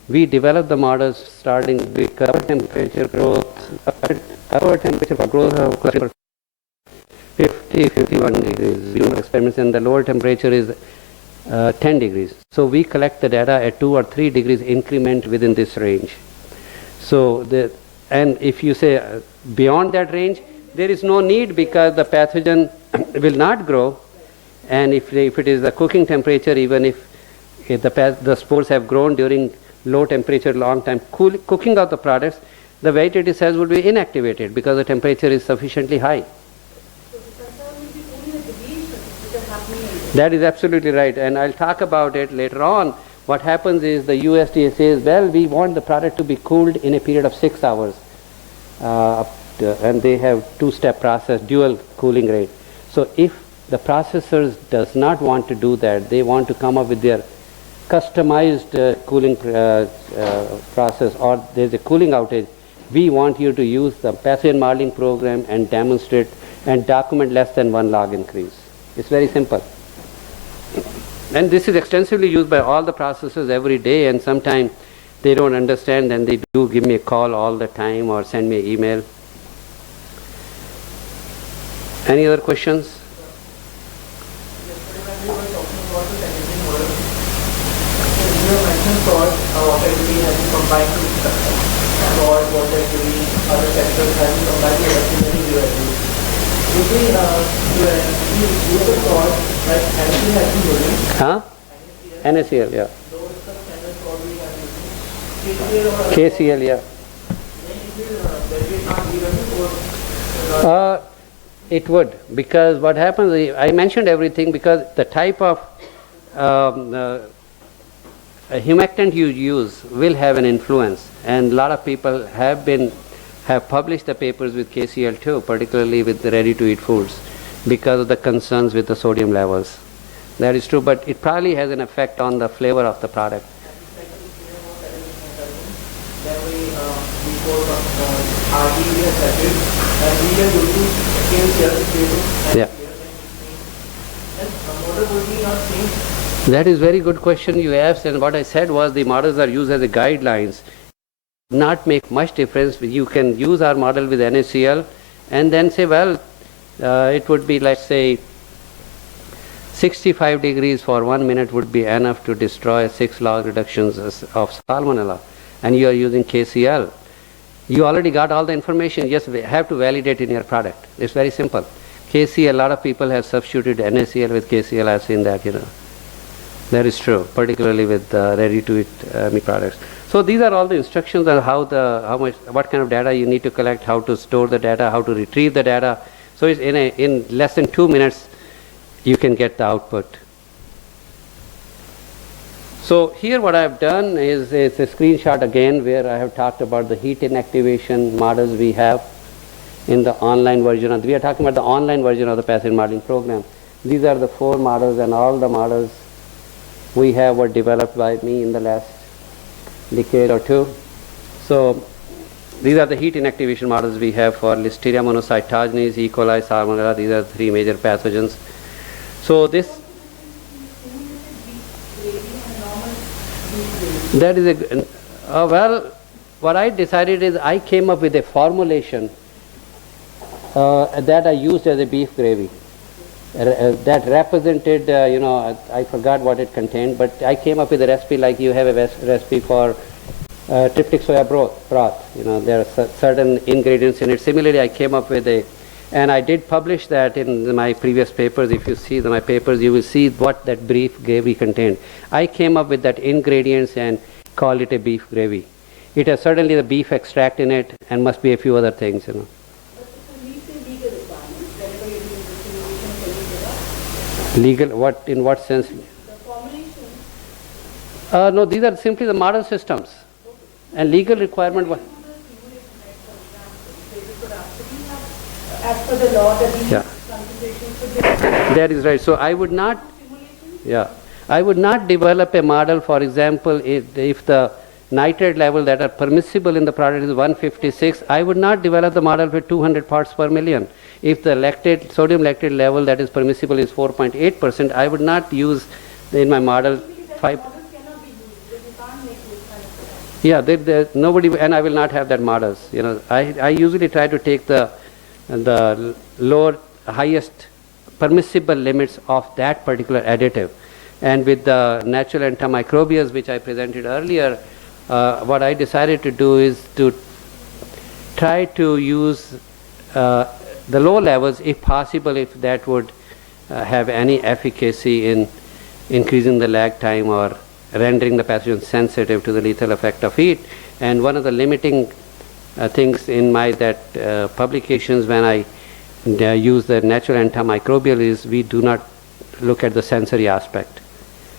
we develop the models starting with upper temperature for growth of 50, 51 degrees. We do experiments, and the lower temperature is 10 degrees. So we collect the data at 2 or 3 degrees increment within this range. So and if you say beyond that range, there is no need, because the pathogen will not grow. And if it is the cooking temperature, even if the spores have grown during low temperature long time, cooking of the products, the vegetative cells would be inactivated because the temperature is sufficiently high. So the concern will be only the deviations which are happening in this. That is absolutely right, and I'll talk about it later on. What happens is the USDA says, well, we want the product to be cooled in a period of 6 hours. And they have 2-step process, dual cooling rate. So if the processors does not want to do that, they want to come up with their customized cooling process, or there's a cooling outage, we want you to use the pathogen modeling program and demonstrate and document less than 1 log increase. It's very simple. And this is extensively used by all the processors every day, and sometimes they don't understand, and they do give me a call all the time or send me an email. Any other questions? You mentioned salt, water activity has been combined with salt, water activity, other factors have been combined with many USDs. Would we use the salt that NaCl has been using? Huh? NaCl, yeah. Those the standard salt we are using. KCl or KCl, yeah. then it will not given or It would, because what happens, I mentioned everything because the type of humectant you use will have an influence, and a lot of people have published the papers with KCl too, particularly with the ready-to-eat foods, because of the concerns with the sodium levels. That is true, but it probably has an effect on the flavor of the product. then we before RD we have settled, and we are using KCl Yeah. and model would be not same. That is very good question you asked, and what I said was the models are used as a guidelines. Not make much difference. You can use our model with NaCl and then say, well, it would be, let's say, 65 degrees for 1 minute would be enough to destroy 6 log reductions of salmonella, and you are using KCl. You already got all the information, just have to validate in your product. It's very simple. KCl, a lot of people have substituted NaCl with KCl. I've seen that, That is true, particularly with ready-to-eat meat products. So these are all the instructions on what kind of data you need to collect, how to store the data, how to retrieve the data. So it's in less than 2 minutes, you can get the output. So here what I have done is it's a screenshot again where I have talked about the heat inactivation models we have in the online version of, we are talking about the online version of the pathogen modeling program. These are the 4 models, and all the models we have were developed by me in the last decade or 2. So these are the heat inactivation models we have for Listeria monocytogenes, E. coli, Salmonella. These are the 3 major pathogens. So this, that is a, well, what I decided is I came up with a formulation that I used as a beef gravy. That represented, I forgot what it contained, but I came up with a recipe like you have a recipe for tryptic soya broth. There are certain ingredients in it. Similarly, I came up with and I did publish that in my previous papers. If you see my papers, you will see what that beef gravy contained. I came up with that ingredients and called it a beef gravy. It has certainly the beef extract in it and must be a few other things, But to meet the legal requirements, whenever you're doing this simulation, can you give us? Legal, what, in what sense? The formulation. No, these are simply the model systems. And legal requirement was... As per the law, the these Yeah. concentrations should be. That is right. So I would not... Yeah. I would not develop a model, for example, if the nitrate level that are permissible in the product is 156, I would not develop the model with 200 parts per million. If the sodium lactate level that is permissible is 4.8%, I would not use in my model 5. Yeah, nobody, and I will not have that models. I usually try to take the highest permissible limits of that particular additive. And with the natural antimicrobials which I presented earlier, what I decided to do is to try to use the low levels if possible, if that would have any efficacy in increasing the lag time or rendering the pathogen sensitive to the lethal effect of heat. And one of the limiting things in my publications when I use the natural antimicrobial is we do not look at the sensory aspect.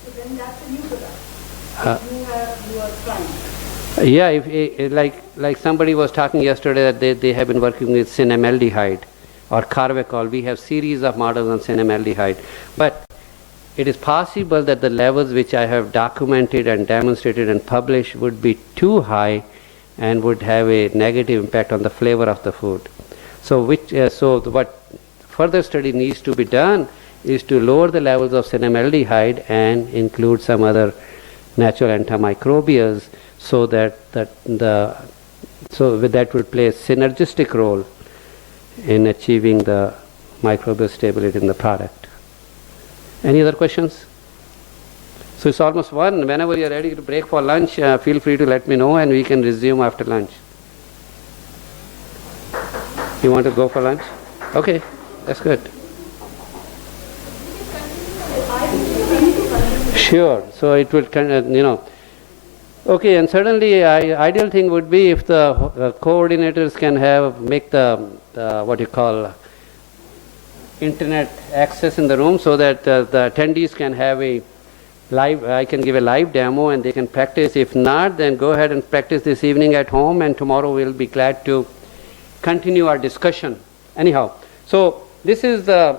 So then that's a new product. You are trying. Yeah, if like somebody was talking yesterday that they have been working with cinnamaldehyde or carvacol. We have series of models on cinnamaldehyde, but it is possible that the levels which I have documented and demonstrated and published would be too high and would have a negative impact on the flavor of the food. So what further study needs to be done is to lower the levels of cinnamaldehyde and include some other natural antimicrobials so that that would play a synergistic role in achieving the microbial stability in the product. Any other questions? So it's almost 1. Whenever you're ready to break for lunch, feel free to let me know and we can resume after lunch. You want to go for lunch? Okay, that's good. Sure. So it will Okay, and certainly ideal thing would be if the coordinators can make the what you call internet access in the room so that the attendees can have I can give a live demo and they can practice. If not, then go ahead and practice this evening at home, and tomorrow we'll be glad to continue our discussion. Anyhow, so this is the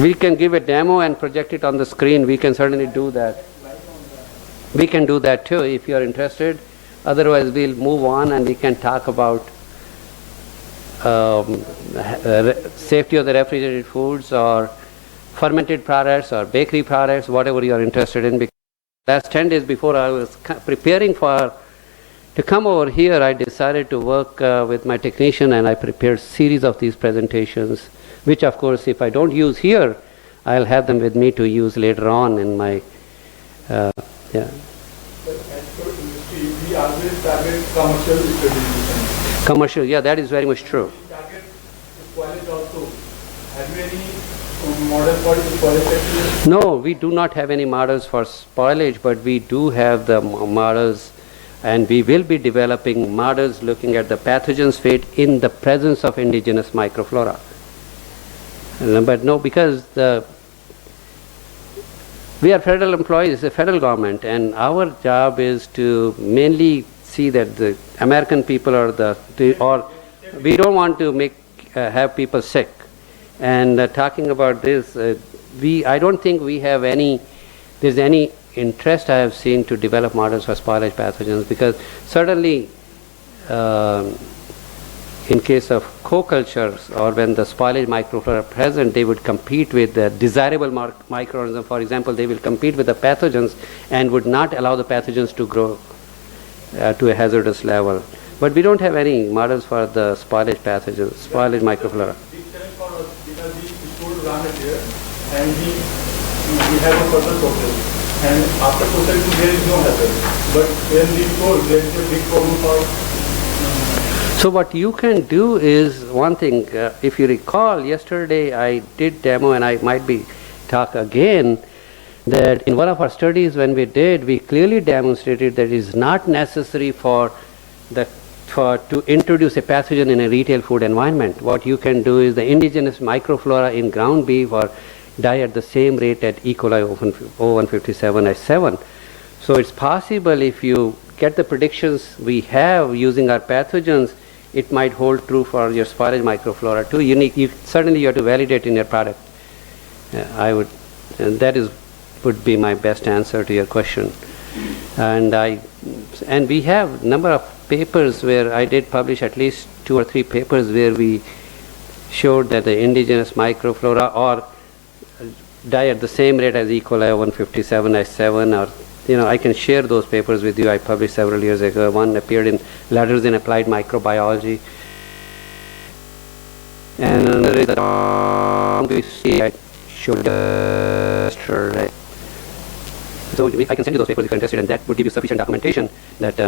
we can give a demo and project it on the screen. We can certainly do that. We can do that too if you are interested. Otherwise, we'll move on and we can talk about safety of the refrigerated foods or fermented products or bakery products, whatever you are interested in. Because last 10 days before I was preparing to come over here, I decided to work with my technician and I prepared a series of these presentations, which of course if I don't use here, I'll have them with me to use later on in my, yeah. We always target commercial distribution. Commercial, yeah, that is very much true. We target spoilage also. Have you any model for spoilage? No, we do not have any models for spoilage, but we do have the models, and we will be developing models looking at the pathogen's fate in the presence of indigenous microflora. But no, because we are federal employees, the federal government, and our job is to mainly see that the American people or we don't want to make have people sick. And talking about this, I don't think there's any interest I have seen to develop models for spoilage pathogens, because certainly in case of co-cultures or when the spoilage microflora are present, they would compete with the desirable microorganisms. For example, they will compete with the pathogens and would not allow the pathogens to grow to a hazardous level. But we don't have any models for the spoilage pathogens, spoilage microflora. Big challenge for us because we store raw material and we have a further process. And after processing there is no hazard. But when we store, there is a big problem for. So what you can do is one thing. If you recall, yesterday I did demo, and I might be talk again, that in one of our studies when we clearly demonstrated that it is not necessary to introduce a pathogen in a retail food environment. What you can do is the indigenous microflora in ground beef or die at the same rate at E. coli 0157H7. So it's possible if you get the predictions we have using our pathogens, it might hold true for your spoilage microflora too. Certainly you have to validate in your product. And that would be my best answer to your question. And we have number of papers where I did publish at least 2 or 3 papers where we showed that the indigenous microflora or die at the same rate as E. coli 157H7, or I can share those papers with you. I published several years ago. One appeared in Letters in Applied Microbiology, and another is I showed yesterday. So I can send you those papers if you're interested, and that would give you sufficient documentation that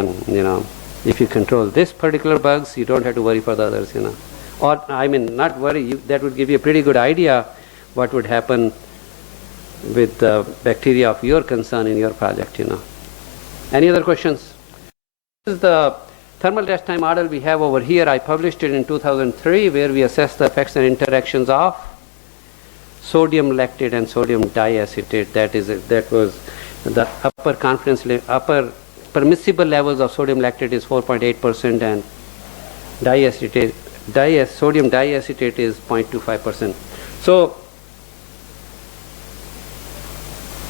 if you control this particular bugs, you don't have to worry for the others. Or not worry. That would give you a pretty good idea what would happen with the bacteria of your concern in your project. Any other questions? This is the thermal test time model we have over here. I published it in 2003, where we assessed the effects and interactions of sodium lactate and sodium diacetate. That was the upper permissible levels of sodium lactate is 4.8%, and sodium diacetate is 0.25%.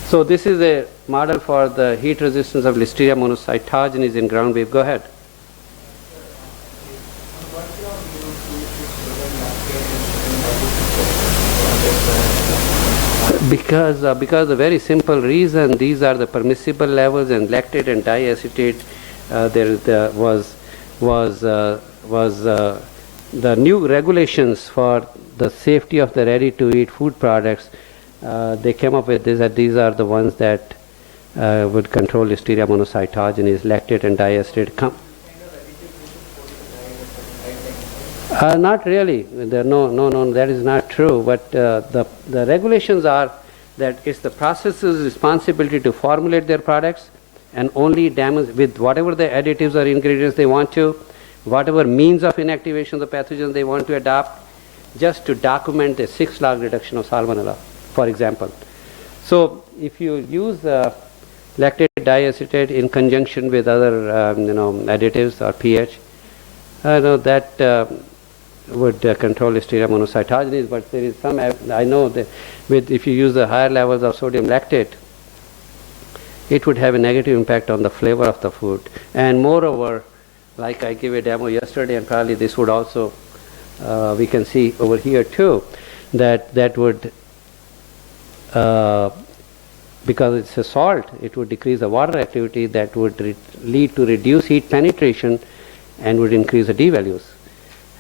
So this is a model for the heat resistance of Listeria monocytogenes in ground beef. Go ahead. Because a very simple reason, these are the permissible levels, and lactate and diacetate was the new regulations for the safety of the ready-to-eat food products. They came up with this, that these are the ones that would control Listeria monocytogenes, lactate and diacetate. Not really. No, that is not true. But the regulations are that it's the processor's responsibility to formulate their products and only damage with whatever the additives or ingredients they want to, whatever means of inactivation of the pathogens they want to adopt, just to document a 6-log reduction of salmonella, for example. So if you use lactate diacetate in conjunction with other additives or pH, that would control Listeria monocytogenes, but there is some, I know that if you use the higher levels of sodium lactate, it would have a negative impact on the flavor of the food. And moreover, like I gave a demo yesterday, and probably this would also, we can see over here too, that would, because it's a salt, it would decrease the water activity, that would lead to reduced heat penetration and would increase the D values.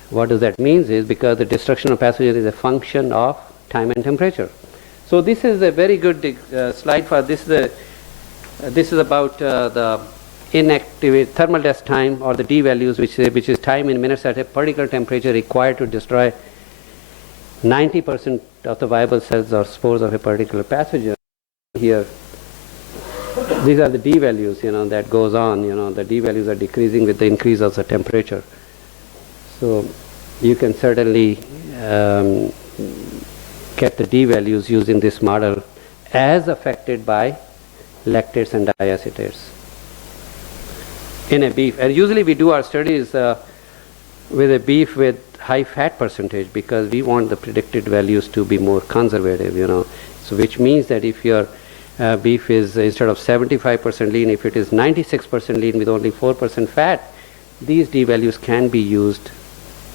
What does that mean is because the destruction of pathogens is a function of time and temperature. So this is a very good slide for this. This is about the inactive thermal test time, or the D values, which is time in minutes at a particular temperature required to destroy 90% of the viable cells or spores of a particular pathogen. Here, these are the D values, that goes on. The D values are decreasing with the increase of the temperature. So you can certainly get the D values using this model as affected by lactates and diacetates in a beef. And usually we do our studies with a beef with high fat percentage because we want the predicted values to be more conservative, So which means that if your beef is instead of 75% lean, if it is 96% lean with only 4% fat, these D values can be used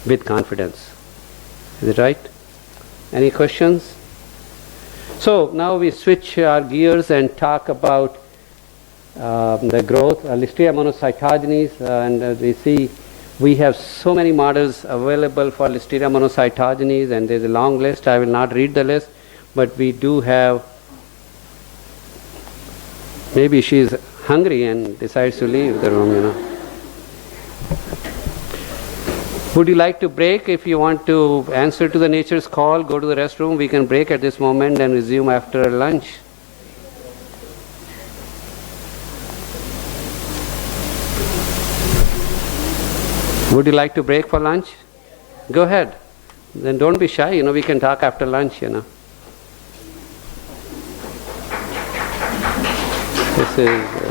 with confidence. Is it right? Any questions? So now we switch our gears and talk about the growth, Listeria monocytogenes, and we see we have so many models available for Listeria monocytogenes, and there's a long list. I will not read the list, but we do have. Maybe she's hungry and decides to leave the room, Would you like to break? If you want to answer to the nature's call, go to the restroom. We can break at this moment and resume after lunch. Would you like to break for lunch? Go ahead. Then don't be shy, we can talk after lunch, This is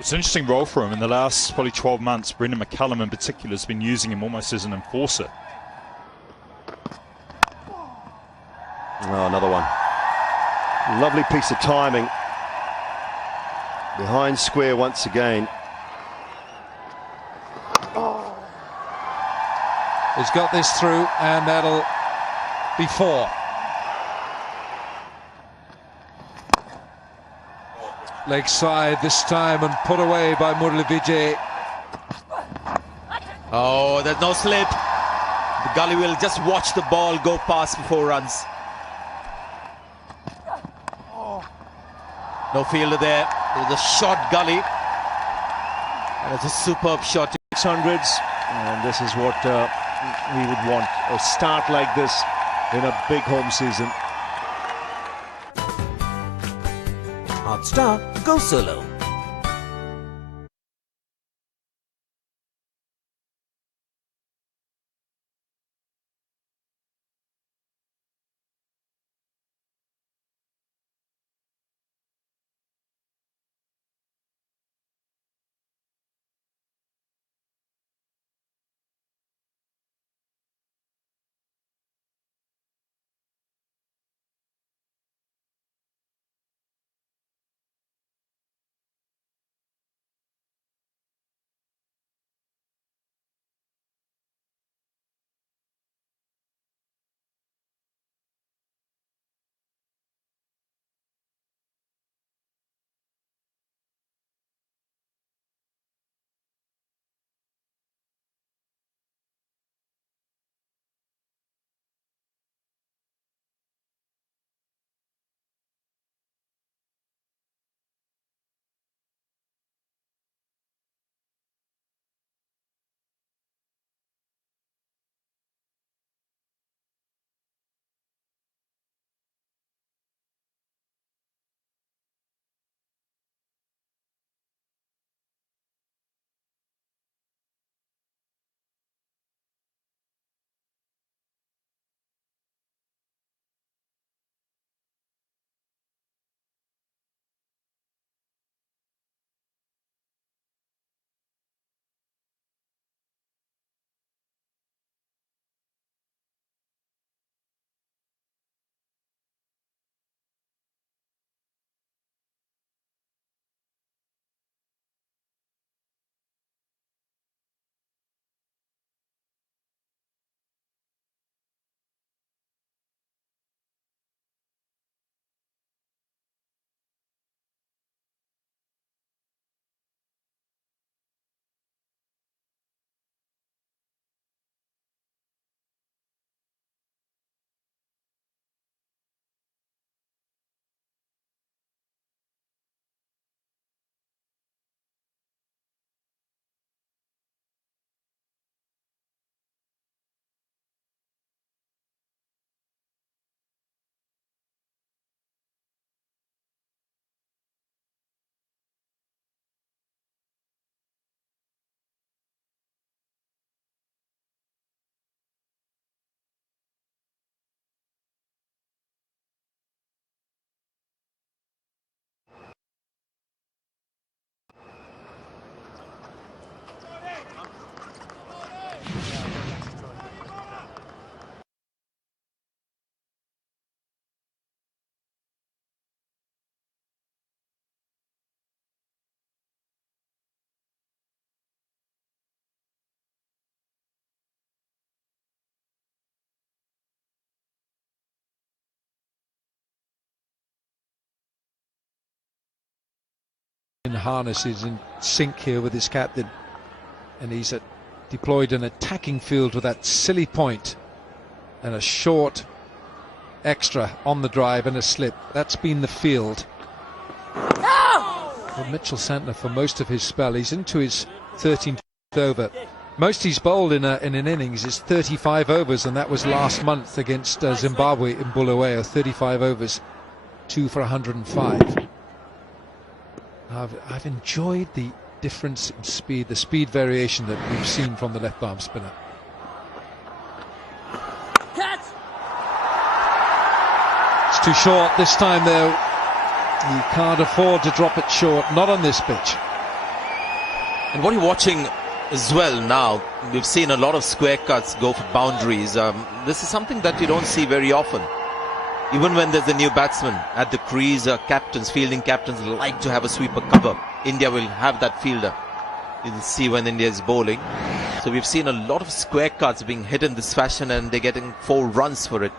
It's an interesting role for him. In the last probably 12 months, Brendan McCullum in particular has been using him almost as an enforcer. Oh, another one. Lovely piece of timing. Behind square once again. He's got this through, and that'll be 4. Leg side this time and put away by Murali Vijay. Oh, there's no slip. The gully will just watch the ball go past before runs. No fielder there. There's a short gully. And it's a superb shot. 600s, and this is what we would want. A start like this in a big home season. Hotstar, go solo. In harness, is in sync here with his captain, and he's deployed an attacking field with that silly point and a short extra on the drive and a slip. That's been the field. Well, Mitchell Santner, for most of his spell, he's into his 13th over. Most he's bowled in an innings is 35 overs, and that was last month against Zimbabwe in Bulawayo. 35 overs, 2 for 105. I've enjoyed the difference in speed, the speed variation that we've seen from the left arm spinner. It's too short this time though. You can't afford to drop it short, not on this pitch. And what you're watching as well now, we've seen a lot of square cuts go for boundaries. This is something that you don't see very often. Even when there's a new batsman at the crease, captains, fielding captains like to have a sweeper cover. India will have that fielder. You'll see when India is bowling. So we've seen a lot of square cuts being hit in this fashion, and they're getting 4 runs for it.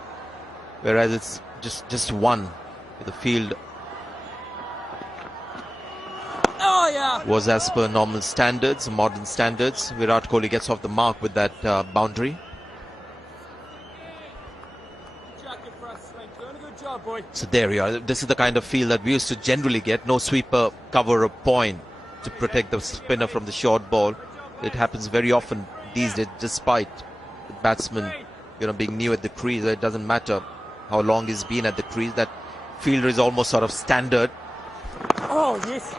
Whereas it's just 1 with the field. Was as per normal standards, modern standards. Virat Kohli gets off the mark with that boundary. So there you are. This is the kind of field that we used to generally get. No sweeper cover a point to protect the spinner from the short ball. It happens very often these days, despite the batsman, being new at the crease. It doesn't matter how long he's been at the crease. That fielder is almost sort of standard. Oh, yes.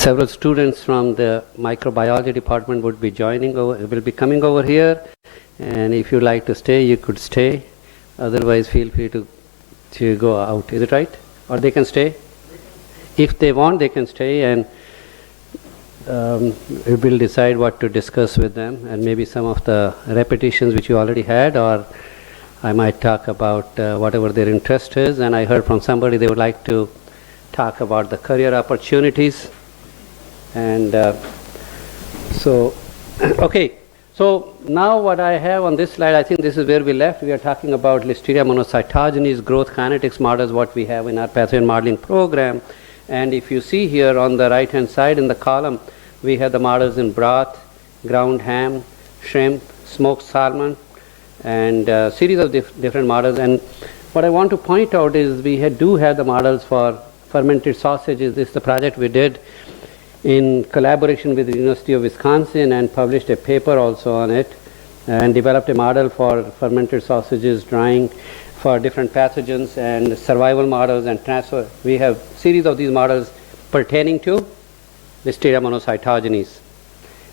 several students from the microbiology department would be will be coming over here, and if you like to stay, you could stay. Otherwise, feel free to go out. Is it right? Or they can stay? If they want, they can stay, and we will decide what to discuss with them, and maybe some of the repetitions which you already had, or I might talk about whatever their interest is. And I heard from somebody they would like to talk about the career opportunities. And okay. So now what I have on this slide, I think this is where we left. We are talking about Listeria monocytogenes growth kinetics models, what we have in our pathogen modeling program. And if you see here on the right hand side in the column, we have the models in broth, ground ham, shrimp, smoked salmon, and a series of different models. And what I want to point out is we do have the models for fermented sausages. This is the project we did in collaboration with the University of Wisconsin, and published a paper also on it, and developed a model for fermented sausages drying for different pathogens, and survival models and transfer. We have series of these models pertaining to Listeria monocytogenes.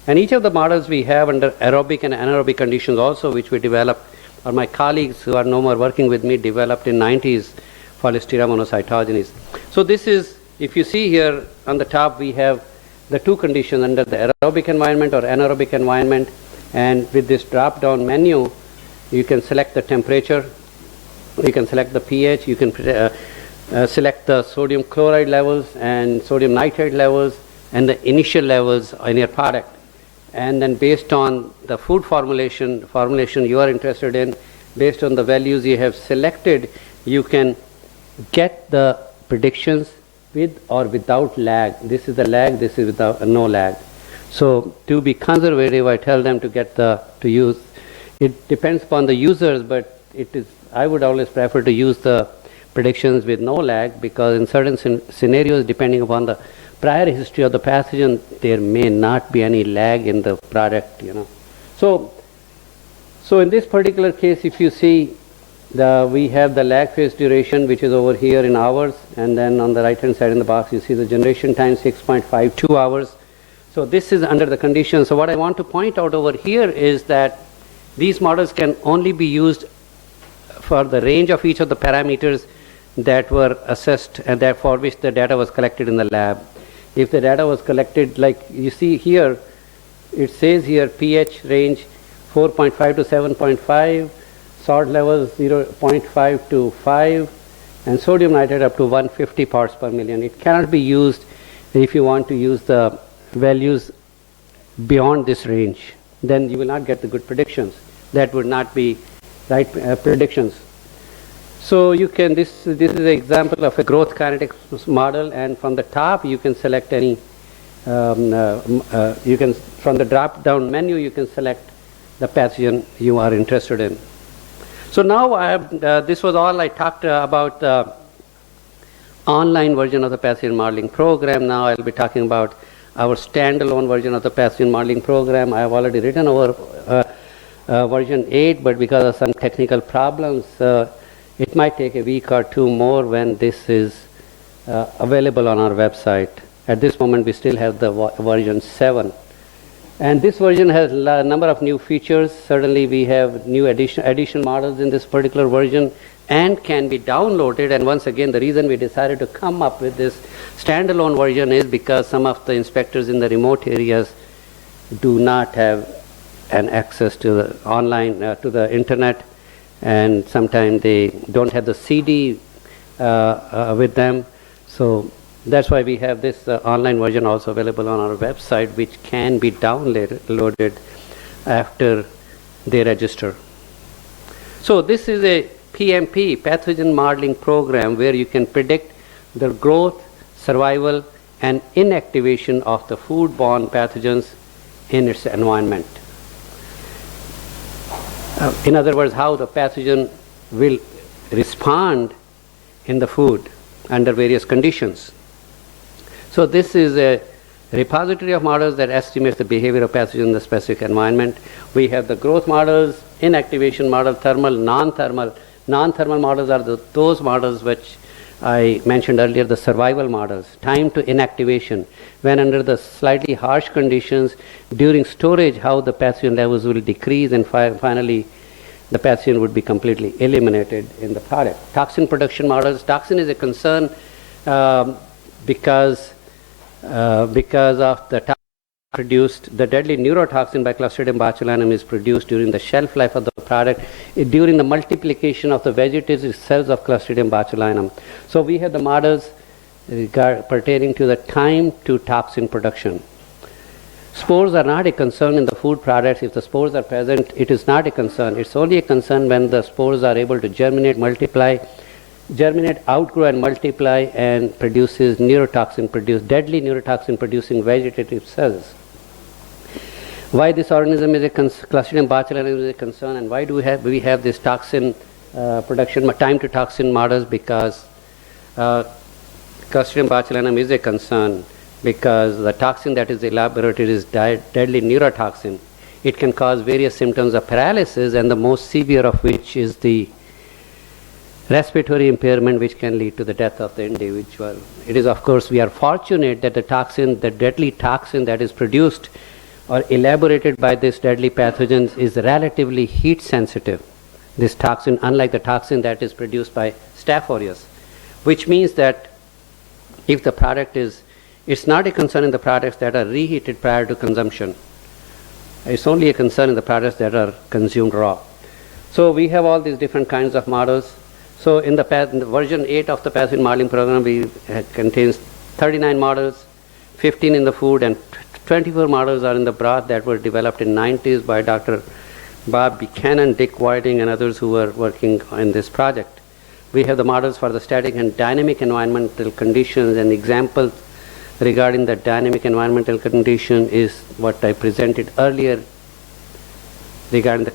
And each of the models we have under aerobic and anaerobic conditions also, which we developed, or my colleagues who are no more working with me developed in 90s for Listeria monocytogenes. So this is, if you see here on the top, we have the two conditions under the aerobic environment or anaerobic environment, and with this drop down menu you can select the temperature, you can select the pH, you can select the sodium chloride levels and sodium nitrate levels and the initial levels in your product. And then based on the food formulation you are interested in, based on the values you have selected, you can get the predictions with or without lag. This is the lag, this is without no lag. So to be conservative, I tell them to get to use. It depends upon the users, but I would always prefer to use the predictions with no lag, because in certain scenarios, depending upon the prior history of the pathogen, there may not be any lag in the product, So in this particular case, if you see, we have the lag phase duration, which is over here in hours, and then on the right hand side in the box you see the generation time, 6.52 hours. So this is under the conditions. So what I want to point out over here is that these models can only be used for the range of each of the parameters that were assessed and for which the data was collected in the lab. If the data was collected, like you see here, it says here pH range 4.5 to 7.5, salt levels 0.5 to 5, and sodium nitrate up to 150 parts per million. It cannot be used if you want to use the values beyond this range. Then you will not get the good predictions. That would not be right predictions. So you can, this is an example of a growth kinetics model, and from the top you can select any, from the drop down menu you can select the pathogen you are interested in. So now this was all I talked about the online version of the pathogen modeling program. Now I'll be talking about our standalone version of the pathogen modeling program. I have already written over version 8, but because of some technical problems, it might take a week or two more when this is available on our website. At this moment, we still have the version 7. And this version has a number of new features. Certainly, we have new additional models in this particular version and can be downloaded. And once again, the reason we decided to come up with this standalone version is because some of the inspectors in the remote areas do not have an access to the online, to the internet, and sometimes they don't have the CD with them. So that's why we have this online version also available on our website, which can be downloaded after they register. So this is a PMP, pathogen modeling program, where you can predict the growth, survival, and inactivation of the foodborne pathogens in its environment. In other words, how the pathogen will respond in the food under various conditions. So this is a repository of models that estimates the behavior of pathogens in the specific environment. We have the growth models, inactivation model, thermal, non-thermal. Non-thermal models are those models which I mentioned earlier the survival models, time to inactivation, when under the slightly harsh conditions during storage, how the pathogen levels will decrease, and finally the pathogen would be completely eliminated in the product. Toxin production models. Toxin is a concern because of the toxin produced, the deadly neurotoxin by Clostridium botulinum is produced during the shelf life of the product, during the multiplication of the vegetative cells of Clostridium botulinum. So we have the models pertaining to the time to toxin production. Spores are not a concern in the food products. If the spores are present, it is not a concern. It's only a concern when the spores are able to germinate, outgrow and multiply and produces deadly neurotoxin producing vegetative cells. Why this organism is Clostridium botulinum is a concern, and why do we have this toxin production time to toxin models? Because Clostridium botulinum is a concern, because the toxin that is elaborated is deadly neurotoxin. It can cause various symptoms of paralysis, and the most severe of which is the respiratory impairment, which can lead to the death of the individual. It is, of course, we are fortunate that the deadly toxin that is produced or elaborated by this deadly pathogens is relatively heat sensitive. This toxin, unlike the toxin that is produced by Staph aureus, which means that if the product is, it's not a concern in the products that are reheated prior to consumption. It's only a concern in the products that are consumed raw. So we have all these different kinds of models. So in the version 8 of the pathogen modeling program, contains 39 models, 15 in the food, and 24 models are in the broth that were developed in 90s by Dr. Bob Buchanan, Dick Whiting, and others who were working on this project. We have the models for the static and dynamic environmental conditions, and examples regarding the dynamic environmental condition is what I presented earlier regarding the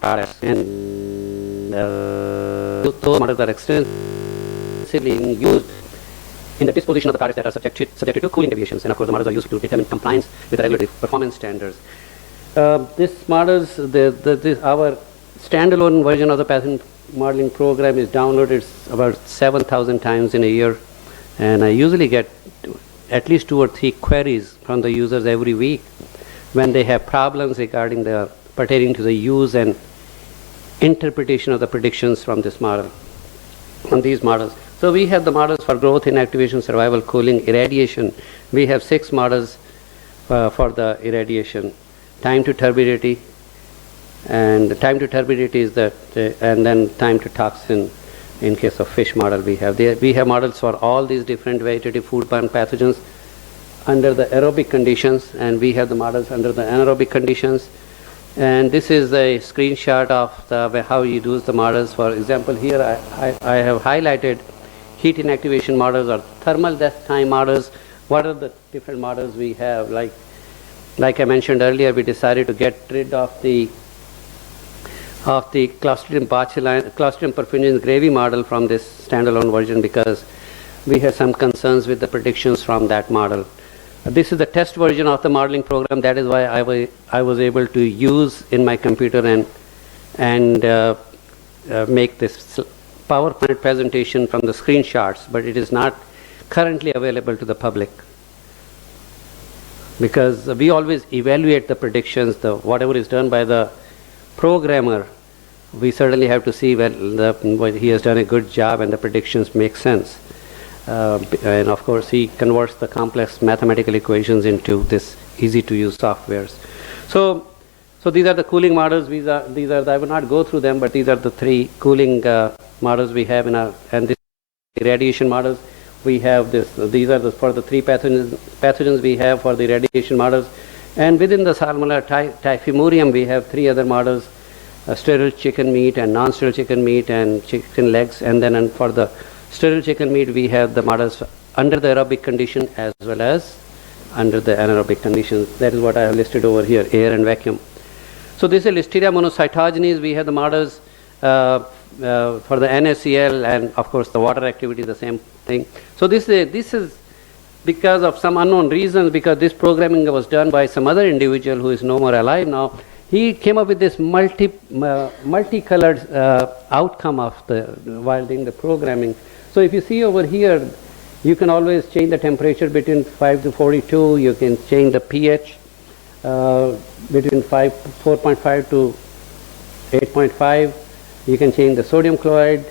products, and those models are extensively used in the disposition of the products that are subjected to cooling deviations, and of course the models are used to determine compliance with the regulatory performance standards. This models, our standalone version of the pathogen modeling program is downloaded about 7,000 times in a year, and I usually get at least 2 or 3 queries from the users every week when they have problems regarding pertaining to the use and interpretation of the predictions from this model, from these models. So we have the models for growth, inactivation, survival, cooling, irradiation. We have 6 models for the irradiation. Time to turbidity, and the time to turbidity is that, and then time to toxin. In case of fish model, we have models for all these different vegetative foodborne pathogens under the aerobic conditions, and we have the models under the anaerobic conditions. And this is a screenshot of how you use the models. For example, here I have highlighted heat inactivation models or thermal death time models. What are the different models we have? Like I mentioned earlier, we decided to get rid of the Clostridium perfringens gravy model from this standalone version because we had some concerns with the predictions from that model. This is the test version of the modeling program. That is why I was able to use in my computer and make this PowerPoint presentation from the screenshots, but it is not currently available to the public, because we always evaluate the predictions, whatever is done by the programmer. We certainly have to see whether he has done a good job and the predictions make sense. And of course, he converts the complex mathematical equations into this easy-to-use softwares. So these are the cooling models. I will not go through them, but these are the 3 cooling models we have in and this radiation models. We have this. These are for the 3 pathogens we have for the radiation models. And within the Salmonella typhimurium, we have 3 other models: sterile chicken meat and non-sterile chicken meat and chicken legs. And then for the sterile chicken meat, we have the models under the aerobic condition as well as under the anaerobic conditions. That is what I have listed over here, air and vacuum. So this is Listeria monocytogenes. We have the models for the NaCl, and of course the water activity, the same thing. So this is because of some unknown reasons, because this programming was done by some other individual who is no more alive now. he came up with this multicolored outcome of while doing the programming. So if you see over here, you can always change the temperature between 5 to 42. You can change the pH between 4.5 to 8.5. You can change the sodium chloride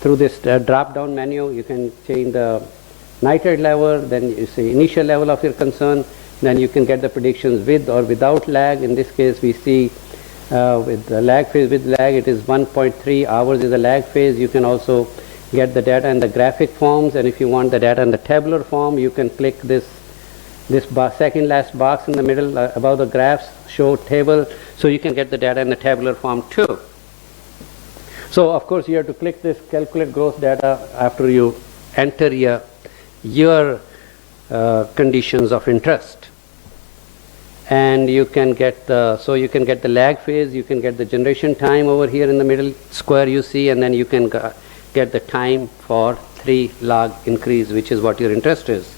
through this drop-down menu. You can change the nitrate level, then you say initial level of your concern, then you can get the predictions with or without lag. In this case, we see with the lag phase, with lag, it is 1.3 hours is the lag phase. You can also get the data in the graphic forms, and if you want the data in the tabular form, you can click this second last box in the middle above the graphs, show table, so you can get the data in the tabular form too. So of course you have to click this calculate gross data after you enter your conditions of interest, and you can get the lag phase, you can get the generation time over here in the middle square you see, and then you can get the time for 3 log increase, which is what your interest is.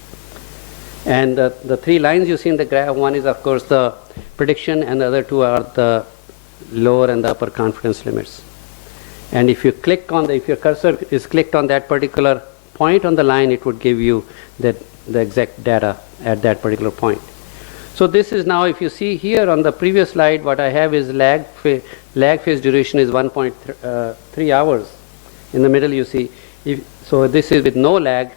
And the 3 lines you see in the graph, one is of course the prediction, and the other 2 are the lower and the upper confidence limits. And if you click on if your cursor is clicked on that particular point on the line, it would give you the exact data at that particular point. So this is now, if you see here on the previous slide, what I have is lag phase duration is 1.3 hours. In the middle you see, so this is with no lag.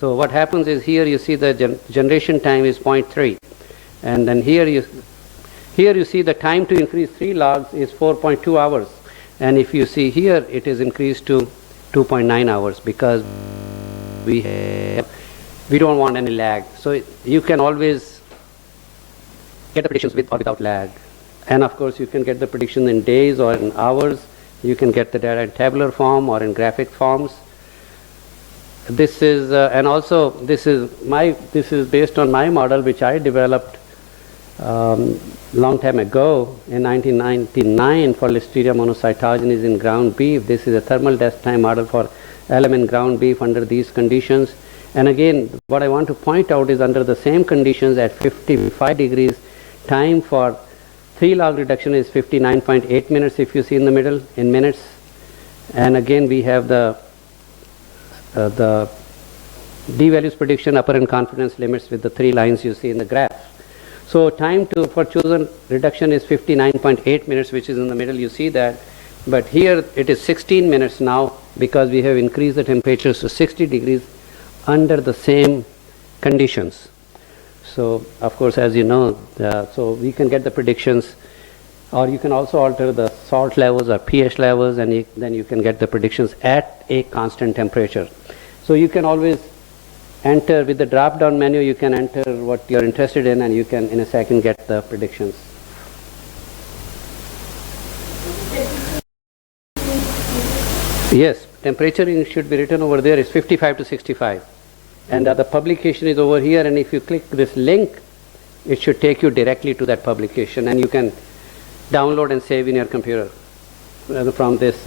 So what happens is here you see the generation time is 0.3, and then here you see the time to increase 3 logs is 4.2 hours, and if you see here it is increased to 2.9 hours because we don't want any lag. So you can always get the predictions with or without lag, and of course you can get the prediction in days or in hours. You can get the data in tabular form or in graphic forms. This is and also this is based on my model which I developed long time ago in 1999 for Listeria monocytogenes in ground beef. This is a thermal death time model for LM in ground beef under these conditions. And again, what I want to point out is under the same conditions at 55 degrees, time for 3 log reduction is 59.8 minutes if you see in the middle in minutes. And again we have the d-values prediction, upper and confidence limits with the 3 lines you see in the graph. So time for chosen reduction is 59.8 minutes, which is in the middle, you see that. But here it is 16 minutes now because we have increased the temperatures to 60 degrees under the same conditions. So of course, as you know, so we can get the predictions, or you can also alter the salt levels or pH levels, and then you can get the predictions at a constant temperature. So you can always enter with the drop down menu, you can enter what you're interested in, and you can in a second get the predictions. Yes, temperature should be written over there is 55 to 65. And the publication is over here, and if you click this link, it should take you directly to that publication, and you can download and save in your computer from this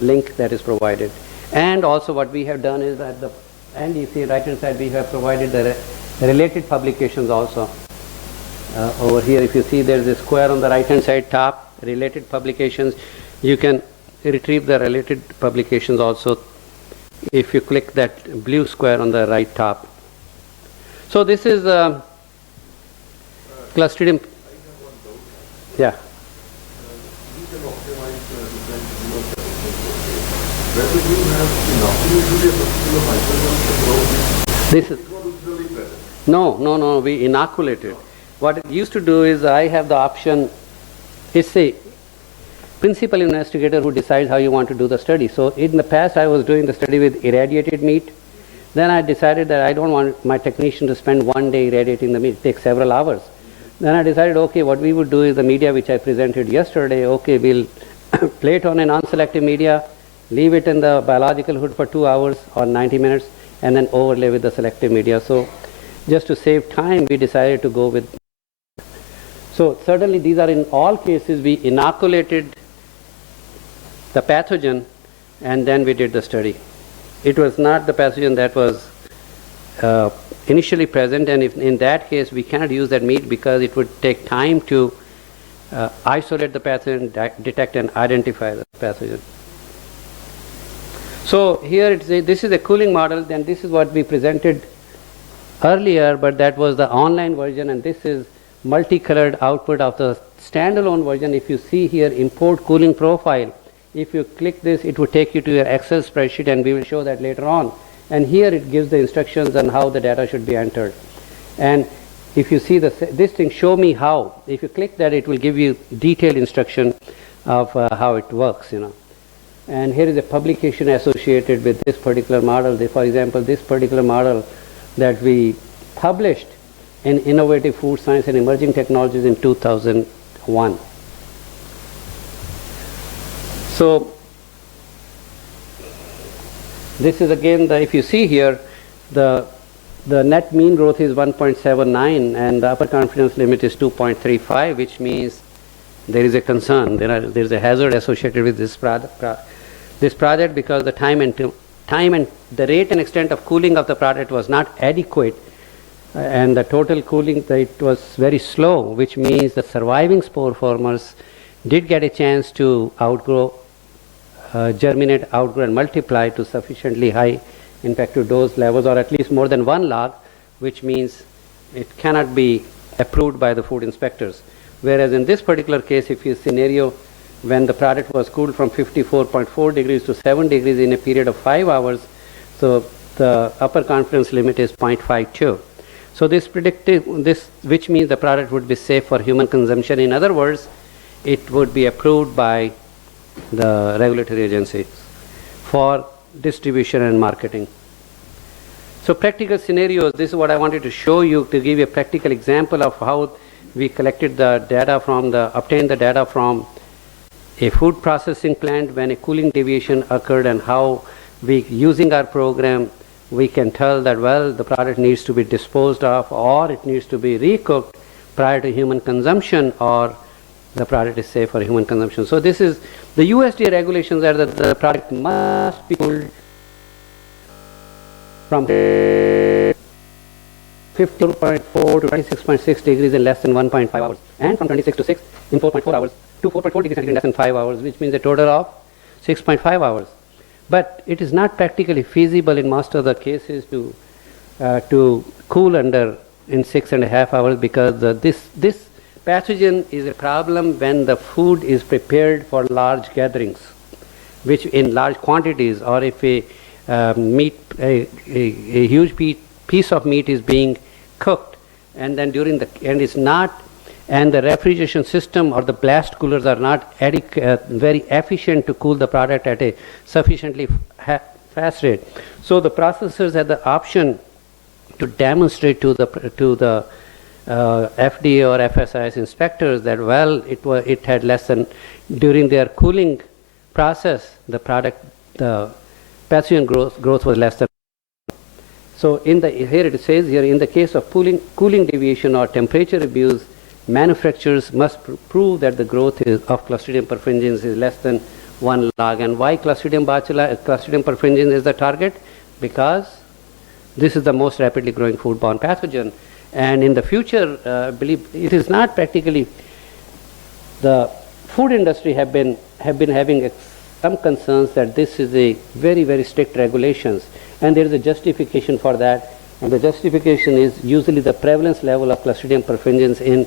link that is provided. And also what we have done is at the end, you see right hand side, we have provided the related publications also. Over here, if you see there is a square on the right hand side top, related publications, you can retrieve the related publications also if you click that blue square on the right top. So this is Clostridium. Yeah. This is no, we inoculated. What it used to do is I have the option, it's a principal investigator who decides how you want to do the study. So in the past I was doing the study with irradiated meat. Then I decided that I don't want my technician to spend 1 day irradiating the meat, it takes several hours. Then I decided, okay, what we would do is the media which I presented yesterday, okay, we'll play it on a non-selective media, leave it in the biological hood for 2 hours or 90 minutes, and then overlay with the selective media. So just to save time, we decided to go with. So certainly these are in all cases we inoculated the pathogen and then we did the study. It was not the pathogen that was initially present, and if in that case we cannot use that meat because it would take time to isolate the pathogen, detect and identify the pathogen. So here this is a cooling model, then this is what we presented earlier, but that was the online version, and this is multicolored output of the standalone version. If you see here import cooling profile, if you click this, it will take you to your Excel spreadsheet, and we will show that later on. And here it gives the instructions on how the data should be entered. And if you see this thing, show me how. If you click that, it will give you detailed instruction of how it works, you know. And here is a publication associated with this particular model. For example, this particular model that we published in Innovative Food Science and Emerging Technologies in 2001. So this is again, if you see here, the net mean growth is 1.79 and the upper confidence limit is 2.35, which means there is a concern. There is a hazard associated with this project because the time and the rate and extent of cooling of the product was not adequate, and the total cooling rate was very slow, which means the surviving spore formers did get a chance to outgrow, germinate, outgrow and multiply to sufficiently high infective dose levels, or at least more than 1 log, which means it cannot be approved by the food inspectors. Whereas in this particular case, if you scenario when the product was cooled from 54.4 degrees to 7 degrees in a period of 5 hours, so the upper confidence limit is 0.52. So this predictive, which means the product would be safe for human consumption. In other words, it would be approved by the regulatory agencies for distribution and marketing. So practical scenarios, this is what I wanted to show you to give you a practical example of how we collected the data obtained the data from a food processing plant when a cooling deviation occurred, and how we, using our program, we can tell that, well, the product needs to be disposed of, or it needs to be recooked prior to human consumption, or the product is safe for human consumption. So this is, the USDA regulations are that the product must be cooled from 54.4 to 26.6 degrees in less than 1.5 hours, and from 26 to 6 in 4.4 hours to 4.4 degrees in less than 5 hours, which means a total of 6.5 hours. But it is not practically feasible in most of the cases to cool under in 6.5 hours, because this pathogen is a problem when the food is prepared for large gatherings, which in large quantities, or if a huge piece of meat is being cooked, and then and the refrigeration system or the blast coolers are not very efficient to cool the product at a sufficiently fast rate. So the processors had the option to demonstrate to the FDA or FSIS inspectors that, well, it had less than, during their cooling process, the pathogen growth was less than. So here it says here, in the case of cooling deviation or temperature abuse, manufacturers must prove that the growth of Clostridium perfringens is less than 1 log. And why Clostridium perfringens is the target? Because this is the most rapidly growing foodborne pathogen. And in the future, I believe it is not practically, the food industry have been having some concerns that this is a very, very strict regulations, and there is a justification for that. And the justification is usually the prevalence level of Clostridium perfringens in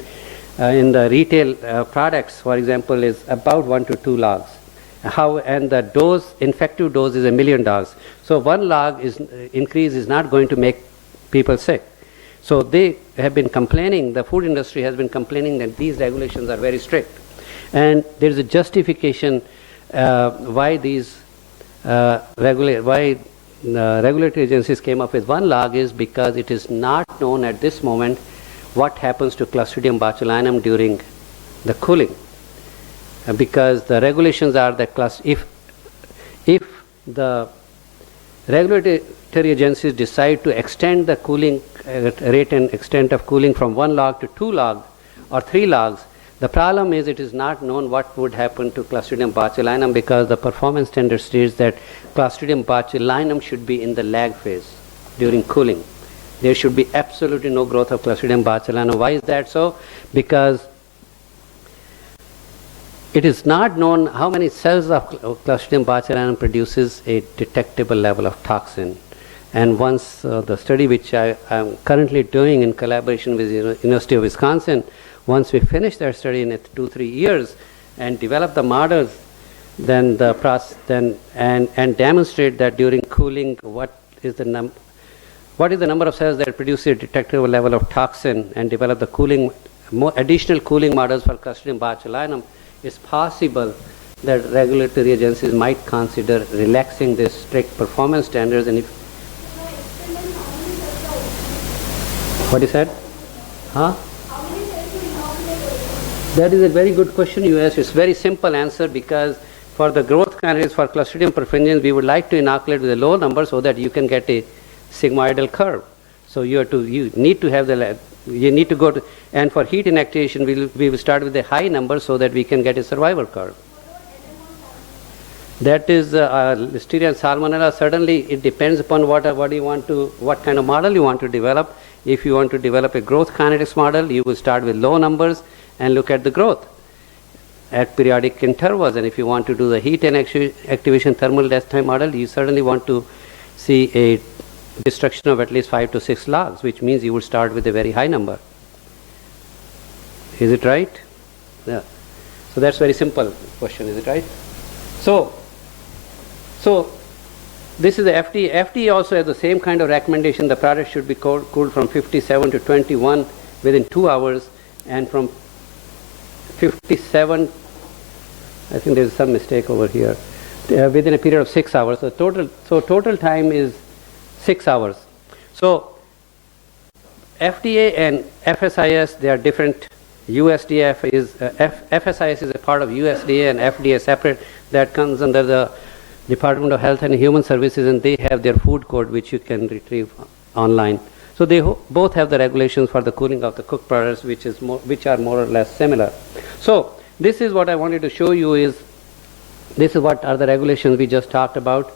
the retail products, for example, is about 1 to 2 logs. And the infective dose is 1 million dogs. So 1 log increase is not going to make people sick. So they have been complaining, the food industry has been complaining that these regulations are very strict. And there is a justification why these regulatory agencies came up with 1 log is because it is not known at this moment what happens to Clostridium botulinum during the cooling. Because the regulations are that if the regulatory agencies decide to extend the cooling rate and extent of cooling from 1 log to 2 log or 3 logs, the problem is it is not known what would happen to Clostridium botulinum, because the performance standard states that Clostridium botulinum should be in the lag phase during cooling. There should be absolutely no growth of Clostridium botulinum. Why is that so? Because It is not known how many cells of Clostridium botulinum produces a detectable level of toxin. And once the study which I am currently doing in collaboration with the University of Wisconsin, once we finish that study in 2-3 years and develop the models, then the process, and demonstrate that during cooling, what is the number of cells that produce a detectable level of toxin, and develop the cooling, additional cooling models for Clostridium botulinum, it's possible that regulatory agencies might consider relaxing these strict performance standards. And if what is that? Huh? That is a very good question you asked. It's a very simple answer, because for the growth candidates for Clostridium perfringens, we would like to inoculate with a low number so that you can get a sigmoidal curve. So you need to have you need to go to, and for heat inactivation, we will start with a high number so that we can get a survival curve. That is Listeria and Salmonella. Certainly, it depends upon what kind of model you want to develop. If you want to develop a growth kinetics model, you will start with low numbers and look at the growth at periodic intervals. And if you want to do the heat and activation thermal death time model, you certainly want to see a destruction of at least 5 to 6 logs, which means you would start with a very high number. Is it right? Yeah. So that's very simple question. Is it right? So this is the FDA. FDA also has the same kind of recommendation. The product should be cooled from 57 to 21 within 2 hours, and from 57, I think there's some mistake over here, within a period of 6 hours. So total time is 6 hours. So FDA and FSIS, they are different. USDA is FSIS is a part of USDA, and FDA is separate. That comes under the Department of Health and Human Services, and they have their food code, which you can retrieve online. So they both have the regulations for the cooling of the cooked products, which are more or less similar. So this is what I wanted to show you. This is what are the regulations we just talked about.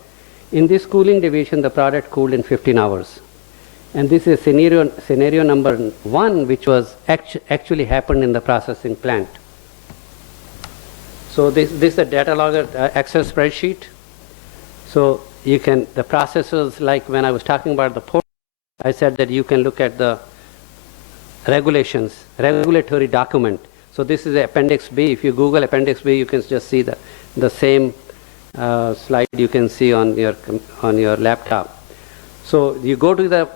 In this cooling deviation, the product cooled in 15 hours. And this is scenario number 1, which was actually happened in the processing plant. So this is the data logger Excel spreadsheet. So you can, the processes, like when I was talking about the port, I said that you can look at the regulations, regulatory document. So this is Appendix B. If you Google Appendix B, you can just see the same slide you can see on your laptop. So you go to the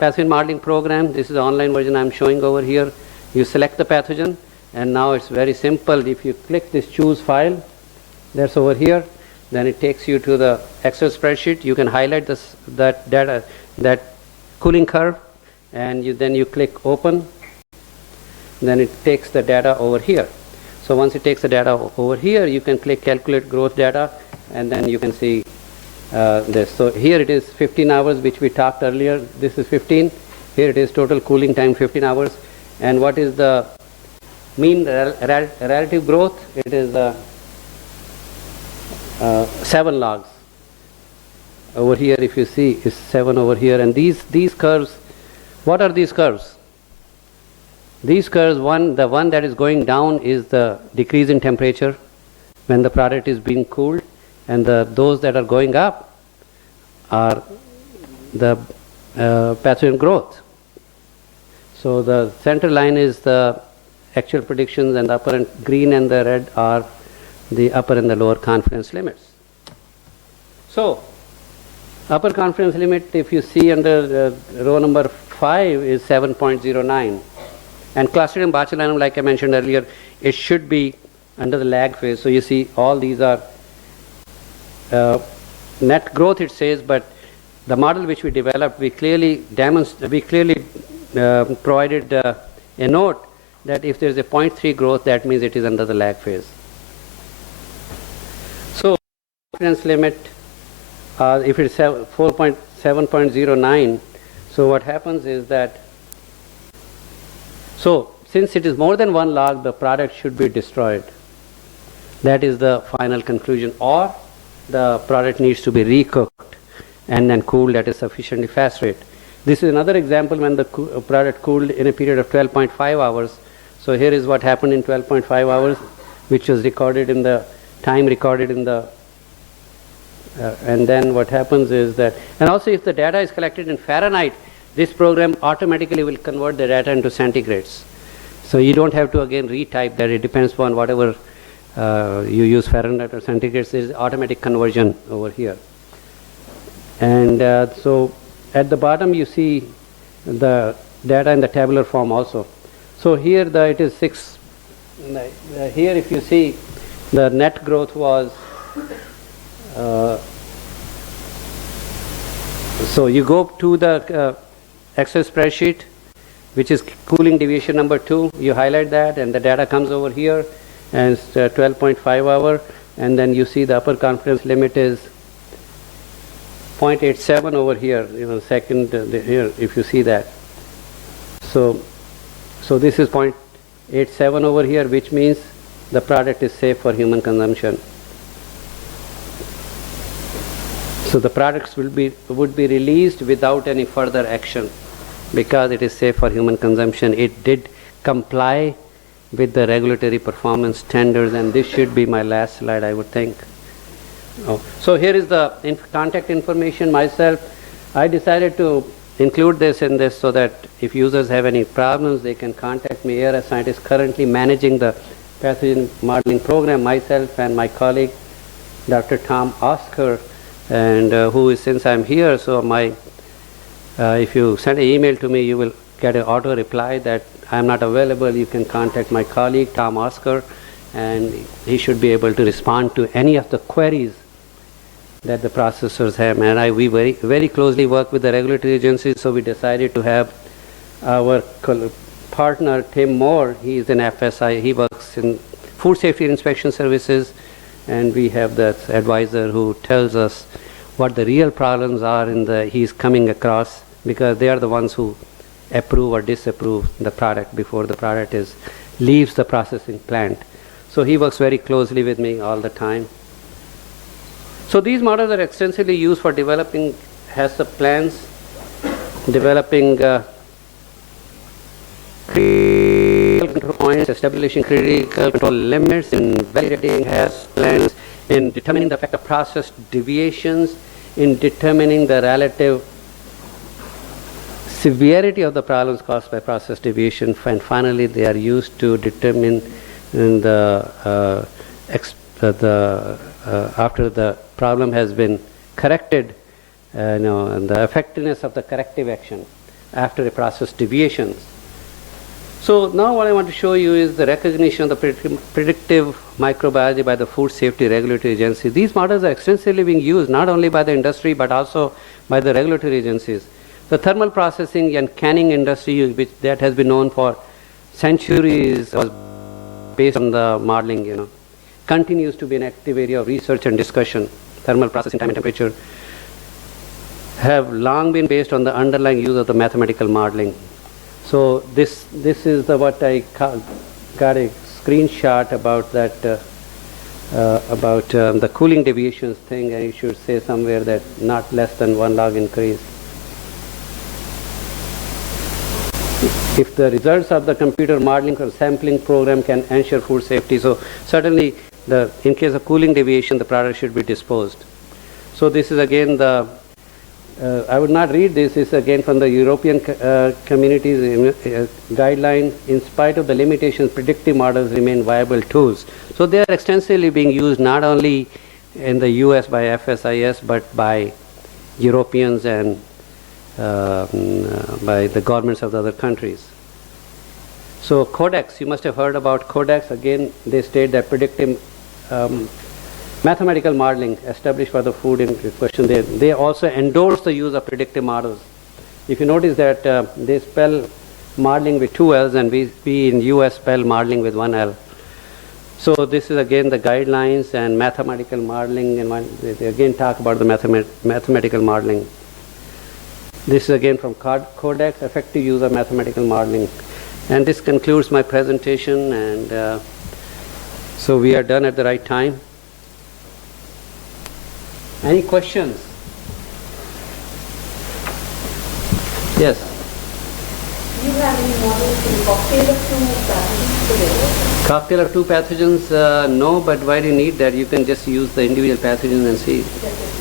pathogen modeling program. This is the online version I'm showing over here. You select the pathogen, and now it's very simple. If you click this choose file, that's over here, then it takes you to the Excel spreadsheet. You can highlight that data, that cooling curve, and then you click open. Then it takes the data over here. So once it takes the data over here, you can click calculate growth data, and then you can see this. So here it is 15 hours, which we talked earlier. This is 15. Here it is total cooling time 15 hours. And what is the mean relative growth? It is 7 logs. Over here, if you see, is 7 over here. And these curves, what are these curves? These curves, the one that is going down is the decrease in temperature when the product is being cooled, and those that are going up are the pathogen growth. So the center line is the actual predictions, and the upper and green and the red are the upper and the lower confidence limits. So upper confidence limit, if you see under row number 5, is 7.09. And Clostridium botulinum, like I mentioned earlier, it should be under the lag phase. So you see all these are net growth, it says, but the model which we developed, we clearly provided a note that if there is a 0.3 growth, that means it is under the lag phase. So confidence limit, if it's 7.09, so what happens is that, so since it is more than 1 log, the product should be destroyed. That is the final conclusion. Or the product needs to be recooked and then cooled at a sufficiently fast rate. This is another example when the product cooled in a period of 12.5 hours. So here is what happened in 12.5 hours. which was recorded in the time recorded in the and then what happens is that, and also if the data is collected in Fahrenheit, this program automatically will convert the data into centigrades. So you don't have to again retype that. It depends upon whatever you use, Fahrenheit or centigrades. There is automatic conversion over here. And so at the bottom you see the data in the tabular form also. So here it is 6. Here if you see the net growth was so you go to the Excel spreadsheet, which is cooling deviation number 2. You highlight that, and the data comes over here, and it's 12.5 hour, and then you see the upper confidence limit is 0.87 over here. Second here, if you see that. So this is 0.87 over here, which means the product is safe for human consumption. So the products would be released without any further action because it is safe for human consumption. It did comply with the regulatory performance standards, and this should be my last slide, I would think. So here is the contact information myself. I decided to include this in this so that if users have any problems, they can contact me. Here, a scientist currently managing the pathogen modeling program, myself and my colleague, Dr. Tom Oscar, and who is, since I'm here, so if you send an email to me, you will get an auto reply that I'm not available. You can contact my colleague, Tom Oscar, and he should be able to respond to any of the queries that the processors have. And we very, very closely work with the regulatory agencies, so we decided to have our partner, Tim Moore. He is in FSI. He works in Food Safety and Inspection Services, and we have the advisor who tells us what the real problems are he's coming across, because they are the ones who approve or disapprove the product before the product leaves the processing plant. So he works very closely with me all the time. So these models are extensively used for developing HACCP plans, developing critical control points, establishing critical control limits, in validating HACCP plans, in determining the effect of process deviations, in determining the relative severity of the problems caused by process deviation, and finally they are used to determine after the problem has been corrected, and the effectiveness of the corrective action after a process deviations. So now what I want to show you is the recognition of the predictive microbiology by the Food Safety Regulatory Agency. These models are extensively being used not only by the industry but also by the regulatory agencies. The thermal processing and canning industry, that has been known for centuries, was based on the modeling, continues to be an active area of research and discussion. Thermal processing, time and temperature have long been based on the underlying use of the mathematical modeling. So this is what I got a screenshot about that, about the cooling deviations thing, and it should say somewhere that not less than 1 log increase. If the results of the computer modeling or sampling program can ensure food safety, so certainly in case of cooling deviation, the product should be disposed. So this is again I would not read this. This is again from the European community's guideline. In spite of the limitations, predictive models remain viable tools. So they are extensively being used not only in the US by FSIS, but by Europeans and by the governments of the other countries. So Codex, you must have heard about Codex. Again, they state that predictive mathematical modeling established for the food in question. They also endorse the use of predictive models. If you notice that they spell modeling with 2 L's, and we in US spell modeling with 1 L. So this is again the guidelines and mathematical modeling, and they again talk about the mathematical modeling. This is again from Codex, effective use of mathematical modeling. And this concludes my presentation, and so we are done at the right time. Any questions? Yes. Do you have any models cocktail of two pathogens together? Cocktail of two pathogens, no, but why do you need that? You can just use the individual pathogens and see.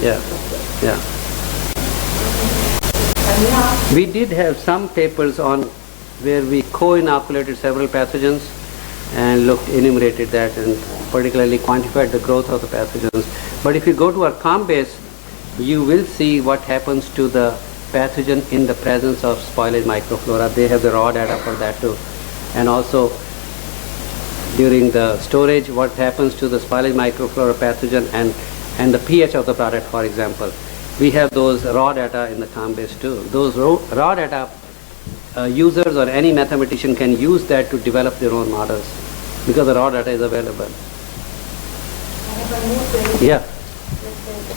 Yeah, yeah. We did have some papers on where we co-inoculated several pathogens and enumerated that and particularly quantified the growth of the pathogens. But if you go to our COM base, you will see what happens to the pathogen in the presence of spoilage microflora. They have the raw data for that too. And also during the storage, what happens to the spoilage microflora pathogen and the pH of the product, for example. We have those raw data in the COM base too. Those raw data, users or any mathematician can use that to develop their own models because the raw data is available. I have one more question. Yeah.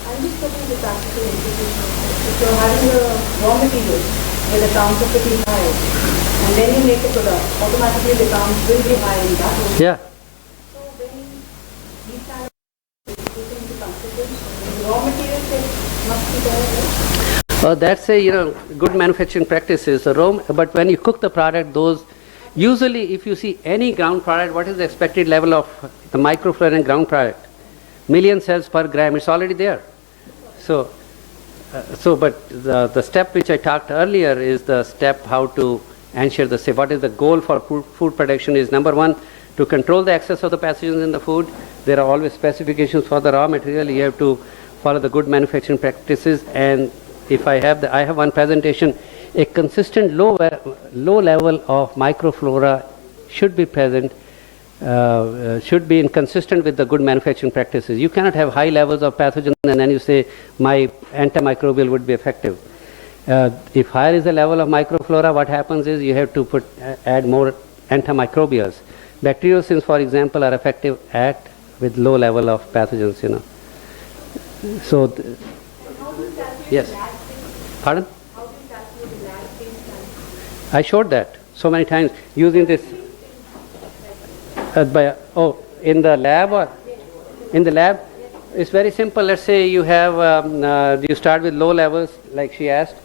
I'm just looking at the practical implications. If you're having the raw materials where the counts are pretty high, and then you make a product, automatically the counts will be high in that also. Yeah. So when these kind of taken into consideration, the raw materials must be there, right? That's a good manufacturing practices. But when you cook the product, those usually if you see any ground product, what is the expected level of the microflora in ground product? Million cells per gram. It's already there. But the step which I talked earlier is the step how to ensure what is the goal for food production is number one, to control the excess of the pathogens in the food. There are always specifications for the raw material. You have to follow the good manufacturing practices. And if I have one presentation, a consistent low level of microflora should be present, should be consistent with the good manufacturing practices. You cannot have high levels of pathogens and then you say my antimicrobial would be effective. If higher is the level of microflora, what happens is you have to add more antimicrobials. Bacteriocins, for example, are effective with low level of pathogens. So, yes. Pardon? How do you calculate the lag phase time? I showed that so many times using this. In the lab or in the lab, it's very simple. Let's say you have you start with low levels, like she asked,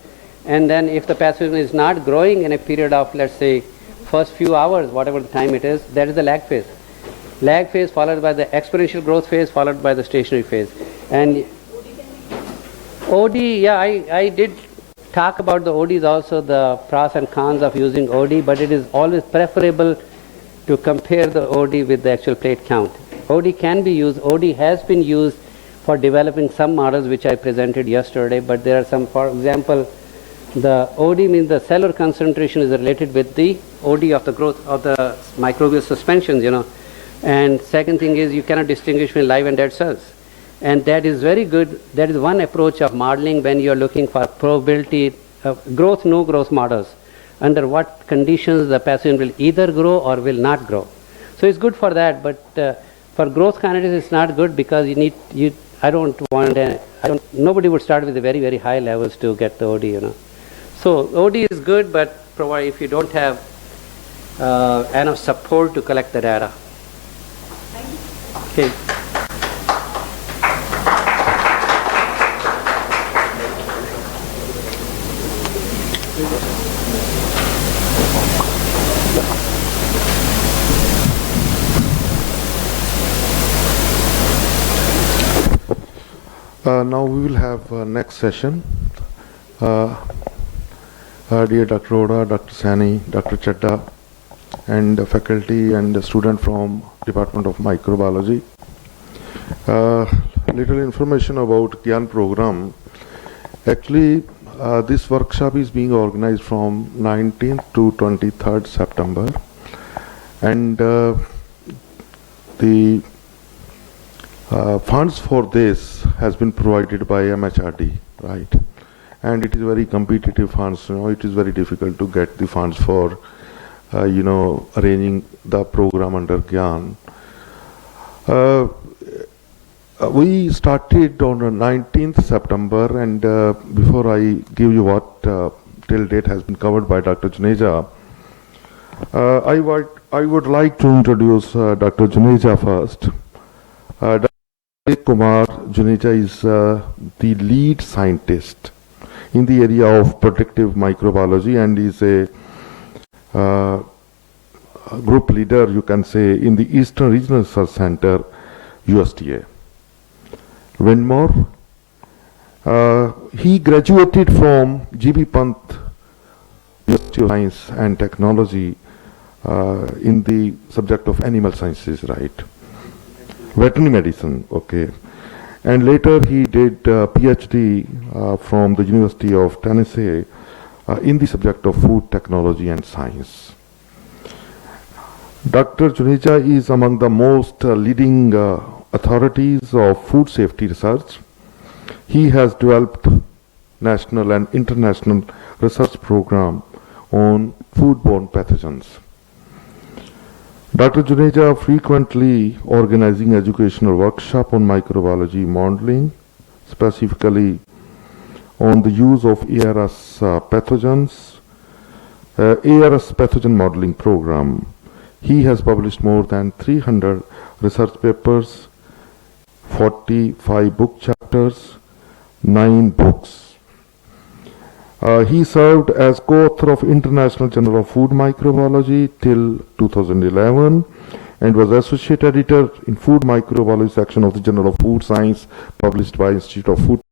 and then if the pathogen is not growing in a period of, let's say, first few hours, whatever the time it is, that is the lag phase. Lag phase followed by the exponential growth phase followed by the stationary phase. And OD, yeah, I did talk about the ODs also, the pros and cons of using OD, but it is always preferable to compare the OD with the actual plate count. OD can be used, OD has been used for developing some models which I presented yesterday, but there are some, for example, the OD means the cellular concentration is related with the OD of the growth of the microbial suspensions, And second thing is you cannot distinguish between live and dead cells. And that is very good. That is one approach of modeling when you are looking for probability of growth, no growth models. Under what conditions the pathogen will either grow or will not grow. So it's good for that, but for growth kinetics it's not good because nobody would start with the very, very high levels to get the OD, So OD is good, but provide if you don't have enough support to collect the data. Okay. Now we will have next session. Dear Dr. Oda, Dr. Sani, Dr. Chadda, and the faculty and the student from Department of Microbiology. Little information about Gian program. Actually, this workshop is being organized from 19th to 23rd September, and the funds for this has been provided by MHRD, right? And it is very competitive funds. It is very difficult to get the funds for, arranging the program under Gian. We started on the 19th September, and before I give you what till date has been covered by Dr. Juneja, I would like to introduce Dr. Juneja first. Dr. Kumar Juneja is the lead scientist in the area of predictive microbiology and is a group leader, you can say, in the Eastern Regional Research Center, USDA. Winmore, he graduated from GB Pant University of Science and Technology in the subject of animal sciences, right? Veterinary medicine, okay. And later he did PhD from the University of Tennessee in the subject of food technology and science. Dr. Juneja is among the most leading authorities of food safety research. He has developed national and international research program on foodborne pathogens. Dr. Juneja frequently organizing educational workshop on microbiology modeling, specifically on the use of ARS pathogens, ARS pathogen modeling program. He has published more than 300 research papers, 45 book chapters, 9 books. He served as co-author of International Journal of Food Microbiology till 2011 and was associate editor in Food Microbiology section of the Journal of Food Science published by Institute of Food